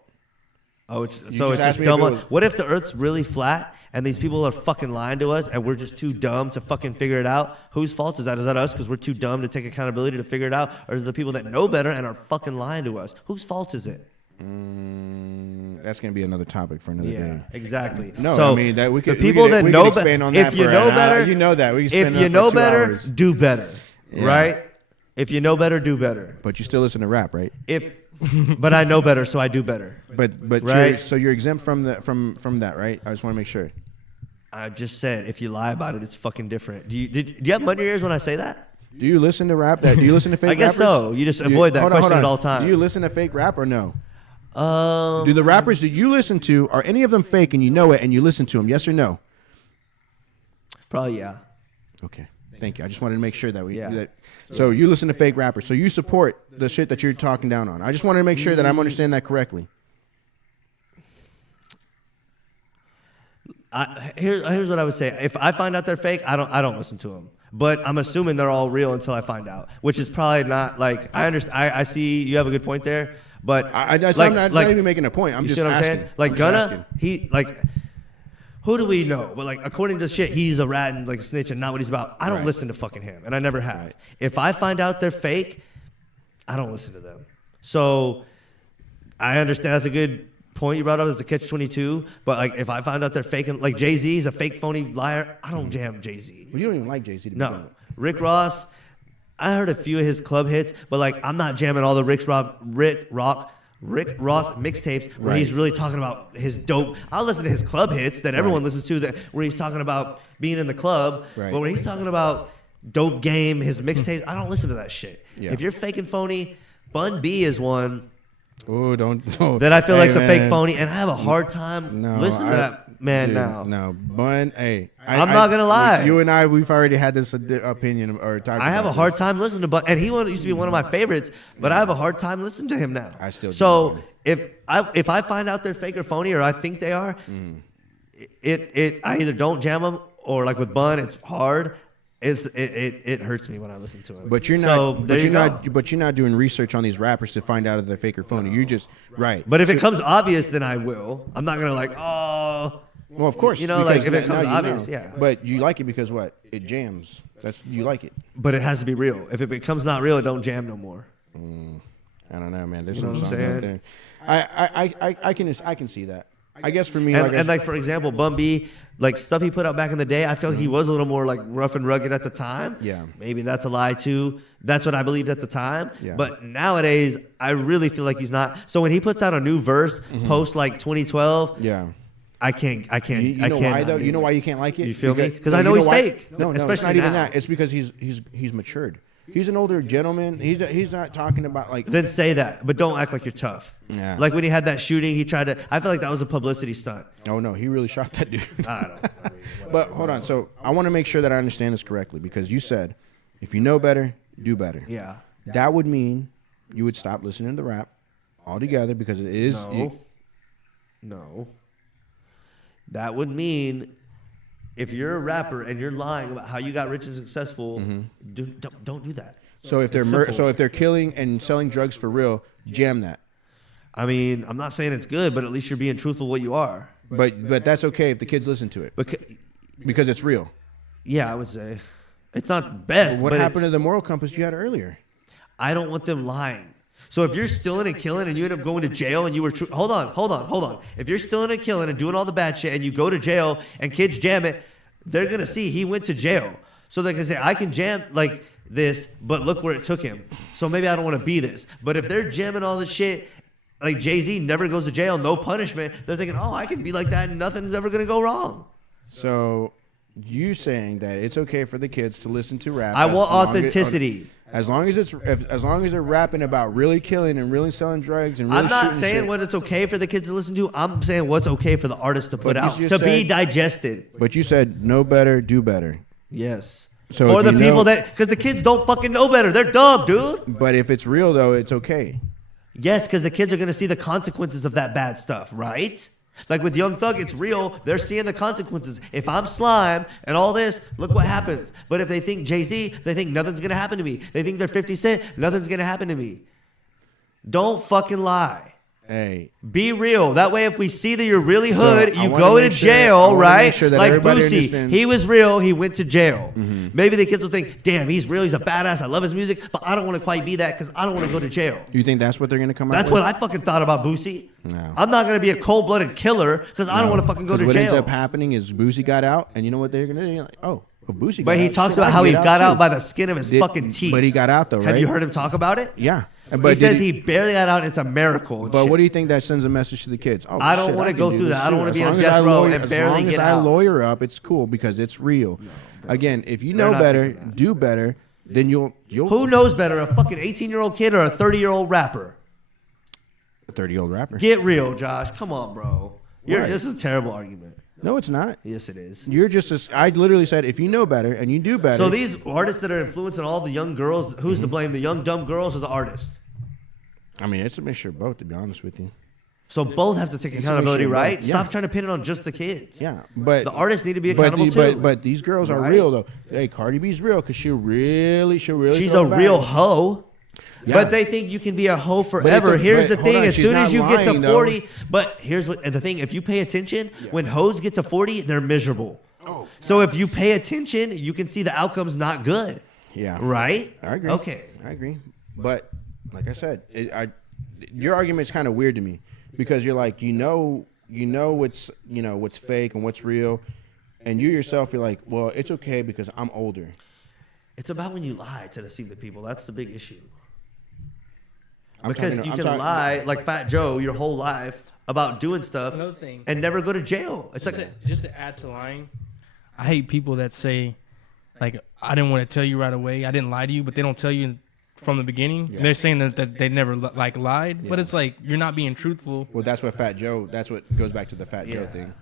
Oh, it's just dumb. What if the Earth's really flat and these people are fucking lying to us and we're just too dumb to fucking figure it out? Whose fault is that? Is that us because we're too dumb to take accountability to figure it out? Or is it the people that know better and are fucking lying to us? Whose fault is it? That's going to be another topic for another day. Yeah, exactly. No, so I mean, that we could, the people that know better, if you know better, you know that. We can spend if you know better, hours. do better, right? If you know better, do better. But you still listen to rap, right? But I know better, so I do better. But right? So you're exempt from that, right? I just want to make sure. I just said if you lie about it, it's fucking different. Do you have mud in your ears when I say that? Do you listen to rap? Do you listen to fake? I guess rappers? so. You just avoid that question at all times. Do you listen to fake rap or no? Do the rappers that you listen to, are any of them fake and you know it and you listen to them? Yes or no? Probably yeah. Okay. Thank you. I just wanted to make sure that so you listen to fake rappers. So you support the shit that you're talking down on. I just wanted to make sure that I'm understanding that correctly. Here's what I would say. If I find out they're fake, I don't listen to them. But I'm assuming they're all real until I find out, which is probably not like I understand. I see you have a good point there, but I'm not even making a point. I'm just asking. Saying? Like Gunna, who do we know? But like according to shit, he's a rat and like a snitch and not what he's about. I don't listen to fucking him, and I never have. Right. If I find out they're fake, I don't listen to them. So I understand that's a good point you brought up. It's a catch-22. But like if I find out they're faking, like Jay-Z is a fake phony liar, I don't jam Jay-Z. Well, you don't even like Jay-Z. No, Rick Ross. I heard a few of his club hits, but like I'm not jamming all the Rick Ross mixtapes where he's really talking about his dope. I'll listen to his club hits that everyone listens to, where he's talking about being in the club. Right. But when he's talking about dope game, his mixtapes, I don't listen to that shit. Yeah. If you're fake and phony, Bun B is one. That I feel like's a fake phony, and I have a hard time listening to that man now. No, Bun, I'm not gonna lie. You and I, we've already had this opinion or talk. I have a hard time listening to Bun, and he used to be one of my favorites, but I have a hard time listening to him now. I still do. So if I find out they're fake or phony, or I think they are, I either don't jam them, or like with Bun, it's hard. It hurts me when I listen to him. But you're not doing research on these rappers to find out if they're fake or phony. You just But if it comes obvious, then I will. I'm not gonna like Well, of course. If it comes obvious, yeah. But you like it because what? It jams. You like it. But it has to be real. If it becomes not real, it don't jam no more. I don't know, man. There's some songs out there. I can see that. I guess for me, and like for example, Bun B, like stuff he put out back in the day, I feel like he was a little more like rough and rugged at the time. Yeah. Maybe that's a lie too. That's what I believed at the time. Yeah. But nowadays, I really feel like he's not. So when he puts out a new verse post like 2012, I can't. You know why though? You know why you can't like it? You feel me? Because I know he's fake. No, especially it's not now. even that. It's because he's matured. He's an older gentleman. He's not talking about like. Then say that, but don't act like you're tough. Yeah. Like when he had that shooting, he tried to. I feel like that was a publicity stunt. Oh no, he really shot that dude. I don't. But hold on. So I want to make sure that I understand this correctly, because you said if you know better, do better. Yeah. That would mean you would stop listening to the rap altogether, because it is. No. That would mean, if you're a rapper and you're lying about how you got rich and successful, don't do that. So if they're killing and selling drugs for real, jam that. I mean, I'm not saying it's good, but at least you're being truthful what you are. But that's okay if the kids listen to it, because it's real. Yeah, I would say it's not best. What happened to the moral compass you had earlier? I don't want them lying. So if you're stealing and killing and you end up going to jail and you were hold on. If you're stealing and killing and doing all the bad shit and you go to jail and kids jam it, they're gonna see he went to jail. So they can say, I can jam like this, but look where it took him. So maybe I don't want to be this. But if they're jamming all this shit, like Jay-Z never goes to jail, no punishment, they're thinking, oh, I can be like that and nothing's ever gonna go wrong. So you saying that it's okay for the kids to listen to rap? I want authenticity. As long as they're rapping about really killing and really selling drugs and really I'm not saying shit. what it's okay for the kids to listen to. I'm saying what's okay for the artist to put out to be digested. But you said know better, do better. Yes. So for the people because the kids don't fucking know better. They're dumb, dude. But if it's real though, it's okay. Yes, because the kids are gonna see the consequences of that bad stuff, right? Like with Young Thug, it's real. They're seeing the consequences. If I'm slime and all this, look what happens. But if they think Jay-Z, they think nothing's going to happen to me. They think they're 50 Cent, nothing's going to happen to me. Don't fucking lie. Hey. Be real. That way, if we see that you're really hood, you go to jail, right? Like Boosie. He was real. He went to jail. Mm-hmm. Maybe the kids will think, damn, he's real. He's a badass. I love his music. But I don't want to quite be that because I don't want to go to jail. You think that's what they're going to come out That's with? what I fucking thought about Boosie. No. I'm not going to be a cold-blooded killer because I don't want to fucking go to jail. What ends up happening is Boosie got out, and you know what they're going to do? You're like, oh, well, Boosie got But he out. talks about how he got out by the skin of his fucking teeth. But he got out, though, right? Have you heard him talk about it? Yeah. But he says he barely got out. It's a miracle. But what do you think that sends a message to the kids? Oh, I don't want to go through that. I don't want to be on death row and barely get out. As long as I lawyer up, it's cool because it's real. Again, if you know better, do better, then you'll. Who knows better, a fucking 18-year-old kid or a 30-year-old rapper? A 30-year-old rapper. Get real, Josh. Come on, bro. This is a terrible argument. No, it's not. Yes, it is. You're just I literally said if you know better and you do better. So these artists that are influencing all the young girls, who's to blame? The young dumb girls or the artist? I mean, it's a mixture of both, to be honest with you. So both have to take accountability, right? Yeah. Stop trying to pin it on just the kids. Yeah, but the artists need to be accountable too. But these girls are real though. Hey, Cardi B's real because she's a real hoe. Yeah. But they think you can be a hoe forever. Here's the thing: as soon as you get to 40, but here's what the thing: if you pay attention, when hoes get to 40, they're miserable. Oh. So if you pay attention, you can see the outcome's not good. Yeah. Right. I agree. Okay. I agree. But like I said, your argument's kind of weird to me because you're like you know what's fake and what's real, and you yourself you're like, well, it's okay because I'm older. It's about when you lie to deceive the people. That's the big issue. Because you can lie like Fat Joe your whole life about doing stuff and never go to jail. It's just to add to lying, I hate people that say, like, I didn't want to tell you right away. I didn't lie to you, but they don't tell you from the beginning. Yeah. They're saying that they never lied, but it's like you're not being truthful. Well, that's what goes back to the Fat Joe thing.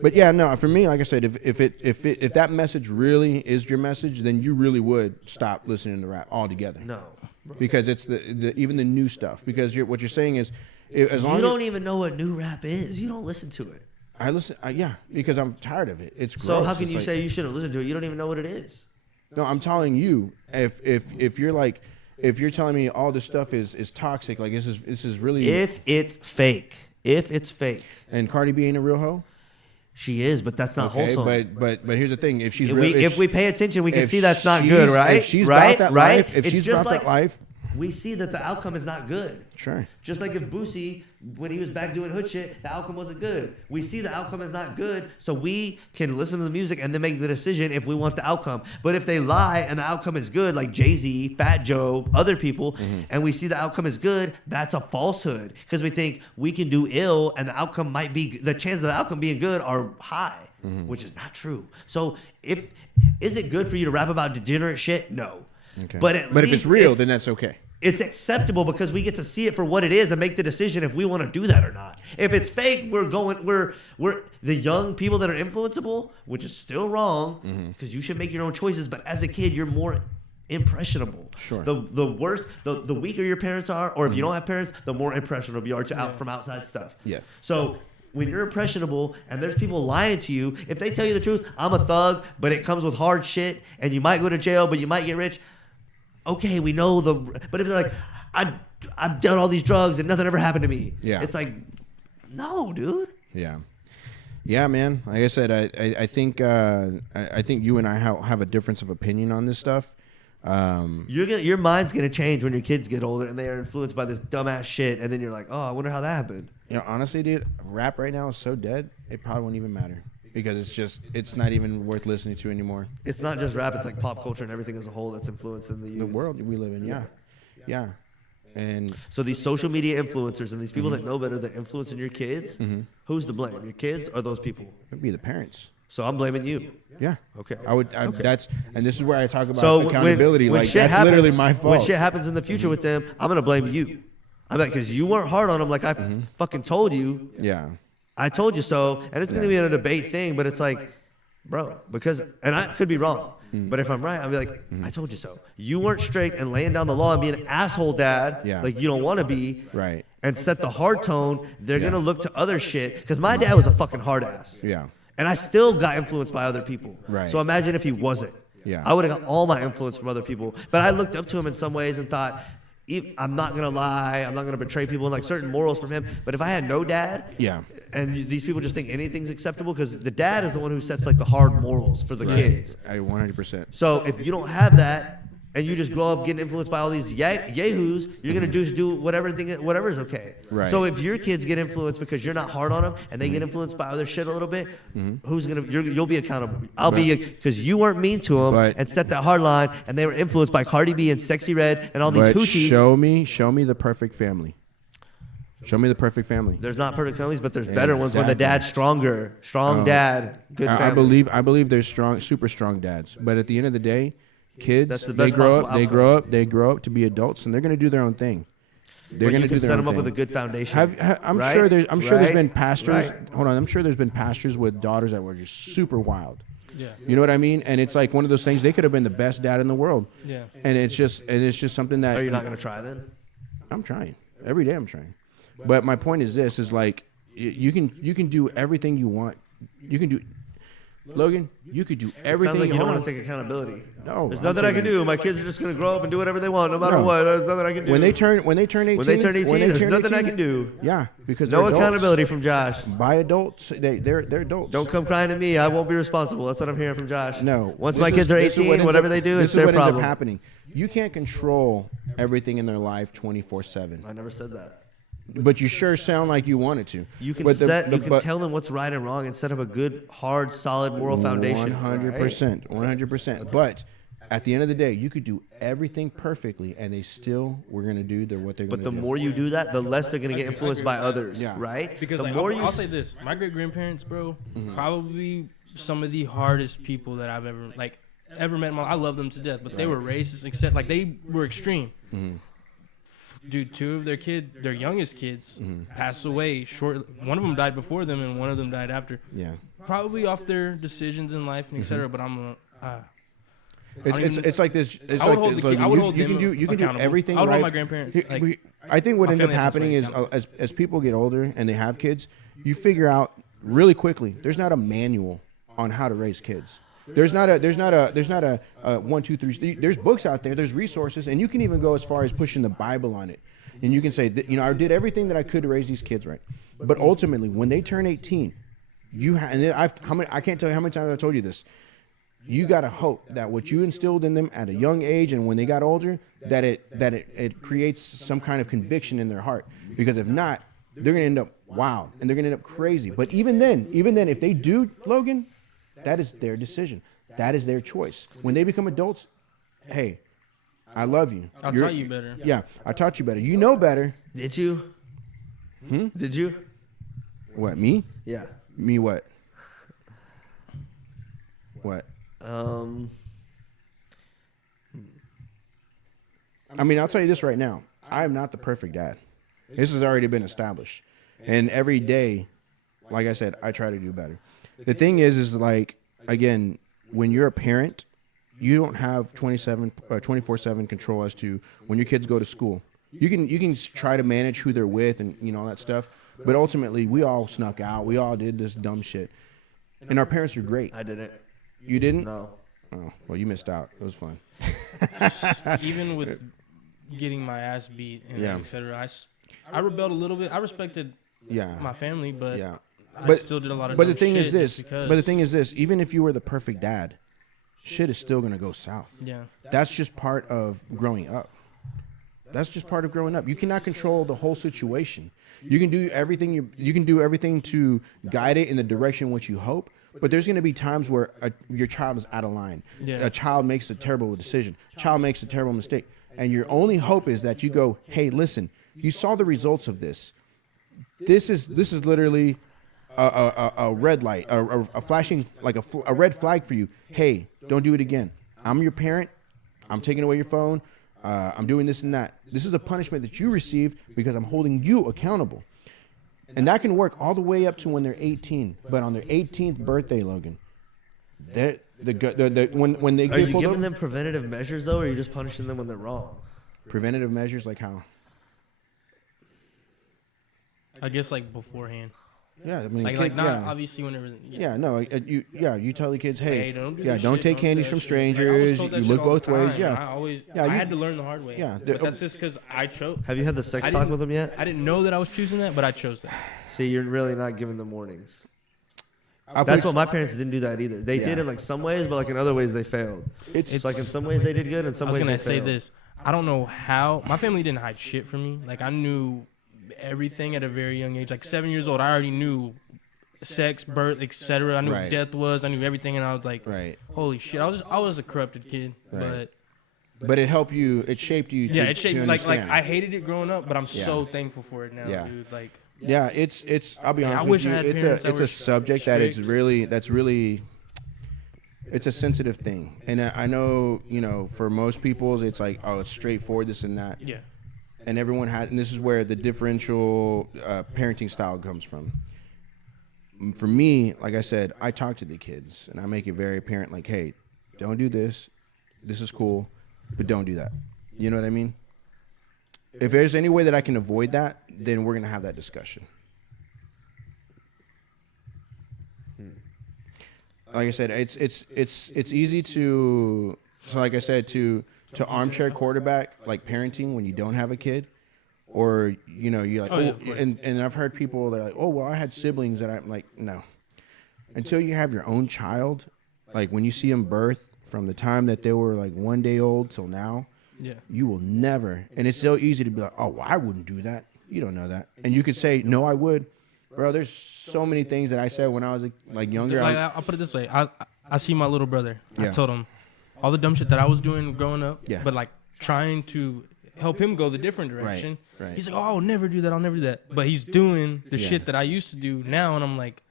But yeah, no, for me, like I said, if that message really is your message, then you really would stop listening to rap altogether. No. Because it's even the new stuff. Because what you're saying is, as long you don't even know what new rap is. You don't listen to it. I listen, because I'm tired of it. It's gross. So how can you say you shouldn't listen to it? You don't even know what it is. No, I'm telling you, if you're telling me all this stuff is toxic, like this is really. If it's fake, and Cardi B ain't a real hoe. She is, but that's not wholesome. But here's the thing: if we pay attention, we can see that's not good, right? If she's about that life, if she's about that life, we see that the outcome is not good. Sure. Just like if Boosie, when he was back doing hood shit, the outcome wasn't good. We see the outcome is not good, so we can listen to the music and then make the decision if we want the outcome. But if they lie and the outcome is good, like Jay-Z, Fat Joe, other people, and we see the outcome is good, that's a falsehood because we think we can do ill and the outcome might be the chances of the outcome being good are high, which is not true. So is it good for you to rap about degenerate shit? No. Okay. But if it's real, then that's okay. It's acceptable because we get to see it for what it is and make the decision if we want to do that or not. If it's fake, we're the young people that are influenceable, which is still wrong because you should make your own choices. But as a kid, you're more impressionable. Sure. The worse, the weaker your parents are, or if you don't have parents, the more impressionable you are from outside stuff. Yeah. So when you're impressionable and there's people lying to you, if they tell you the truth, I'm a thug, but it comes with hard shit, and you might go to jail, but you might get rich. Okay, we know but if they're like, I've done all these drugs and nothing ever happened to me. Yeah. It's like, no, dude. Yeah. Yeah, man. Like I said, I think you and I have a difference of opinion on this stuff. Your mind's gonna change when your kids get older and they are influenced by this dumbass shit, and then you're like, oh, I wonder how that happened. You know, honestly, dude, rap right now is so dead. It probably won't even matter because it's not even worth listening to anymore. It's not just rap; it's like pop culture and everything as a whole that's influencing the world we live in. Yeah. And so these social media influencers and these people that know better that influencing your kids, who's to blame? Your kids or those people? It'd be the parents. So I'm blaming you. Yeah. Okay. Okay. And this is where I talk about accountability. When like shit that's happens, literally my fault. When shit happens in the future with them, I'm gonna blame you. I'm like, because you weren't hard on them like I fucking told you. Yeah. I told you so, and it's gonna be a debate thing, but it's like, bro, and I could be wrong. But if I'm right, I'll be like, I told you so. You weren't straight and laying down the law and being an asshole dad, like you don't want to be, right? And set the hard tone. They're gonna look to other shit because my dad was a fucking hard ass. Yeah. And I still got influenced by other people. Right. So imagine if he wasn't. Yeah. I would have got all my influence from other people. But I looked up to him in some ways and thought, I'm not gonna lie, I'm not gonna betray people, and like certain morals from him. But if I had no dad, and these people just think anything's acceptable, because the dad is the one who sets like the hard morals for the kids. I 100%. So if you don't have that, and you just grow up getting influenced by all these yahoos, you're gonna just do whatever is okay. Right. So if your kids get influenced because you're not hard on them, and they get influenced by other shit a little bit, who's gonna? You'll be accountable. I'll be, because you weren't mean to them and set that hard line, and they were influenced by Cardi B and Sexy Red and all these hoochies. Show me the perfect family. Show me the perfect family. There's not perfect families, but there's better ones when the dad's stronger. Strong dad, good family. I believe there's super strong dads, but at the end of the day, kids, they grow up to be adults, and they're going to do their own thing. They're going to do their own thing. Set them up with a good foundation. I'm sure there's been pastors. Hold on, I'm sure there's been pastors with daughters that were just super wild. Yeah. You know what I mean? And it's like one of those things. They could have been the best dad in the world. Yeah. And it's just something that. Are you not going to try then? I'm trying every day. I'm trying. But my point is this: is like you can do everything you want. You can do. Logan, you could do everything. Sounds like you don't want want to take accountability. No, there's nothing I can do. My kids are just gonna grow up and do whatever they want, no matter what. There's nothing I can do. When they turn 18, there's nothing I can do. Yeah, because no accountability from Josh. By adults, they're adults. Don't come crying to me. I won't be responsible. That's what I'm hearing from Josh. No. Once my kids are 18, whatever they do, it's their problem. This is what ends up happening. You can't control everything in their life 24/7. I never said that. But you sure sound like you wanted to. You can tell them what's right and wrong and set up a good, hard, solid moral foundation. 100%. 100%. But at the end of the day, you could do everything perfectly, and they still were going to do what they're going to do. But the more you do that, the less they're going to get influenced by others, right? Because the more I'll say this. My great-grandparents, bro, probably some of the hardest people that I've ever met in my life. I love them to death, but they were racist, except like they were extreme. Dude, two of their youngest kids passed away one of them died before them and one of them died after. Yeah. Probably off their decisions in life and etc. But I'm it's like this. I would hold them you can do everything. I would right. hold my grandparents. I think what ends up happening is as people get older and they have kids, you figure out really quickly. There's not a manual on how to raise kids. There's not a 1, 2, 3. There's books out there. There's resources, and you can even go as far as pushing the Bible on it. And you can say, I did everything that I could to raise these kids right. But ultimately, when they turn 18, I can't tell you how many times I've told you this. You got to hope that what you instilled in them at a young age and when they got older, that it creates some kind of conviction in their heart. Because if not, they're going to end up wild and they're going to end up crazy. But even then, if they do, Logan, that is their decision. That is their choice. When they become adults, hey, I love you. I'll taught you better. Yeah, I taught you better. You know better. Did you? Did you? What, me? Yeah. Me what? What? I mean, I'll tell you this right now. I am not the perfect dad. This has already been established. And every day, like I said, I try to do better. The thing is like, again, when you're a parent, you don't have 24/7 control as to when your kids go to school. You can try to manage who they're with and all that stuff, but ultimately we all snuck out. We all did this dumb shit, and our parents are great. I didn't. You didn't? No. Oh, well, you missed out. It was fun. Even with getting my ass beat and etc., I rebelled a little bit. I respected my family, but I still did a lot of. But the thing is this. Even if you were the perfect dad, shit is still gonna go south. Yeah. That's just part of growing up. You cannot control the whole situation. You can do everything you can do everything to guide it in the direction which you hope, but there's going to be times where your child is out of line. Yeah. A child makes a terrible decision. A child makes a terrible mistake, and your only hope is that you go, "Hey, listen, you saw the results of this. This is literally a red light, a flashing like a red flag for you. Hey, don't do it again. I'm your parent. I'm taking away your phone. I'm doing this and that. This is a punishment that you received because I'm holding you accountable." And that can work all the way up to when they're 18. But on their 18th birthday, Logan, when they are you giving them preventative measures though, or are you just punishing them when they're wrong? Preventative measures like how? I guess like beforehand. Yeah, I mean, like not obviously whenever. You tell the kids, hey, don't shit, take candies from strangers. You look both ways. I had to learn the hard way. Yeah, but that's just because I chose. Have you had the sex talk with them yet? I didn't know that I was choosing that, but I chose that. See, you're really not giving them warnings. That's what my parents didn't do that either. They did in like some ways, but like in other ways they failed. It's like in some ways they did good, in some ways they failed. I was gonna say this. I don't know how my family didn't hide shit from me. Like I knew everything at a very young age. Like 7 years old, I already knew sex, birth, etc. I knew what death was. I knew everything, and I was like, holy shit. I was a corrupted kid, but it helped you. It shaped you. It shaped me. Like I hated it growing up, but I'm so thankful for it now, dude. Like. Yeah, it's. I'll be honest with you. It's a subject that it's really. It's a sensitive thing, and I know for most people it's like, oh, it's straightforward, this and that. Yeah. And everyone has, and this is where the differential parenting style comes from. For me, like I said, I talk to the kids and I make it very apparent, like, hey, don't do this. This is cool, but don't do that. You know what I mean? If there's any way that I can avoid that, then we're gonna have that discussion. Like I said, it's easy to, so like I said, to armchair quarterback like parenting when you don't have a kid, or you're like, and I've heard people that are like, oh well, I had siblings that I'm like, no, until you have your own child, like when you see them birth from the time that they were like 1 day old till now. Yeah. You will never, and it's so easy to be like, oh, well, I wouldn't do that. You don't know that. And you could say, no, I would. Bro, there's so many things that I said when I was like younger. Like, I'll put it this way. I see my little brother. I told him all the dumb shit that I was doing growing up, but like trying to help him go the different direction. Right. He's like, oh, I'll never do that. I'll never do that. But he's doing the shit that I used to do now, and I'm like,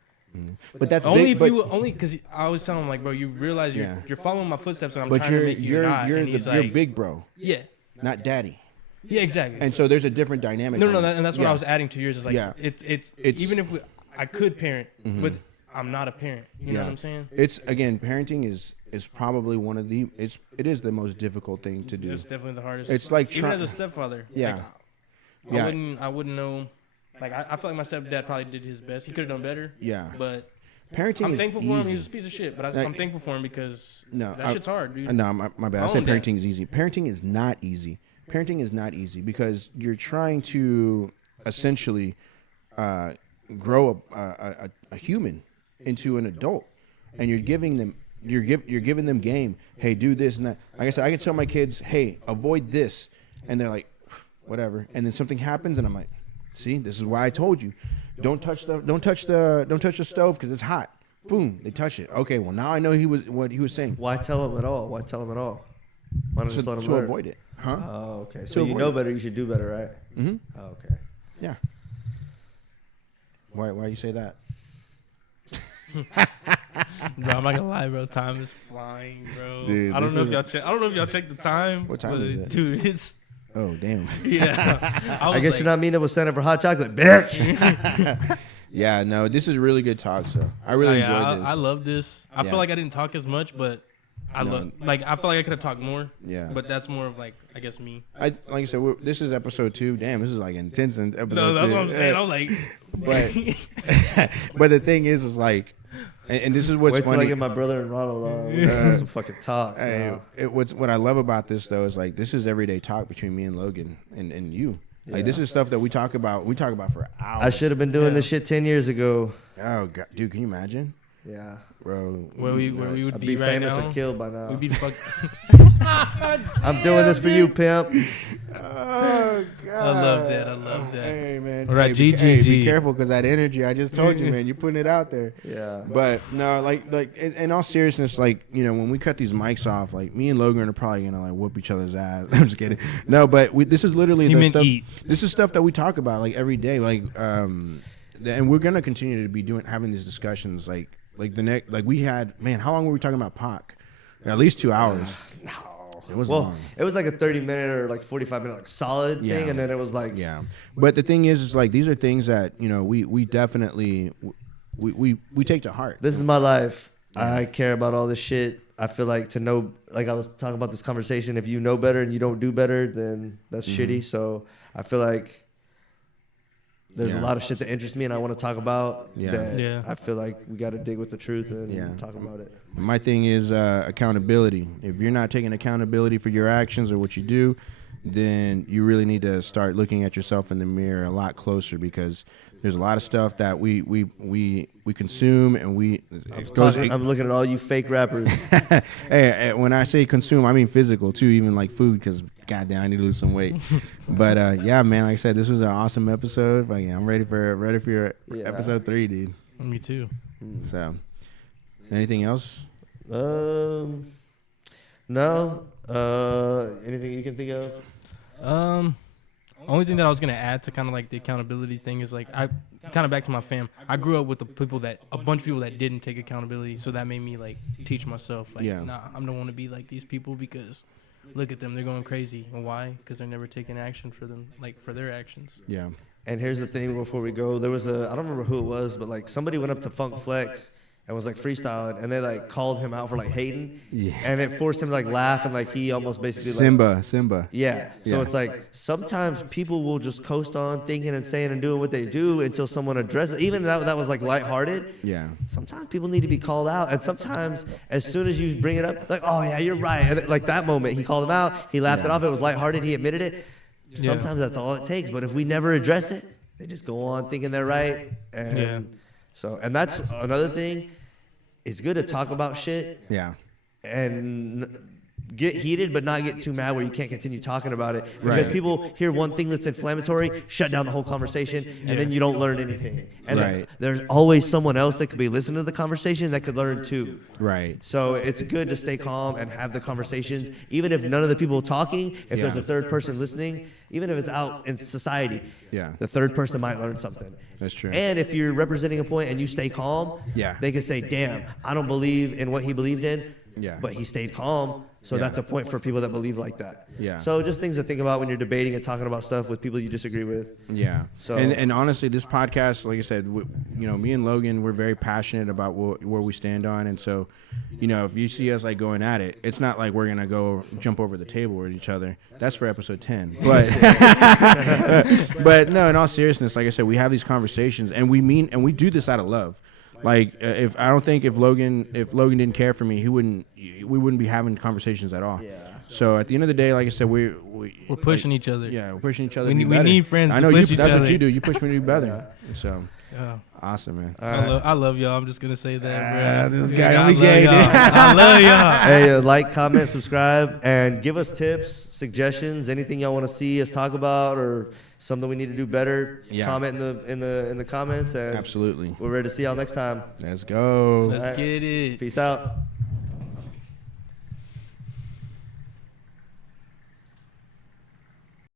but that's only because I always tell him like, bro, you realize you're following my footsteps, and I'm trying to make you not. You're big bro. Yeah. Not daddy. Yeah, exactly. And so there's a different dynamic. No, and that's what I was adding to yours. Is like, even if I could parent, but I'm not a parent. You know what I'm saying? It's again, parenting is probably one of the it is the most difficult thing to do. It's definitely the hardest. It's like even as a stepfather. Yeah. Like, I wouldn't know. Like I feel like my stepdad probably did his best. He could have done better. Yeah. But parenting I'm is thankful easy. for him. He's a piece of shit, but I'm thankful for him because that shit's hard, dude. No, my bad. I said parenting is easy. Parenting is not easy. Parenting is not easy because you're trying to essentially grow a human into an adult, and you're giving them game. Hey, do this and that. Like I said, I can tell my kids, hey, avoid this, and they're like, whatever. And then something happens, and I'm like, see, this is why I told you, don't touch the stove because it's hot. Boom, they touch it. Okay, well now I know what he was saying. Why tell them at all? Why don't just let them to learn? Avoid it. Huh? Oh, okay. So you know better, you should do better, right? Mm-hmm. Oh, okay. Yeah. Why you say that? Bro, I'm not gonna lie, bro. Time is flying, bro. Dude, I don't know if y'all check the time. What time is it? Dude, it's. Oh damn. Yeah. I guess you're not meeting with Santa for hot chocolate, bitch. Yeah, no, this is really good talk. So I really enjoyed this. I love this. I feel like I didn't talk as much, but I feel like I could have talked more. Yeah. But that's more of like, I guess me. Like I said, this is episode 2. Damn, this is like intense episode 2. No, that's what I'm saying. I'm like, but the thing is like, and this is what's Wait funny. till I get my brother and Ronald on. We're gonna have some fucking talks. What I love about this though is like this is everyday talk between me and Logan and you. Yeah. Like this is stuff that we talk about. We talk about for hours. I should have been doing this shit 10 years ago. Oh god, dude, can you imagine? Yeah. bro. Where we would I'd be be right famous now. or killed by now. We'd be fuck. I'm doing this for you, pimp. Oh God! I love that. I love that. Hey man, All right, be careful because that energy. I just told you, man. You're putting it out there. Yeah. But no, like in all seriousness, like when we cut these mics off, like me and Logan are probably gonna like whoop each other's ass. I'm just kidding. No, but this is literally the stuff. This is stuff that we talk about like every day, like and we're gonna continue to be having these discussions, like the next, like we had, man. How long were we talking about Pac? At least 2 hours. No. It was long. It was like a 30-minute or like 45-minute like solid thing, and then it was like But the thing is like these are things that we definitely we take to heart. This is my life. I care about all this shit. I feel like to know, like I was talking about this conversation. If you know better and you don't do better, then that's shitty. So I feel like there's a lot of shit that interests me and I want to talk about. I feel like we got to dig with the truth and talk about it. My thing is accountability. If you're not taking accountability for your actions or what you do, then you really need to start looking at yourself in the mirror a lot closer, because there's a lot of stuff that we consume and I'm looking at all you fake rappers. Hey, when I say consume, I mean physical too, even like food, because goddamn, I need to lose some weight. But yeah, man, like I said, this was an awesome episode. Like, I'm ready for your episode 3, dude. Me too. So, anything else? No. Anything you can think of? Only thing that I was gonna add to kind of like the accountability thing is like I kind of back to my fam. I grew up with a bunch of people that didn't take accountability, so that made me like teach myself like, nah, I don't want to be like these people, because look at them, they're going crazy. And why? Because they're never taking action for them, like for their actions. Yeah. And here's the thing before we go, there was I don't remember who it was, but like somebody went up to Funk Flex and was like freestyling, and they like called him out for like hating, and it forced him to like laugh, and like he almost basically like Simba. Yeah. So it's like sometimes people will just coast on thinking and saying and doing what they do until someone addresses it. Even that was like lighthearted. Yeah. Sometimes people need to be called out, and sometimes as soon as you bring it up, like, oh yeah, you're right, and like that moment he called him out, he laughed it off, it was lighthearted, he admitted it. Sometimes that's all it takes. But if we never address it, they just go on thinking they're right. And so, and that's another thing. It's good to talk about shit. Yeah. And get heated, but not get too mad where you can't continue talking about it. Because people hear one thing that's inflammatory, shut down the whole conversation, and then you don't learn anything. And there's always someone else that could be listening to the conversation that could learn too. Right. So it's good to stay calm and have the conversations, even if none of the people talking, if there's a third person listening, even if it's out in society, the third person might learn something. That's true. And if you're representing a point and you stay calm, they can say, damn, I don't believe in what he believed in, but he stayed calm. So that's a point for people that believe like that. Yeah. So just things to think about when you're debating and talking about stuff with people you disagree with. Yeah. So and honestly, this podcast, like I said, me and Logan, we're very passionate about where we stand on, and so, if you see us like going at it, it's not like we're gonna go jump over the table with each other. That's for episode 10. But but no, in all seriousness, like I said, we have these conversations, and we do this out of love. Like if Logan didn't care for me, we wouldn't be having conversations at all. Yeah. So at the end of the day, like I said, we're pushing each other. Yeah, we're pushing each other. We need friends. I know to push each that's other. what you do. You push me to do better. So awesome, man. I love y'all. I'm just gonna say that, bro. This guy, I love y'all. Hey, like, comment, subscribe, and give us tips, suggestions, anything y'all want to see us talk about, or something we need to do better. Comment in the comments. And absolutely. We're ready to see y'all next time. Let's go. Let's get it. Peace out.